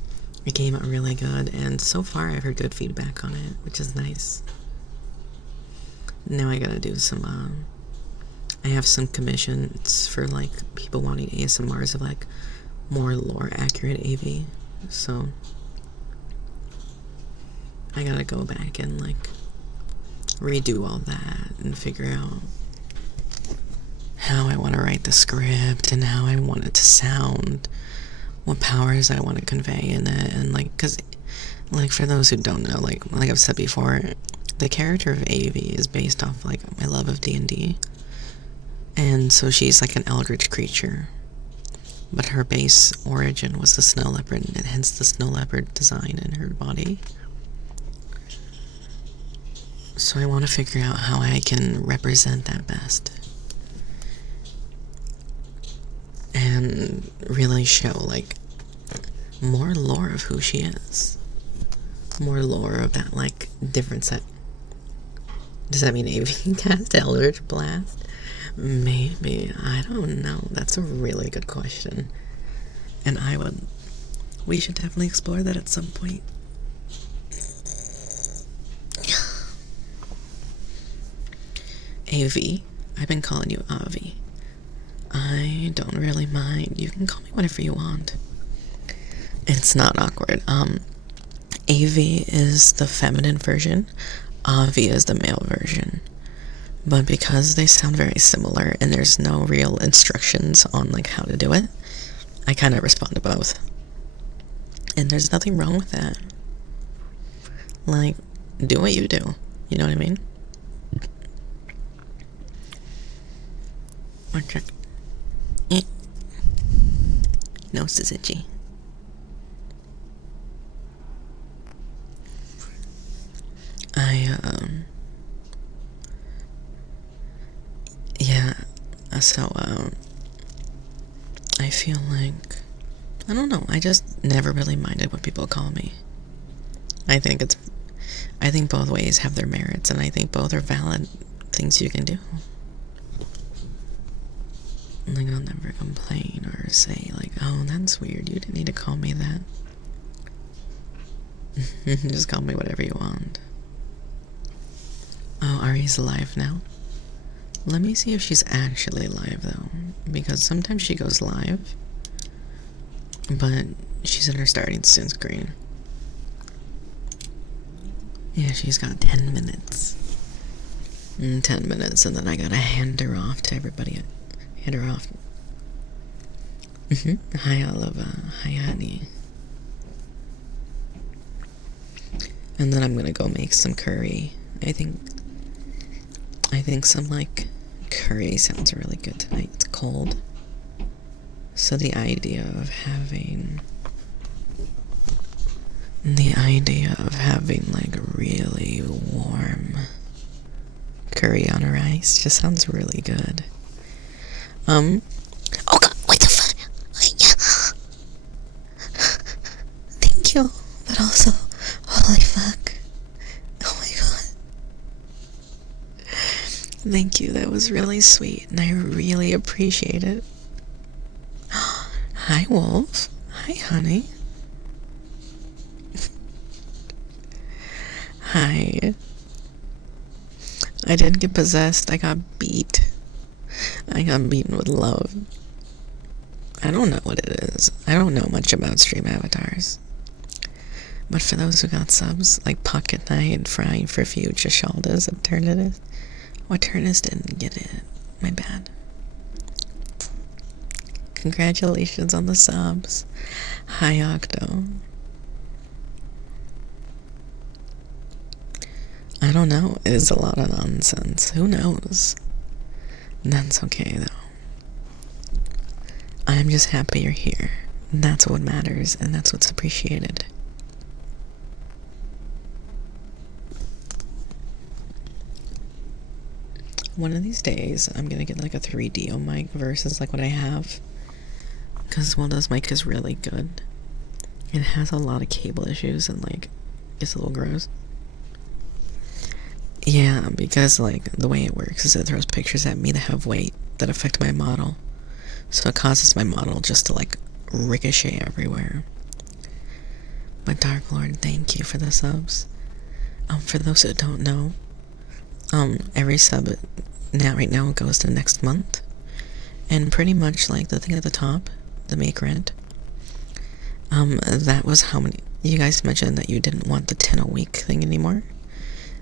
it came out really good, and so far I've heard good feedback on it, which is nice. Now I gotta do some, I have some commissions for, like, people wanting ASMRs of, like, more lore-accurate AV, so I gotta go back and, like, redo all that and figure out how I want to write the script and how I want it to sound, what powers I want to convey in it, and, like, because, like, for those who don't know, like I've said before, the character of Avie is based off, like, my love of D&D, and so she's, like, an eldritch creature, but her base origin was the snow leopard, and hence the snow leopard design in her body. So I want to figure out how I can represent that best. And really show, like, more lore of who she is. More lore of that, like, different set. Does that mean AV cast Eldritch Blast? Maybe. I don't know. That's a really good question. And we should definitely explore that at some point. AV. I've been calling you Avi. I don't really mind. You can call me whatever you want. It's not awkward. AV is the feminine version. Avi is the male version. But because they sound very similar and there's no real instructions on like how to do it, I kind of respond to both. And there's nothing wrong with that. Like, do what you do. You know what I mean? One check. No, Suzuki. Yeah, so, I feel like, I don't know, I just never really minded what people call me. I think both ways have their merits, and I think both are valid things you can do. Like, I'll never complain or say, like, oh, that's weird, you didn't need to call me that. Just call me whatever you want. Oh, Ari's live now? Let me see if she's actually live, though, because sometimes she goes live, but she's in her starting soon screen. Yeah, she's got 10 minutes. 10 minutes, and then I gotta hand her off to everybody. Hand her off. Hi, Oliva. Hi, honey. And then I'm gonna go make some curry. I think some, like, curry sounds really good tonight. It's cold. So the idea of having, like, really warm curry on rice just sounds really good. Oh god, what the fuck? Thank you, but also, holy fuck. Oh my god. Thank you, that was really sweet, and I really appreciate it. Hi, Wolf. Hi, honey. Hi. I didn't get possessed, I got beat. I got beaten with love. I don't know what it is. I don't know much about stream avatars. But for those who got subs, like Pocket Knight, Frying for Future, Shaldas, Eternitus. Oh, Eternitus didn't get it. My bad. Congratulations on the subs. Hi, Octo. I don't know. It is a lot of nonsense. Who knows? That's okay, though. I'm just happy you're here. That's what matters, and that's what's appreciated. One of these days, I'm gonna get like a 3DO mic versus like what I have. Because, well, this mic is really good. It has a lot of cable issues and, like, it's a little gross. Yeah, because, like, the way it works is it throws pictures at me that have weight that affect my model. So it causes my model just to, like, ricochet everywhere. But Dark Lord, thank you for the subs. For those who don't know, every sub right now goes to next month. And pretty much, like, the thing at the top, the make rent, that was how many, you guys mentioned that you didn't want the 10 a week thing anymore.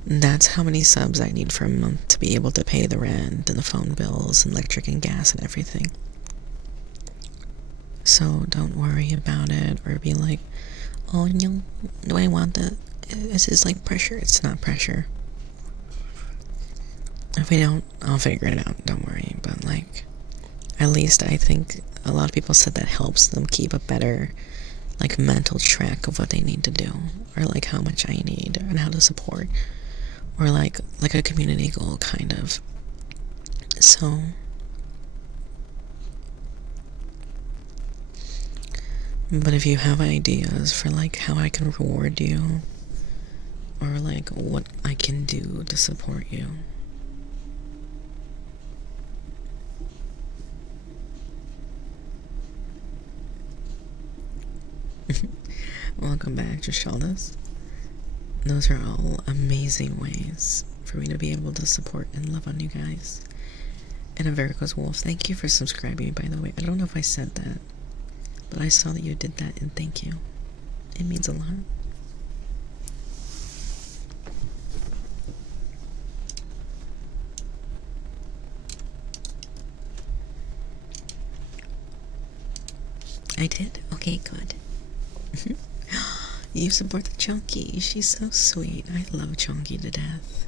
That's how many subs I need for a month to be able to pay the rent and the phone bills and electric and gas and everything. So don't worry about it or be like, oh no, do I want that? This is like pressure. It's not pressure. If we don't, I'll figure it out, don't worry. But like, at least I think a lot of people said that helps them keep a better, like, mental track of what they need to do, or like how much I need and how to support, or like a community goal kind of. So But if you have ideas for like how I can reward you, or like what I can do to support you. Welcome back, Jashaldas. Those are all amazing ways for me to be able to support and love on you guys. And a Varicose Wolf, thank you for subscribing, by the way. I don't know if I said that, but I saw that you did that, and thank you. It means a lot. I did? Okay, good. You support the Chunky. She's so sweet. I love Chunky to death.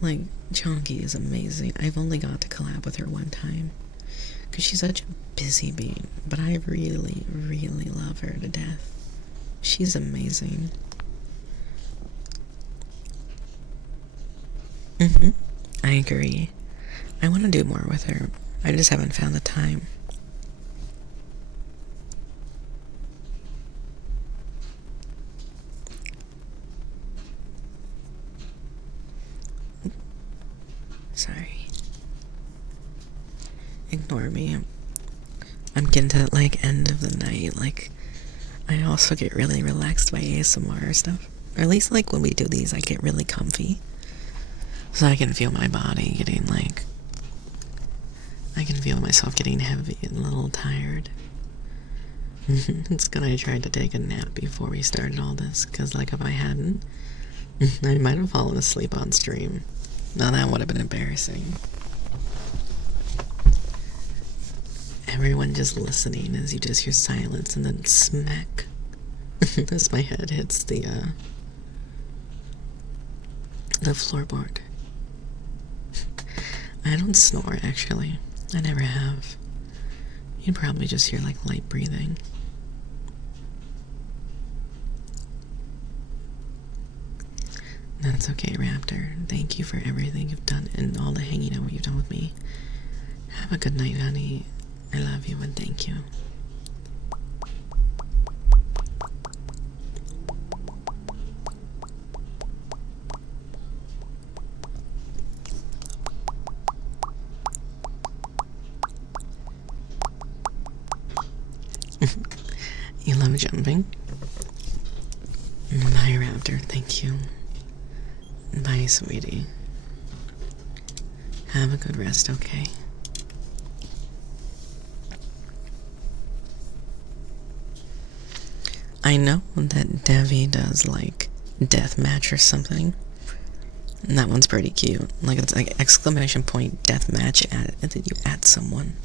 Like, Chunky is amazing. I've only got to collab with her one time, because she's such a busy bee, but I really, really love her to death. She's amazing. I agree. I want to do more with her. I just haven't found the time. Sorry. Ignore me. I'm getting to that, like, end of the night. Like, I also get really relaxed by ASMR stuff. Or at least, like, when we do these, I get really comfy. So I can feel my body getting, like... I can feel myself getting heavy and a little tired. It's good I tried to take a nap before we started all this, because, like, if I hadn't, I might have fallen asleep on stream. Now that would have been embarrassing. Everyone just listening as you just hear silence and then smack as my head hits the floorboard. I don't snore, actually. I never have. You'd probably just hear, like, light breathing. That's okay, Raptor. Thank you for everything you've done and all the hanging out you've done with me. Have a good night, honey. I love you and thank you. You love jumping? Bye, Raptor. Thank you. Bye, sweetie. Have a good rest, okay? I know that Devi does, like, deathmatch or something. And that one's pretty cute. Like, it's like exclamation point deathmatch and then you add someone.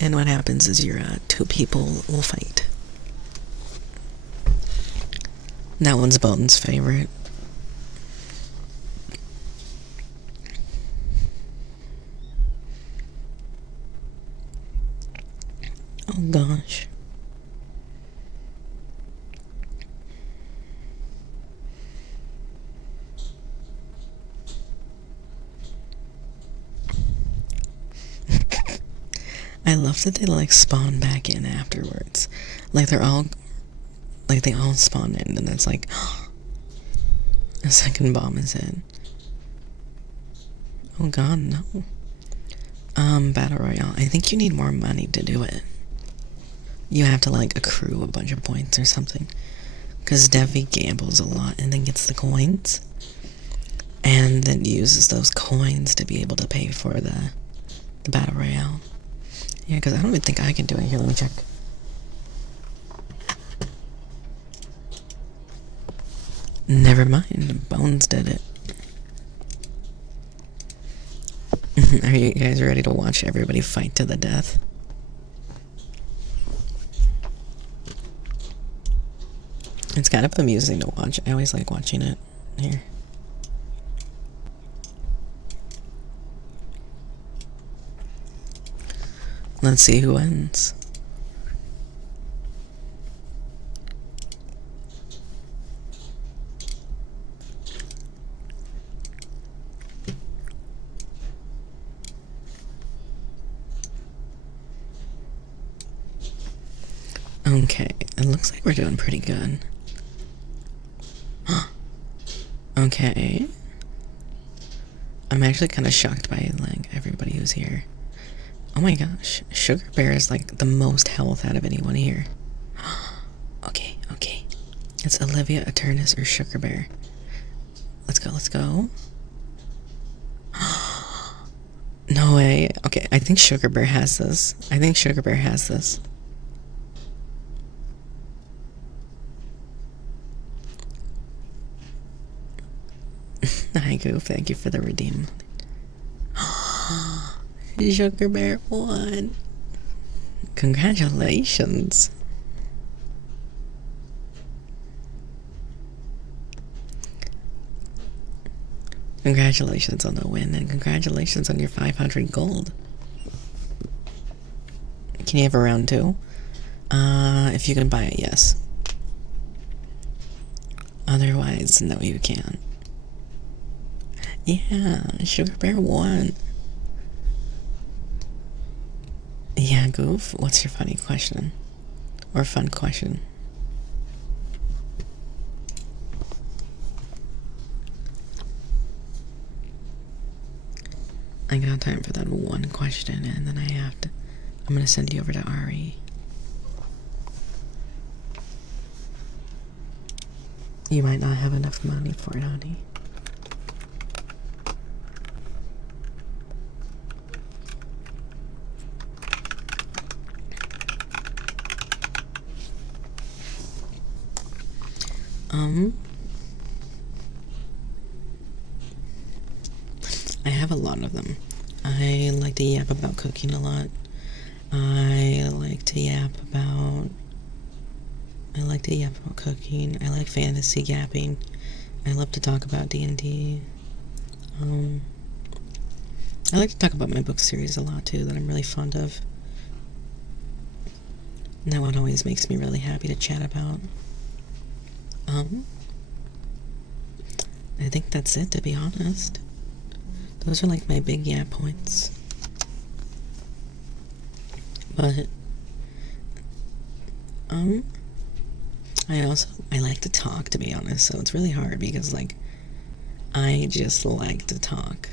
And what happens is your two people will fight. That one's Bone's favorite. Oh gosh. I love that they, like, spawn back in afterwards. Like, they all spawn in, and it's like, a second bomb is in. Oh god, no. Battle Royale. I think you need more money to do it. You have to, like, accrue a bunch of points or something. Because Devi gambles a lot and then gets the coins. And then uses those coins to be able to pay for the Battle Royale. Yeah, because I don't even think I can do it. Here, let me check. Never mind. Bones did it. Are you guys ready to watch everybody fight to the death? It's kind of amusing to watch. I always like watching it. Here. Let's see who wins. Okay, it looks like we're doing pretty good. Okay. I'm actually kind of shocked by like everybody who's here. Oh my gosh, Sugar Bear is like the most health out of anyone here. Okay, okay. It's Olivia, Eternus, or Sugar Bear. Let's go, let's go. No way. Okay, I think Sugar Bear has this. I think Sugar Bear has this. Hi, Goof. Thank you for the redeem. Sugar Bear won. Congratulations. Congratulations on the win, and congratulations on your 500 gold. Can you have a round 2? If you can buy it, yes. Otherwise, no, you can't. Yeah, Sugar Bear won. Yeah, Goof, what's your funny question? Or fun question? I got time for that one question, and then I'm gonna send you over to Ari. You might not have enough money for it, honey. I have a lot of them. I like to yap about cooking a lot. I like to yap about cooking. I like fantasy yapping. I love to talk about D&D. I like to talk about my book series a lot too, that I'm really fond of. And that one always makes me really happy to chat about. I think that's it, to be honest. Those are like my big yap points. But I like to talk, to be honest, so it's really hard because like I just like to talk.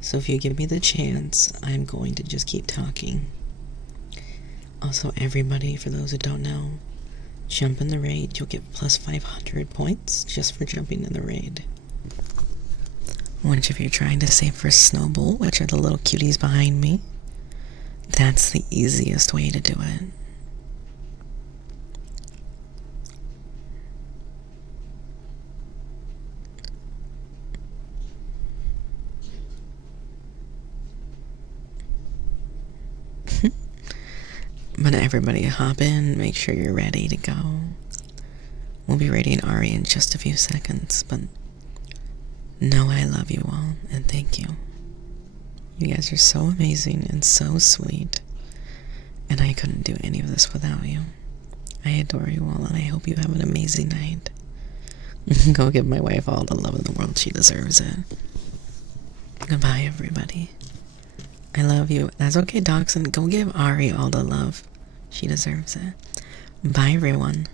So if you give me the chance, I'm going to just keep talking. Also, everybody, for those who don't know, jump in the raid, you'll get plus 500 points just for jumping in the raid. Which, if you're trying to save for Snowball, which are the little cuties behind me, that's the easiest way to do it. But everybody hop in, make sure you're ready to go. We'll be raiding Ari in just a few seconds, but know I love you all, and thank you. You guys are so amazing and so sweet, and I couldn't do any of this without you. I adore you all, and I hope you have an amazing night. Go give my wife all the love in the world. She deserves it. Goodbye, everybody. I love you. That's okay, Dachshund. Go give Ari all the love. She deserves it. Bye, everyone.